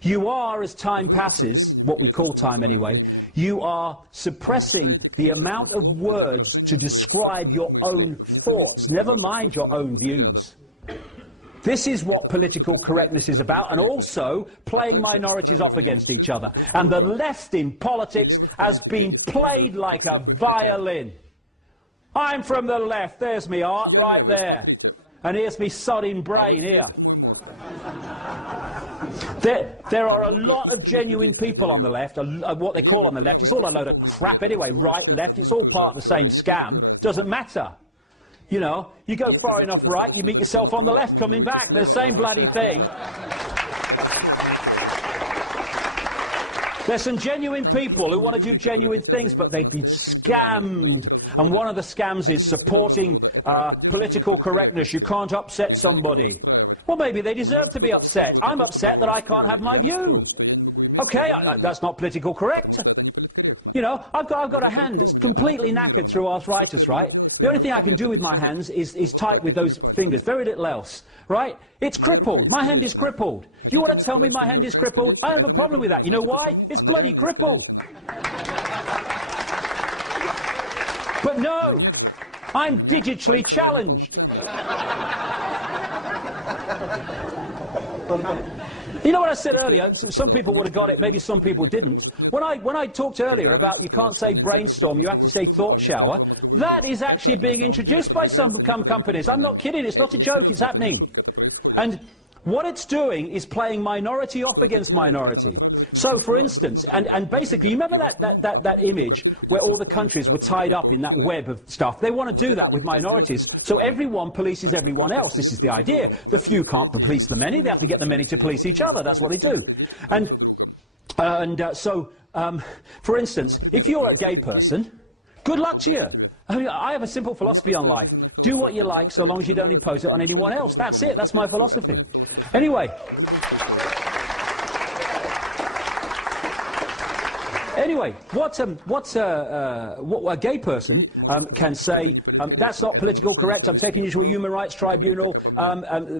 you are, as time passes, what we call time anyway, you are suppressing the amount of words to describe your own thoughts, never mind your own views. This is what political correctness is about, and also playing minorities off against each other. And the left in politics has been played like a violin. I'm from the left, there's me art right there. And here's me sodding brain here. There are a lot of genuine people on the left, what they call on the left. It's all a load of crap anyway, right, left, it's all part of the same scam. Doesn't matter. You know, you go far enough right, you meet yourself on the left coming back, the same bloody thing. There's some genuine people who want to do genuine things, but they've been scammed. And one of the scams is supporting political correctness. You can't upset somebody. Well, maybe they deserve to be upset. I'm upset that I can't have my view. Okay, that's not political correct. You know, I've got a hand that's completely knackered through arthritis, right? The only thing I can do with my hands is type with those fingers, very little else, right? It's crippled. My hand is crippled. You want to tell me my hand is crippled? I don't have a problem with that. You know why? It's bloody crippled. But no, I'm digitally challenged. You know what I said earlier? Some people would have got it, maybe some people didn't. When I talked earlier about you can't say brainstorm, you have to say thought shower, that is actually being introduced by some companies. I'm not kidding, it's not a joke, it's happening. And what it's doing is playing minority off against minority. So, for instance, and basically, you remember that image where all the countries were tied up in that web of stuff? They want to do that with minorities. So everyone polices everyone else. This is the idea. The few can't police the many. They have to get the many to police each other. That's what they do. For instance, if you're a gay person, good luck to you. I mean, I have a simple philosophy on life. Do what you like so long as you don't impose it on anyone else. That's it. That's my philosophy. Anyway, what a gay person can say, that's not politically correct, I'm taking you to a human rights tribunal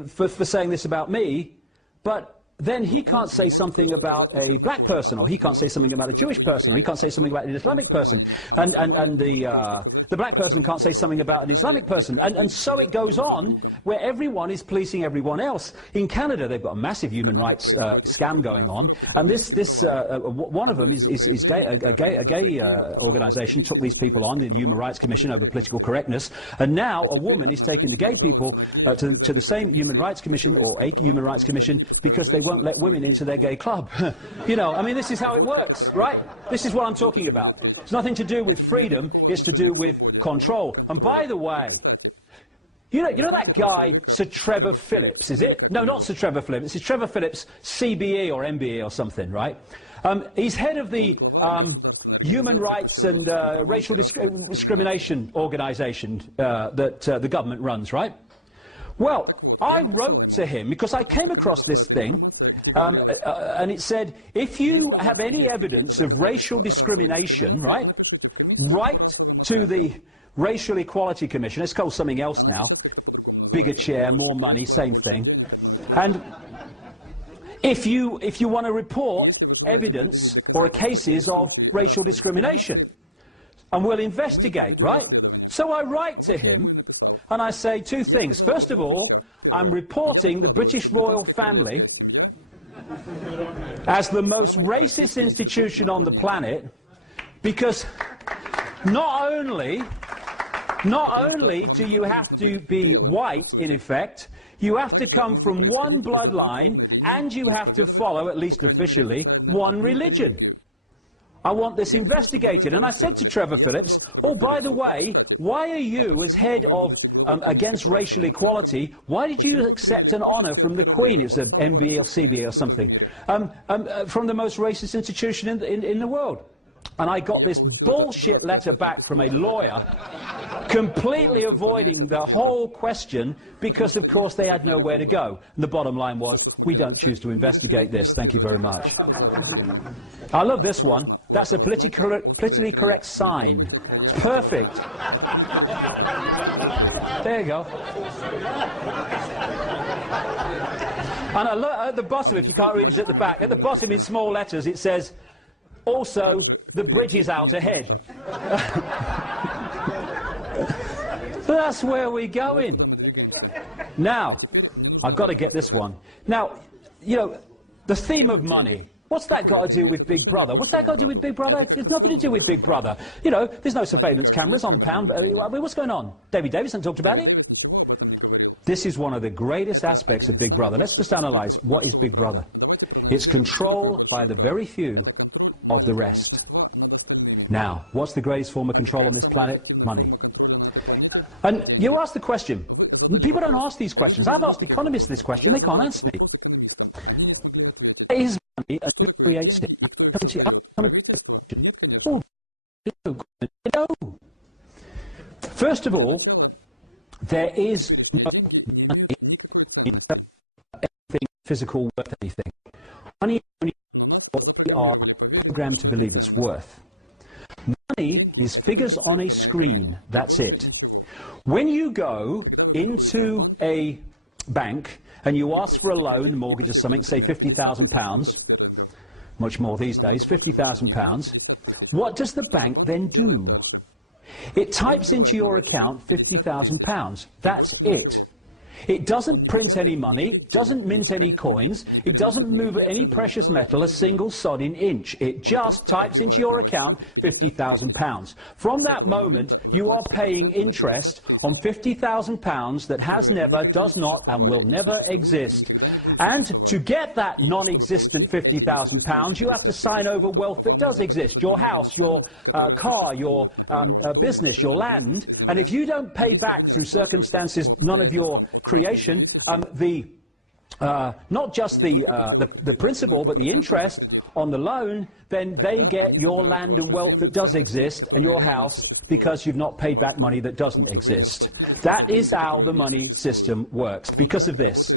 for saying this about me, but then he can't say something about a black person, or he can't say something about a Jewish person, or he can't say something about an Islamic person, and the black person can't say something about an Islamic person, and so it goes on, where everyone is policing everyone else. In Canada, they've got a massive human rights scam going on, and one of them is a gay organisation took these people on, the Human Rights Commission, over political correctness, and now a woman is taking the gay people to the same Human Rights Commission, or a Human Rights Commission, because they won't let women into their gay club. You know, I mean, this is how it works, right? This is what I'm talking about. It's nothing to do with freedom, it's to do with control. And by the way, you know that guy, Sir Trevor Phillips, is it? No, not Sir Trevor Phillips. It's Trevor Phillips, CBE or MBE or something, right? He's head of the Human Rights and Racial Discrimination Organisation that the government runs, right? Well, I wrote to him because I came across this thing, and it said, if you have any evidence of racial discrimination, right, write to the Racial Equality Commission. It's called something else now. Bigger chair, more money, same thing. And if you want to report evidence or cases of racial discrimination, and we'll investigate, right? So I write to him, and I say two things. First of all, I'm reporting the British royal family as the most racist institution on the planet, because not only do you have to be white, in effect, you have to come from one bloodline, and you have to follow, at least officially, one religion. I want this investigated. And I said to Trevor Phillips, oh, by the way, why are you, as head of against racial equality, why did you accept an honour from the Queen? It was an MBE or CBE or something, from the most racist institution in the world. And I got this bullshit letter back from a lawyer, completely avoiding the whole question, because, of course, they had nowhere to go. And the bottom line was, we don't choose to investigate this. Thank you very much. I love this one. That's a politically correct sign. It's perfect. There you go. And I look at the bottom, if you can't read it at the back, at the bottom in small letters it says, also, the bridge is out ahead. That's where we're going. Now, I've got to get this one. Now, you know, the theme of money. What's that got to do with Big Brother? What's that got to do with Big Brother? It's nothing to do with Big Brother. You know, there's no surveillance cameras on the pound. What's going on? David Davison talked about it. This is one of the greatest aspects of Big Brother. Let's just analyse what is Big Brother. It's control by the very few of the rest. Now, what's the greatest form of control on this planet? Money. And you ask the question. People don't ask these questions. I've asked economists this question. They can't answer me. Is money and who creates it? No. First of all, there is no money in anything physical worth anything. Money is only what we are programmed to believe it's worth. Money is figures on a screen. That's it. When you go into a bank and you ask for a loan, mortgage or something, say £50,000, much more these days, £50,000, what does the bank then do? It types into your account £50,000. That's it. It doesn't print any money, doesn't mint any coins, it doesn't move any precious metal a single sodding inch. It just types into your account £50,000. From that moment, you are paying interest on £50,000 that has never, does not, and will never exist. And to get that non-existent £50,000, you have to sign over wealth that does exist. Your house, your car, your business, your land. And if you don't pay back through circumstances none of your creation, not just the principal, but the interest on the loan, then they get your land and wealth that does exist and your house because you've not paid back money that doesn't exist. That is how the money system works. Because of this,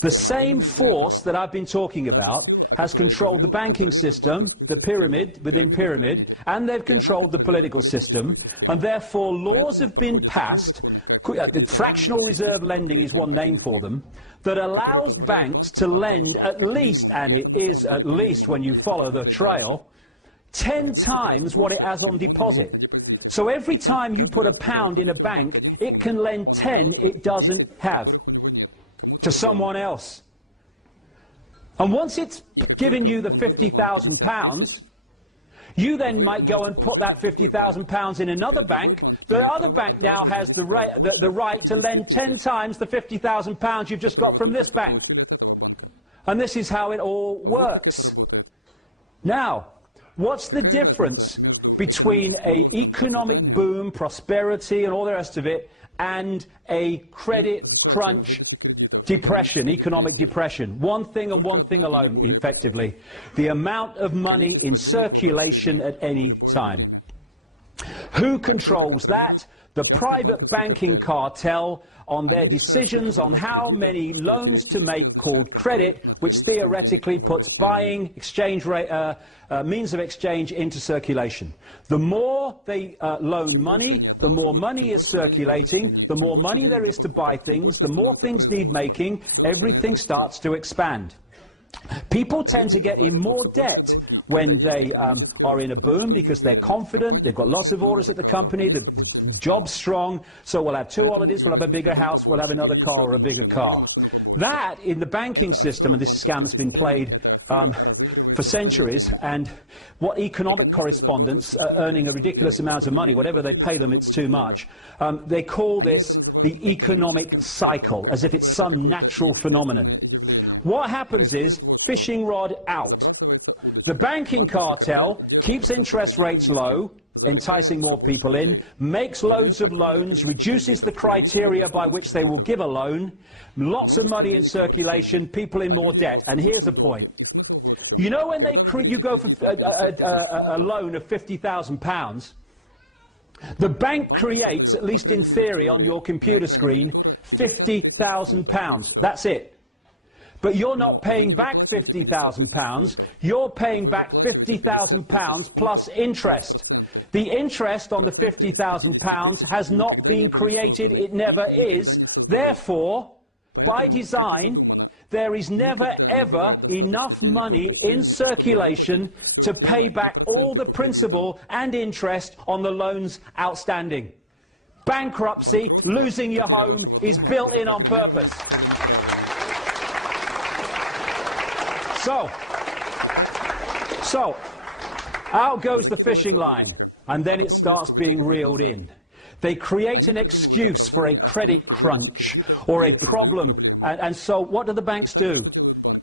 the same force that I've been talking about has controlled the banking system, the pyramid within pyramid, and they've controlled the political system, and therefore laws have been passed. The fractional reserve lending is one name for them, that allows banks to lend at least, and it is at least when you follow the trail, 10 times what it has on deposit. So every time you put £1 in a bank, it can lend 10 it doesn't have to someone else. And once it's given you the £50,000, you then might go and put that £50,000 in another bank. The other bank now has the right to lend 10 times the £50,000 you've just got from this bank. And this is how it all works. Now, what's the difference between an economic boom, prosperity, and all the rest of it, and a credit crunch, depression, economic depression? One thing and one thing alone, effectively: the amount of money in circulation at any time. Who controls that? The private banking cartel, on their decisions on how many loans to make, called credit, which theoretically puts buying, exchange rate, means of exchange into circulation. The more they loan money, the more money is circulating, the more money there is to buy things, the more things need making, everything starts to expand. People tend to get in more debt when they are in a boom because they're confident, they've got lots of orders at the company, the job's strong, so we'll have 2 holidays, we'll have a bigger house, we'll have another car or a bigger car. That, in the banking system, and this scam has been played for centuries, and what economic correspondents earning a ridiculous amount of money, whatever they pay them, it's too much. They call this the economic cycle, as if it's some natural phenomenon. What happens is, fishing rod out. The banking cartel keeps interest rates low, enticing more people in, makes loads of loans, reduces the criteria by which they will give a loan, lots of money in circulation, people in more debt. And here's a point. You know, when you go for a loan of £50,000, the bank creates, at least in theory on your computer screen, £50,000. That's it. But you're not paying back £50,000, you're paying back £50,000 plus interest. The interest on the £50,000 has not been created, it never is. Therefore, by design, there is never ever enough money in circulation to pay back all the principal and interest on the loans outstanding. Bankruptcy, losing your home, is built in on purpose. So, out goes the fishing line, and then it starts being reeled in. They create an excuse for a credit crunch or a problem, and so what do the banks do?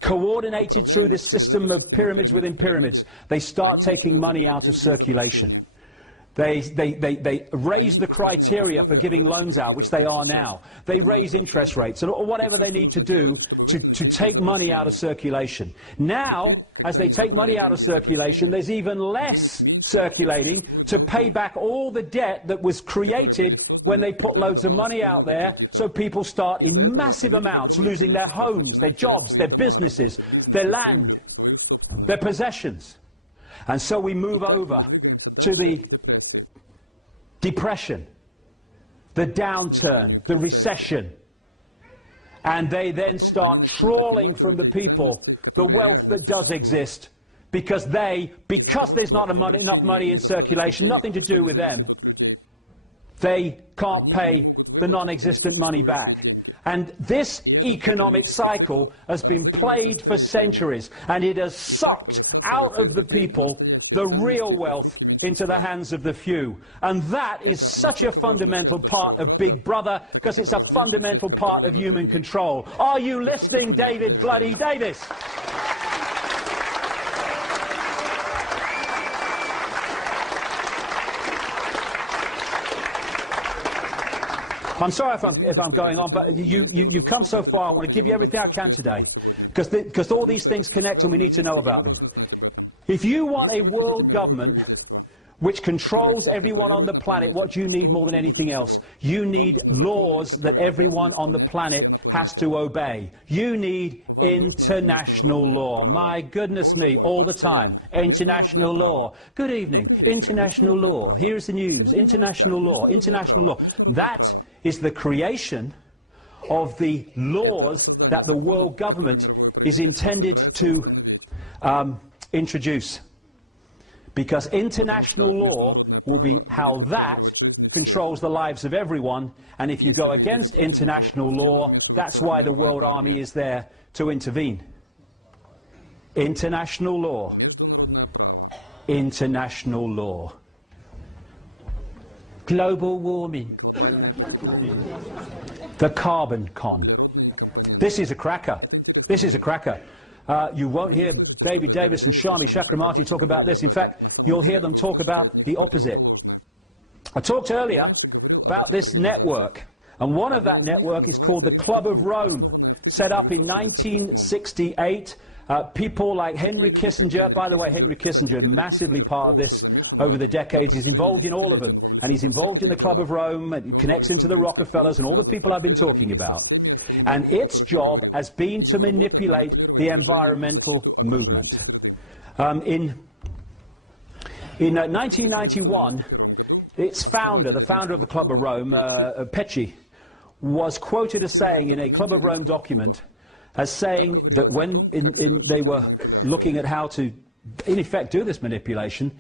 Coordinated through this system of pyramids within pyramids, they start taking money out of circulation. They raise the criteria for giving loans out, which they are now. They raise interest rates, or whatever they need to do to take money out of circulation. Now, as they take money out of circulation, there's even less circulating to pay back all the debt that was created when they put loads of money out there, so people start in massive amounts losing their homes, their jobs, their businesses, their land, their possessions. And so we move over to the depression, the downturn, the recession, and they then start trawling from the people the wealth that does exist, because there's not enough money in circulation, nothing to do with them, they can't pay the non-existent money back. And this economic cycle has been played for centuries, and it has sucked out of the people the real wealth into the hands of the few. And that is such a fundamental part of Big Brother, because it's a fundamental part of human control. Are you listening, David Bloody Davis? I'm sorry if I'm going on, but you've come so far. I want to give you everything I can today, because all these things connect and we need to know about them. If you want a world government which controls everyone on the planet, what do you need more than anything else? You need laws that everyone on the planet has to obey. You need international law. My goodness me, all the time. International law. Good evening. International law. Here's the news. International law. International law. That is the creation of the laws that the world government is intended to introduce. Because international law will be how that controls the lives of everyone, and if you go against international law, that's why the World Army is there to intervene. International law. International law. Global warming. The carbon con. This is a cracker. This is a cracker. You won't hear David Davis and Shami Chakramarty talk about this. In fact, you'll hear them talk about the opposite. I talked earlier about this network, and one of that network is called the Club of Rome, set up in 1968. People like Henry Kissinger, by the way, Henry Kissinger, massively part of this over the decades. He's involved in all of them, and he's involved in the Club of Rome, and it connects into the Rockefellers and all the people I've been talking about. And its job has been to manipulate the environmental movement. In 1991, its founder, the founder of the Club of Rome, Pecci, was quoted as saying in a Club of Rome document, as saying that when they were looking at how to, in effect, do this manipulation,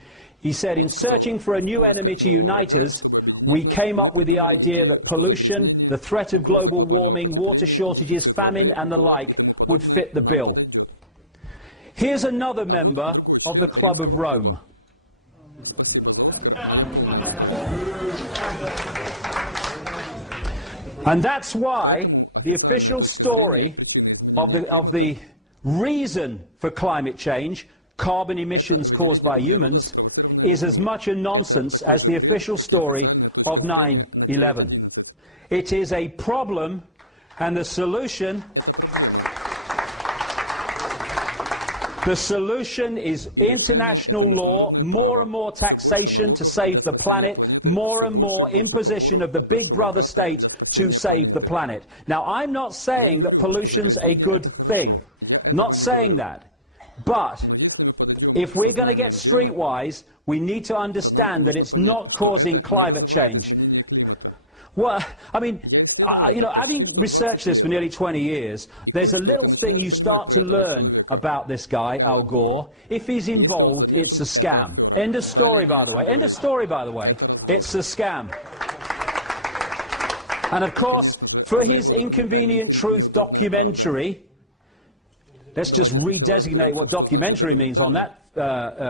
he said, in searching for a new enemy to unite us, we came up with the idea that pollution, the threat of global warming, water shortages, famine and the like would fit the bill. Here's another member of the Club of Rome. And that's why the official story of the reason for climate change, carbon emissions caused by humans, is as much a nonsense as the official story of 9/11. It is a problem, and the solution is international law, more and more taxation to save the planet, more and more imposition of the big brother state to save the planet. Now, I'm not saying that pollution's a good thing. Not saying that. But if we're going to get streetwise, we need to understand that it's not causing climate change. Well, I mean, you know, having researched this for nearly 20 years, there's a little thing you start to learn about this guy, Al Gore. If he's involved, it's a scam. End of story, by the way. End of story, by the way. It's a scam. And of course, for his Inconvenient Truth documentary, let's just redesignate what documentary means on that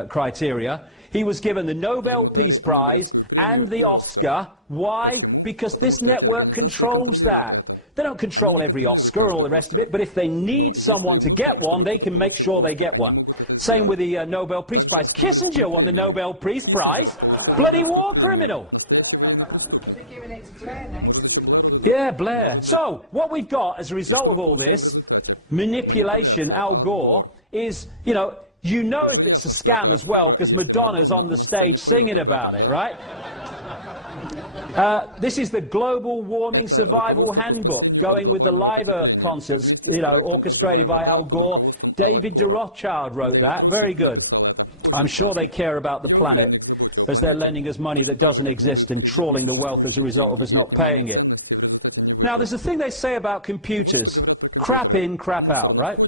criteria. He was given the Nobel Peace Prize and the Oscar. Why? Because this network controls that. They don't control every Oscar and all the rest of it, but if they need someone to get one, they can make sure they get one. Same with the Nobel Peace Prize. Kissinger won the Nobel Peace Prize. Bloody war criminal. They're giving it to Blair next. Yeah, Blair. So, what we've got as a result of all this manipulation, Al Gore, is, you know if it's a scam as well, because Madonna's on the stage singing about it, right? This is the Global Warming Survival Handbook, going with the Live Earth concerts, orchestrated by Al Gore. David de Rothschild wrote that. Very good. I'm sure they care about the planet, as they're lending us money that doesn't exist and trawling the wealth as a result of us not paying it. Now, there's a thing they say about computers. Crap in, crap out, right?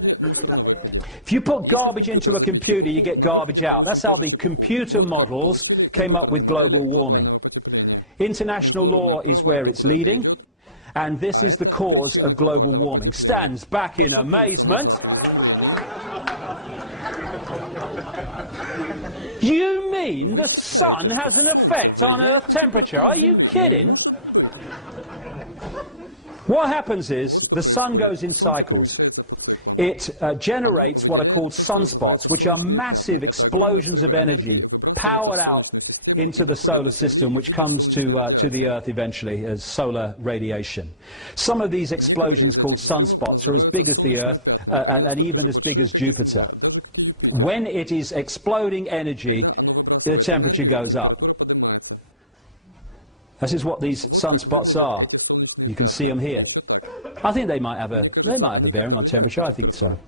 If you put garbage into a computer, you get garbage out. That's how the computer models came up with global warming. International law is where it's leading, and this is the cause of global warming. Stands back in amazement. You mean the sun has an effect on Earth temperature? Are you kidding? What happens is the sun goes in cycles. It generates what are called sunspots, which are massive explosions of energy powered out into the solar system, which comes to the Earth eventually as solar radiation. Some of these explosions, called sunspots, are as big as the Earth and even as big as Jupiter. When it is exploding energy, the temperature goes up. This is what these sunspots are. You can see them here. I think they might have a bearing on temperature. I think so.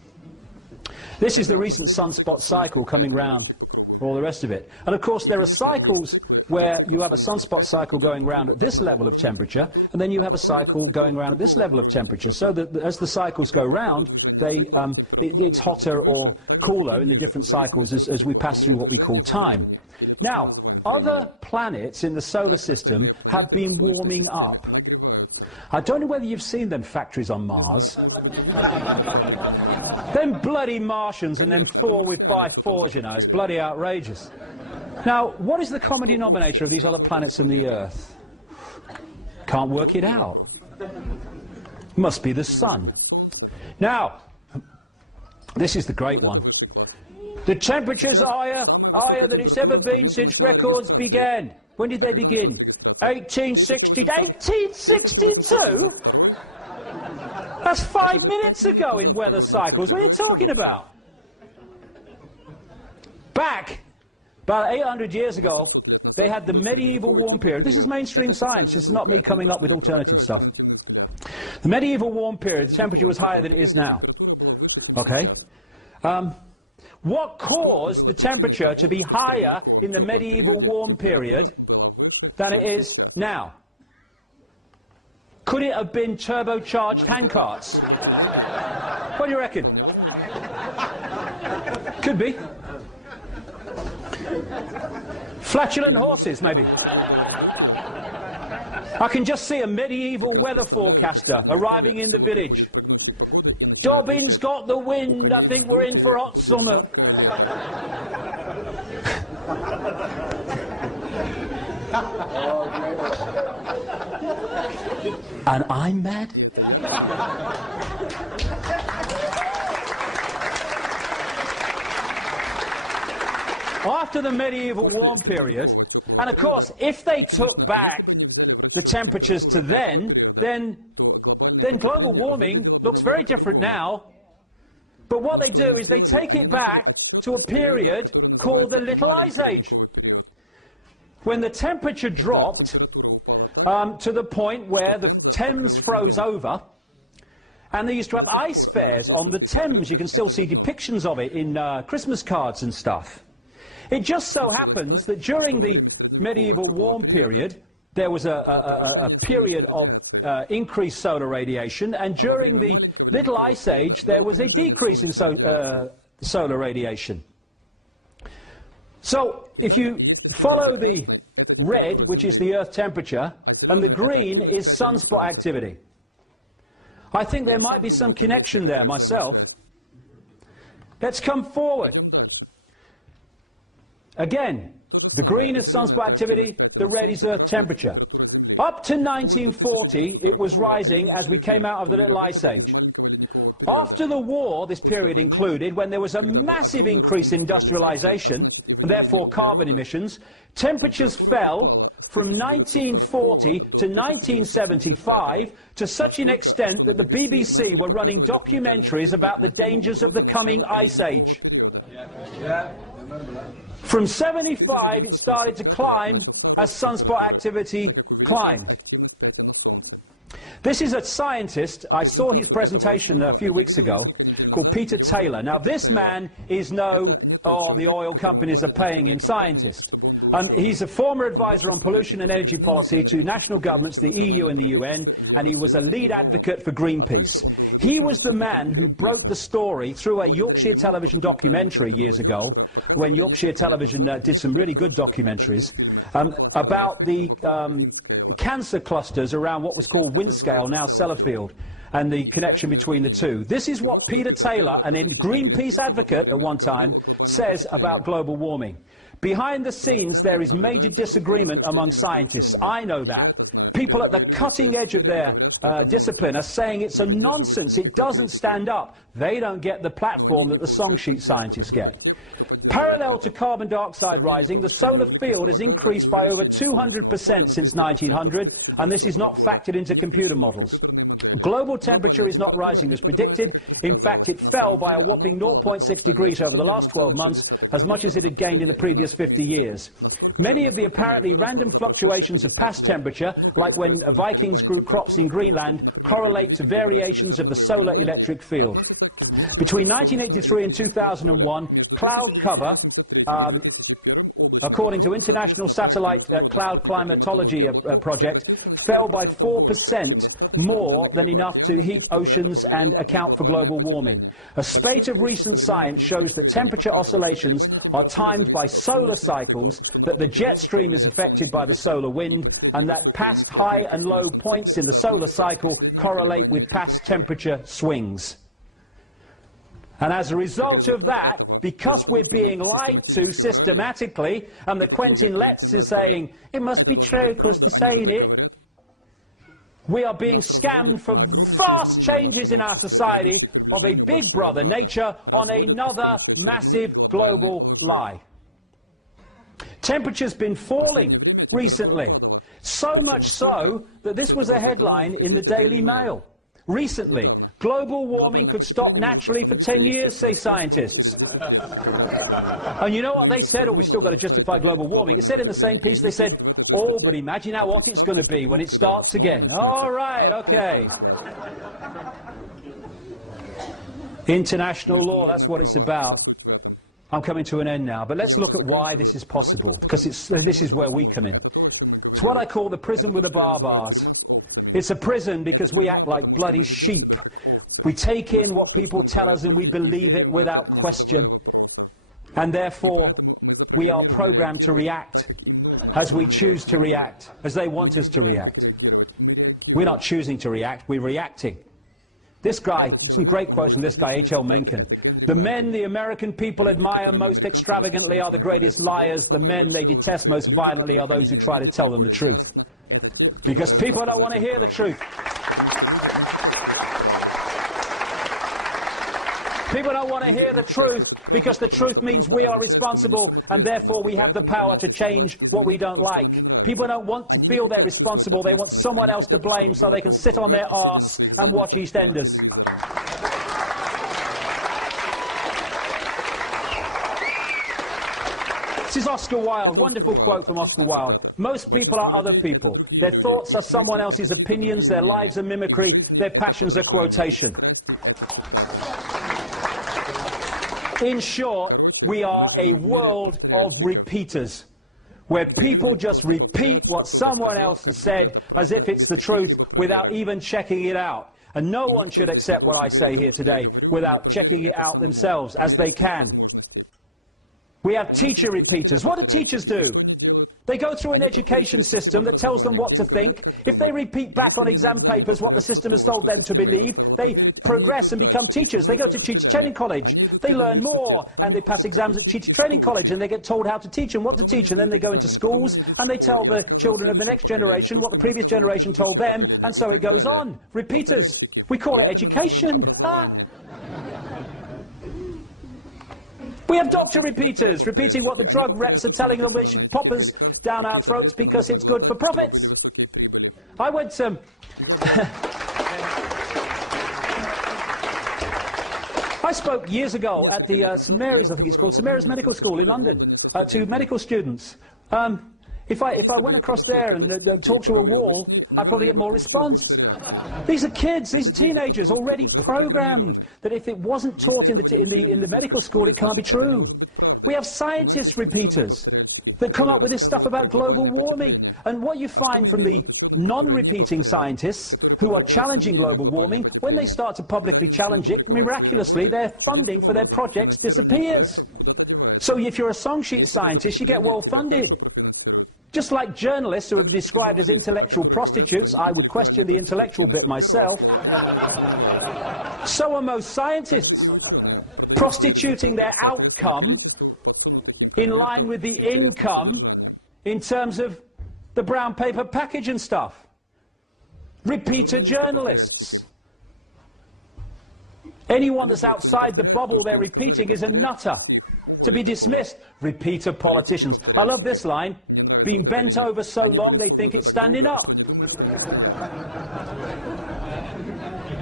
This is the recent sunspot cycle coming round, all the rest of it. And of course, there are cycles where you have a sunspot cycle going round at this level of temperature, and then you have a cycle going around at this level of temperature. So that as the cycles go round, it's hotter or cooler in the different cycles as we pass through what we call time. Now, other planets in the solar system have been warming up. I don't know whether you've seen them factories on Mars. Them bloody Martians and them 4x4s, you know, it's bloody outrageous. Now, what is the common denominator of these other planets than the Earth? Can't work it out. Must be the sun. Now, this is the great one. The temperature's higher than it's ever been since records began. When did they begin? 1860. 1862? That's 5 minutes ago in weather cycles. What are you talking about? Back about 800 years ago, they had the medieval warm period. This is mainstream science. This is not me coming up with alternative stuff. The medieval warm period, the temperature was higher than it is now. Okay? What caused the temperature to be higher in the medieval warm period than it is now? Could it have been turbocharged handcarts? What do you reckon? Could be. Flatulent horses, maybe. I can just see a medieval weather forecaster arriving in the village. Dobbin's got the wind, I think we're in for hot summer. And I'm mad? After the medieval warm period, and of course, if they took back the temperatures to then global warming looks very different now. But what they do is they take it back to a period called the Little Ice Age, when the temperature dropped to the point where the Thames froze over, and they used to have ice fairs on the Thames. You can still see depictions of it in Christmas cards and stuff. It just so happens that during the medieval warm period, there was a period of increased solar radiation, and during the Little Ice Age, there was a decrease in solar radiation. So, if you follow the red, which is the Earth temperature, and the green is sunspot activity, I think there might be some connection there myself. Let's come forward. Again, the green is sunspot activity, the red is Earth temperature. Up to 1940, it was rising as we came out of the Little Ice Age. After the war, this period included, when there was a massive increase in industrialization, and therefore carbon emissions, temperatures fell from 1940 to 1975 to such an extent that the BBC were running documentaries about the dangers of the coming Ice Age. Yeah. From 75, it started to climb as sunspot activity climbed. This is a scientist, I saw his presentation a few weeks ago, called Peter Taylor. Now this man is no, the oil companies are paying him scientist. He's a former advisor on pollution and energy policy to national governments, the EU and the UN, and he was a lead advocate for Greenpeace. He was the man who broke the story through a Yorkshire television documentary years ago, when Yorkshire television did some really good documentaries, about the cancer clusters around what was called Windscale, now Sellafield, and the connection between the two. This is what Peter Taylor, an Greenpeace advocate at one time, says about global warming. Behind the scenes, there is major disagreement among scientists. I know that. People at the cutting edge of their discipline are saying it's a nonsense. It doesn't stand up. They don't get the platform that the song sheet scientists get. Parallel to carbon dioxide rising, the solar field has increased by over 200% since 1900, and this is not factored into computer models. Global temperature is not rising as predicted. In fact, it fell by a whopping 0.6 degrees over the last 12 months, as much as it had gained in the previous 50 years. Many of the apparently random fluctuations of past temperature, like when Vikings grew crops in Greenland, correlate to variations of the solar electric field. Between 1983 and 2001, cloud cover, according to International Satellite Cloud Climatology Project, fell by 4%, more than enough to heat oceans and account for global warming. A spate of recent science shows that temperature oscillations are timed by solar cycles, that the jet stream is affected by the solar wind, and that past high and low points in the solar cycle correlate with past temperature swings. And as a result of that, because we're being lied to systematically, and the Quentin Letts is saying, it must be true because they're saying it, we are being scammed for vast changes in our society of a big brother nature on another massive global lie. Temperature's been falling recently, so much so that this was a headline in the Daily Mail. Recently, global warming could stop naturally for 10 years, say scientists. And you know what they said? Oh, we've still got to justify global warming. It said in the same piece, they said, oh, but imagine how hot it's going to be when it starts again. All right, okay. International law, that's what it's about. I'm coming to an end now, but let's look at why this is possible, because this is where we come in. It's what I call the prison with the barbars. It's a prison because we act like bloody sheep. We take in what people tell us and we believe it without question. And therefore, we are programmed to react as we choose to react, as they want us to react. We're not choosing to react, we're reacting. This guy, some great quotes from this guy, H.L. Mencken. The men the American people admire most extravagantly are the greatest liars. The men they detest most violently are those who try to tell them the truth. Because people don't want to hear the truth. People don't want to hear the truth because the truth means we are responsible and therefore we have the power to change what we don't like. People don't want to feel they're responsible. They want someone else to blame so they can sit on their arse and watch EastEnders. This is Oscar Wilde, wonderful quote from Oscar Wilde. Most people are other people. Their thoughts are someone else's opinions, their lives are mimicry, their passions are quotation. In short, we are a world of repeaters, where people just repeat what someone else has said as if it's the truth without even checking it out. And no one should accept what I say here today without checking it out themselves, as they can. We have teacher repeaters. What do teachers do? They go through an education system that tells them what to think. If they repeat back on exam papers what the system has told them to believe, they progress and become teachers. They go to teacher training college. They learn more and they pass exams at teacher training college and they get told how to teach and what to teach. And then they go into schools and they tell the children of the next generation what the previous generation told them, and so it goes on. Repeaters. We call it education. We have doctor repeaters, repeating what the drug reps are telling them we should pop us down our throats because it's good for profits. I went to... I spoke years ago at the St Mary's, I think it's called, St Mary's Medical School in London, to medical students. If I went across there and talked to a wall, I'd probably get more response. These are kids, these are teenagers, already programmed that if it wasn't taught in the medical school, it can't be true. We have scientist repeaters that come up with this stuff about global warming. And what you find from the non-repeating scientists who are challenging global warming, when they start to publicly challenge it, miraculously, their funding for their projects disappears. So if you're a song sheet scientist, you get well funded. Just like journalists who have been described as intellectual prostitutes, I would question the intellectual bit myself, so are most scientists, prostituting their outcome in line with the income in terms of the brown paper package and stuff. Repeater journalists. Anyone that's outside the bubble they're repeating is a nutter, to be dismissed. Repeater politicians. I love this line. Being bent over so long they think it's standing up.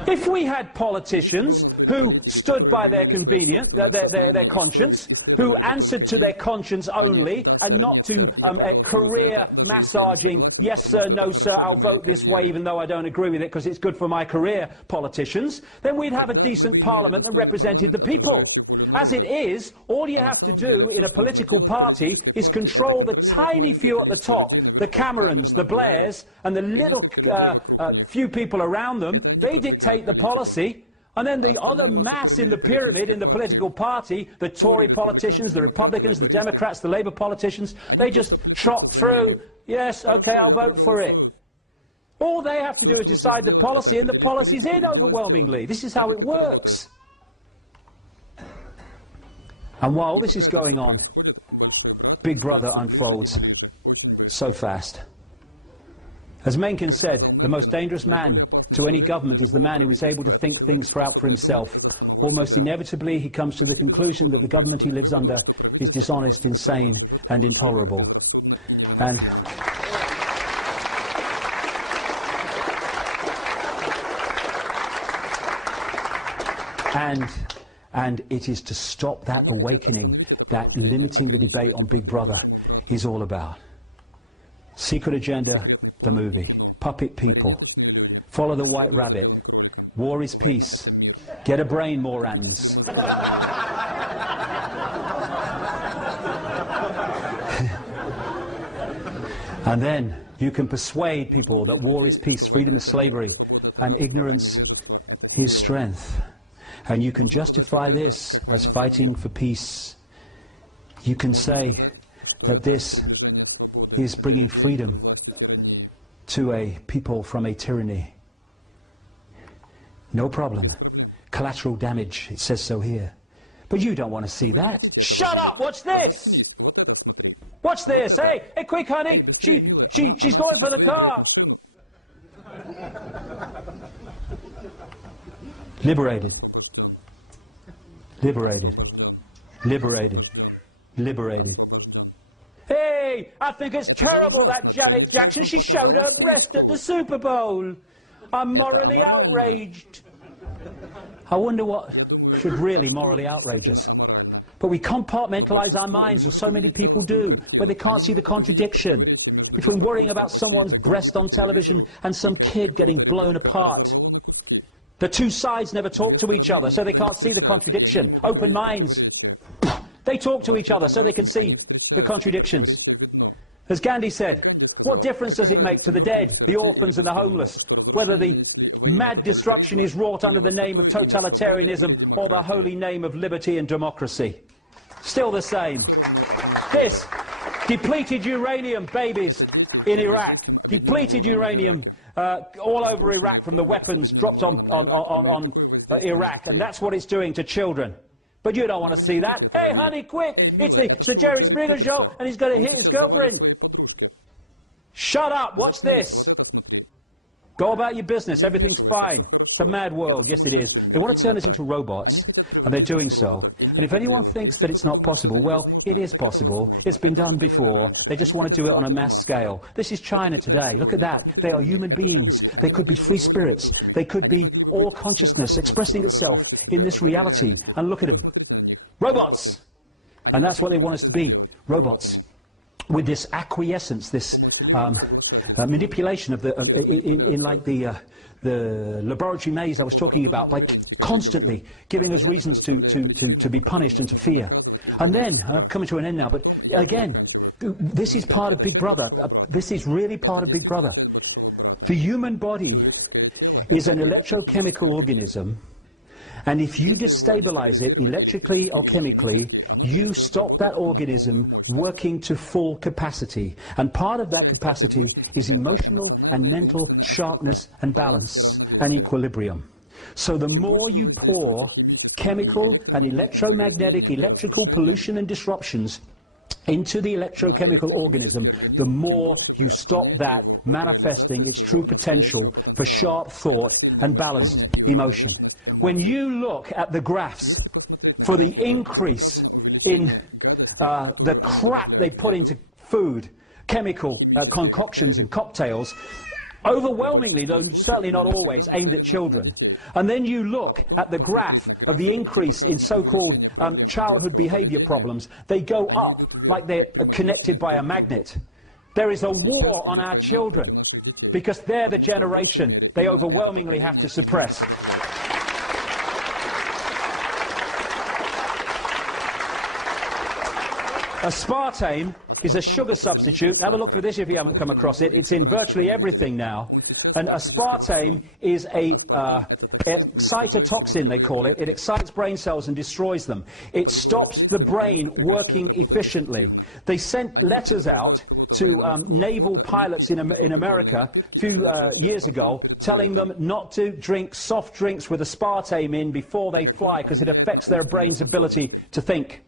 If we had politicians who stood by their their conscience, who answered to their conscience only and not to career massaging, yes sir, no sir, I'll vote this way even though I don't agree with it because it's good for my career politicians, then we'd have a decent parliament that represented the people. As it is, all you have to do in a political party is control the tiny few at the top, the Camerons, the Blairs, and the little few people around them. They dictate the policy. And then the other mass in the pyramid in the political party, the Tory politicians, the Republicans, the Democrats, the Labour politicians, they just trot through, yes, okay, I'll vote for it. All they have to do is decide the policy, and the policy's in overwhelmingly. This is how it works. And while this is going on, Big Brother unfolds so fast. As Mencken said, the most dangerous man to any government is the man who is able to think things out for himself. Almost inevitably, he comes to the conclusion that the government he lives under is dishonest, insane, and intolerable. And it is to stop that awakening that limiting the debate on Big Brother is all about. Secret Agenda, the movie. Puppet people. Follow the White Rabbit. War is peace. Get a brain, Morans. And then you can persuade people that war is peace, freedom is slavery, and ignorance is strength. And you can justify this as fighting for peace. You can say that this is bringing freedom to a people from a tyranny. No problem. Collateral damage, it says so here. But you don't want to see that. Shut up! Watch this! Watch this! Hey, quick, honey! She's going for the car! Liberated. Liberated. Liberated. Liberated. Hey, I think it's terrible that Janet Jackson, she showed her breast at the Super Bowl. I'm morally outraged. I wonder what should really morally outrage us. But we compartmentalise our minds, as so many people do, where they can't see the contradiction between worrying about someone's breast on television and some kid getting blown apart. The two sides never talk to each other, so they can't see the contradiction. Open minds. They talk to each other so they can see the contradictions. As Gandhi said, what difference does it make to the dead, the orphans and the homeless, whether the mad destruction is wrought under the name of totalitarianism or the holy name of liberty and democracy? Still the same. This, depleted uranium babies in Iraq, depleted uranium all over Iraq from the weapons dropped on Iraq, and that's what it's doing to children. But you don't want to see that. Hey, honey, quick! It's the Jerry Springer show, and he's going to hit his girlfriend. Shut up! Watch this. Go about your business. Everything's fine. It's a mad world. Yes, it is. They want to turn us into robots, and they're doing so. And if anyone thinks that it's not possible, well, it is possible. It's been done before. They just want to do it on a mass scale. This is China today. Look at that. They are human beings. They could be free spirits. They could be all consciousness expressing itself in this reality. And look at them. Robots! And that's what they want us to be. Robots. With this acquiescence, this manipulation of the laboratory maze I was talking about, by constantly giving us reasons to be punished and to fear. And then, I'm coming to an end now, but again, this is part of Big Brother. This is really part of Big Brother. The human body is an electrochemical organism, And if you destabilize it electrically or chemically, you stop that organism working to full capacity. And part of that capacity is emotional and mental sharpness and balance and equilibrium. So the more you pour chemical and electromagnetic, electrical pollution and disruptions into the electrochemical organism, the more you stop that manifesting its true potential for sharp thought and balanced emotion. When you look at the graphs for the increase in the crap they put into food, chemical concoctions and cocktails, overwhelmingly, though certainly not always, aimed at children. And then you look at the graph of the increase in so-called childhood behavior problems. They go up like they're connected by a magnet. There is a war on our children because they're the generation they overwhelmingly have to suppress. Aspartame is a sugar substitute. Have a look for this if you haven't come across it. It's in virtually everything now. And aspartame is a excitotoxin, they call it. It excites brain cells and destroys them. It stops the brain working efficiently. They sent letters out to naval pilots in America a few years ago, telling them not to drink soft drinks with aspartame in before they fly because it affects their brain's ability to think.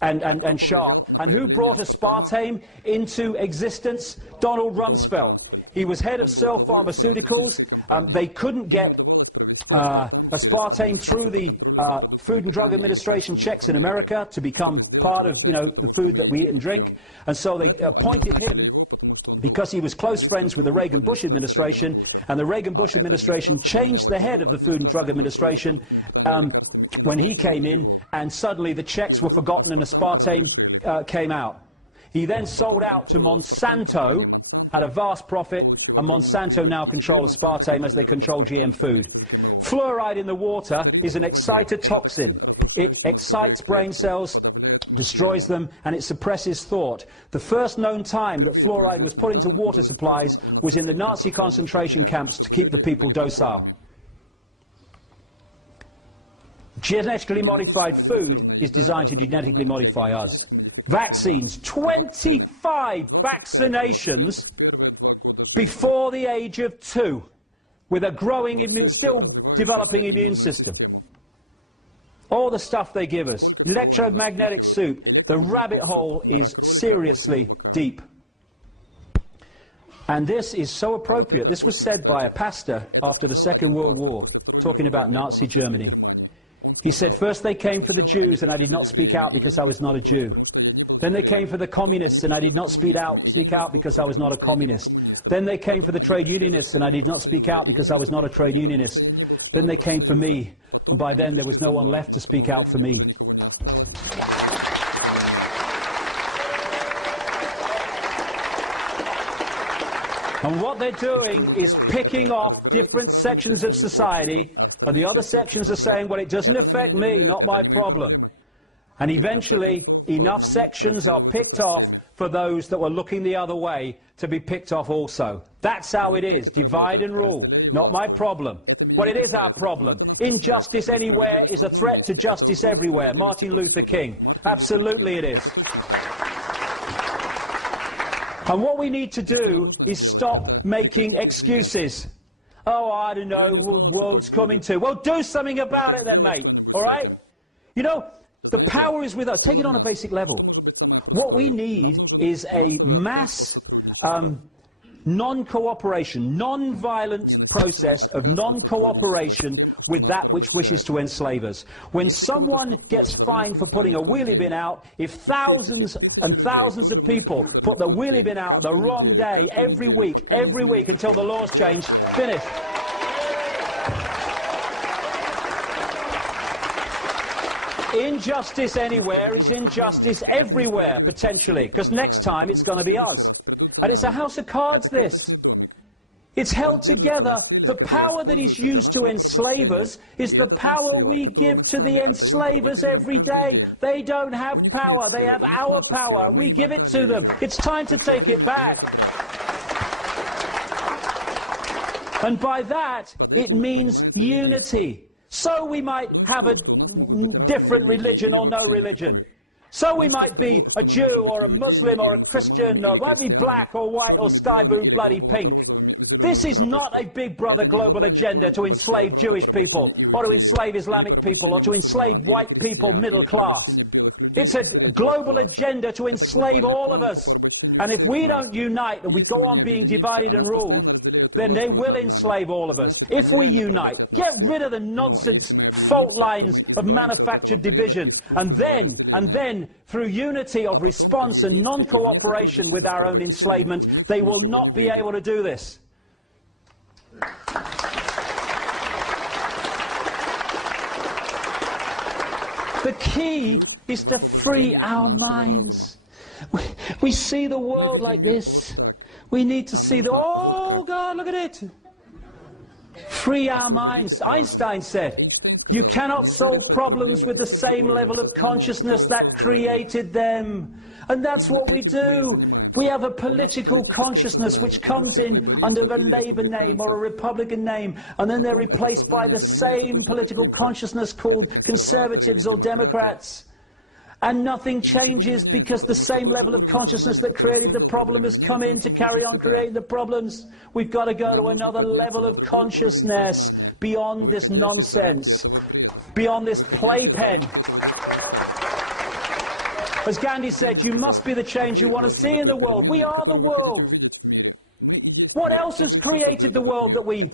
And sharp. And who brought aspartame into existence? Donald Rumsfeld. He was head of Searle Pharmaceuticals. They couldn't get aspartame through the Food and Drug Administration checks in America to become part of, the food that we eat and drink. And so they appointed him because he was close friends with the Reagan-Bush administration, and the Reagan-Bush administration changed the head of the Food and Drug Administration when he came in, and suddenly the checks were forgotten and aspartame came out. He then sold out to Monsanto at a vast profit, and Monsanto now control aspartame as they control GM food. Fluoride in the water is an excitotoxin. It excites brain cells, destroys them, and it suppresses thought. The first known time that fluoride was put into water supplies was in the Nazi concentration camps to keep the people docile. Genetically modified food is designed to genetically modify us. Vaccines, 25 vaccinations before the age of 2, with a growing, still developing immune system. All the stuff they give us, electromagnetic soup, the rabbit hole is seriously deep. And this is so appropriate. This was said by a pastor after the Second World War, talking about Nazi Germany. He said, first they came for the Jews, and I did not speak out because I was not a Jew. Then they came for the communists, and I did not speak out because I was not a communist. Then they came for the trade unionists, and I did not speak out because I was not a trade unionist. Then they came for me, and by then there was no one left to speak out for me. And what they're doing is picking off different sections of society, and the other sections are saying, well, it doesn't affect me, not my problem. And eventually, enough sections are picked off for those that were looking the other way to be picked off also. That's how it is. Divide and rule. Not my problem. But it is our problem. Injustice anywhere is a threat to justice everywhere. Martin Luther King. Absolutely it is. And what we need to do is stop making excuses. Oh, I don't know, the world's coming to. Well, do something about it then, mate. All right? The power is with us. Take it on a basic level. What we need is a mass non-cooperation, non-violent process of non-cooperation with that which wishes to enslave us. When someone gets fined for putting a wheelie bin out, if thousands and thousands of people put the wheelie bin out the wrong day every week until the laws change, finished. Injustice anywhere is injustice everywhere, potentially, because next time it's going to be us. And it's a house of cards, this. It's held together. The power that is used to enslave us is the power we give to the enslavers every day. They don't have power. They have our power. We give it to them. It's time to take it back. And by that, it means unity. So we might have a different religion or no religion. So we might be a Jew or a Muslim or a Christian, or might be black or white or sky blue, bloody pink. This is not a big brother global agenda to enslave Jewish people, or to enslave Islamic people, or to enslave white people, middle class. It's a global agenda to enslave all of us. And if we don't unite and we go on being divided and ruled, then they will enslave all of us. If we unite, get rid of the nonsense fault lines of manufactured division, and then through unity of response and non-cooperation with our own enslavement, they will not be able to do this. The key is to free our minds. We see the world like this. We need to see the, oh God, look at it. Free our minds. Einstein said, you cannot solve problems with the same level of consciousness that created them. And that's what we do. We have a political consciousness which comes in under a Labour name or a Republican name, and then they're replaced by the same political consciousness called Conservatives or Democrats. And nothing changes because the same level of consciousness that created the problem has come in to carry on creating the problems. We've got to go to another level of consciousness beyond this nonsense, beyond this playpen. As Gandhi said, you must be the change you want to see in the world. We are the world. What else has created the world that we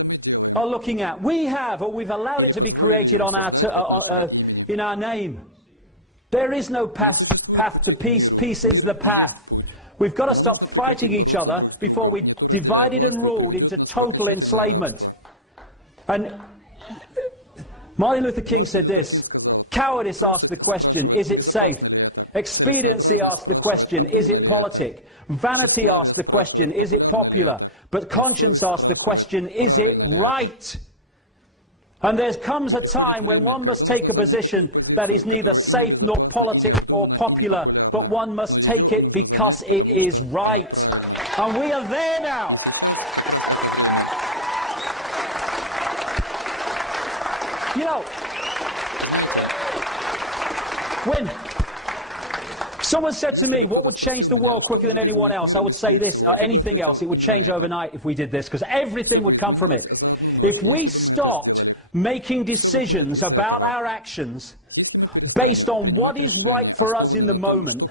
are looking at? We have, or we've allowed it to be created on our in our name. There is no path to peace. Peace is the path. We've got to stop fighting each other before we divided and ruled into total enslavement. And Martin Luther King said this, cowardice asked the question, is it safe? Expediency asked the question, is it politic? Vanity asked the question, is it popular? But conscience asked the question, is it right? And there comes a time when one must take a position that is neither safe nor politic or popular, but one must take it because it is right. And we are there now. You know, when someone said to me, what would change the world quicker than anyone else? I would say this, anything else, it would change overnight if we did this, because everything would come from it. If we stopped making decisions about our actions based on what is right for us in the moment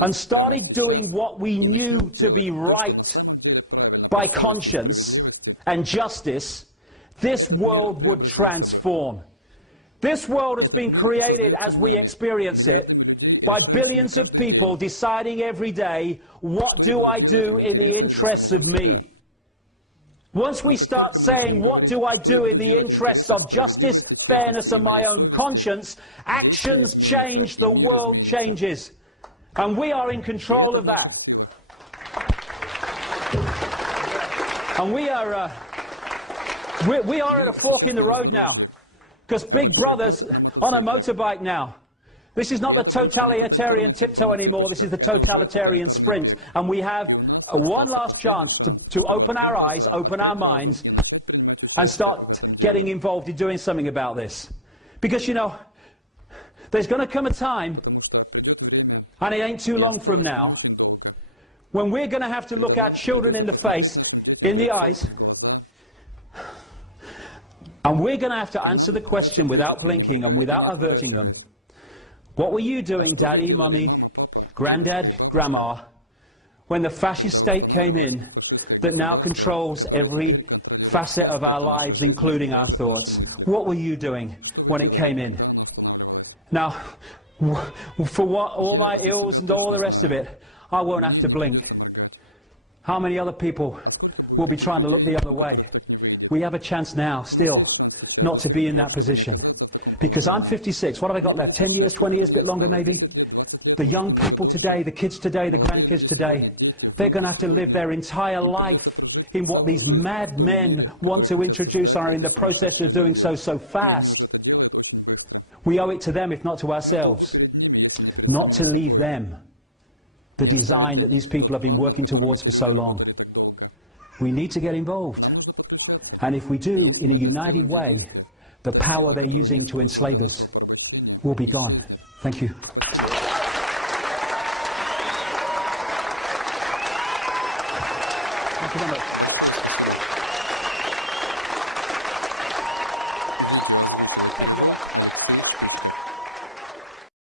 and started doing what we knew to be right by conscience and justice, this world would transform. This world has been created as we experience it by billions of people deciding every day, what do I do in the interests of me? Once we start saying, what do I do in the interests of justice, fairness, and my own conscience, actions change, the world changes. And we are in control of that. And we are at a fork in the road now. Because Big Brother's on a motorbike now. This is not the totalitarian tiptoe anymore, this is the totalitarian sprint. And we have one last chance to open our eyes, open our minds, and start getting involved in doing something about this. Because, you know, there's going to come a time, and it ain't too long from now, when we're going to have to look our children in the face, in the eyes, and we're going to have to answer the question without blinking and without averting them. What were you doing, Daddy, Mummy, Granddad, Grandma, when the fascist state came in that now controls every facet of our lives, including our thoughts? What were you doing when it came in? Now, for what, all my ills and all the rest of it, I won't have to blink. How many other people will be trying to look the other way? We have a chance now, still, not to be in that position. Because I'm 56, what have I got left? 10 years, 20 years, a bit longer maybe? The young people today, the kids today, the grandkids today, they're going to have to live their entire life in what these mad men want to introduce and are in the process of doing so fast. We owe it to them, if not to ourselves, not to leave them the design that these people have been working towards for so long. We need to get involved. And if we do, in a united way, the power they're using to enslave us will be gone. Thank you. Thank you very much.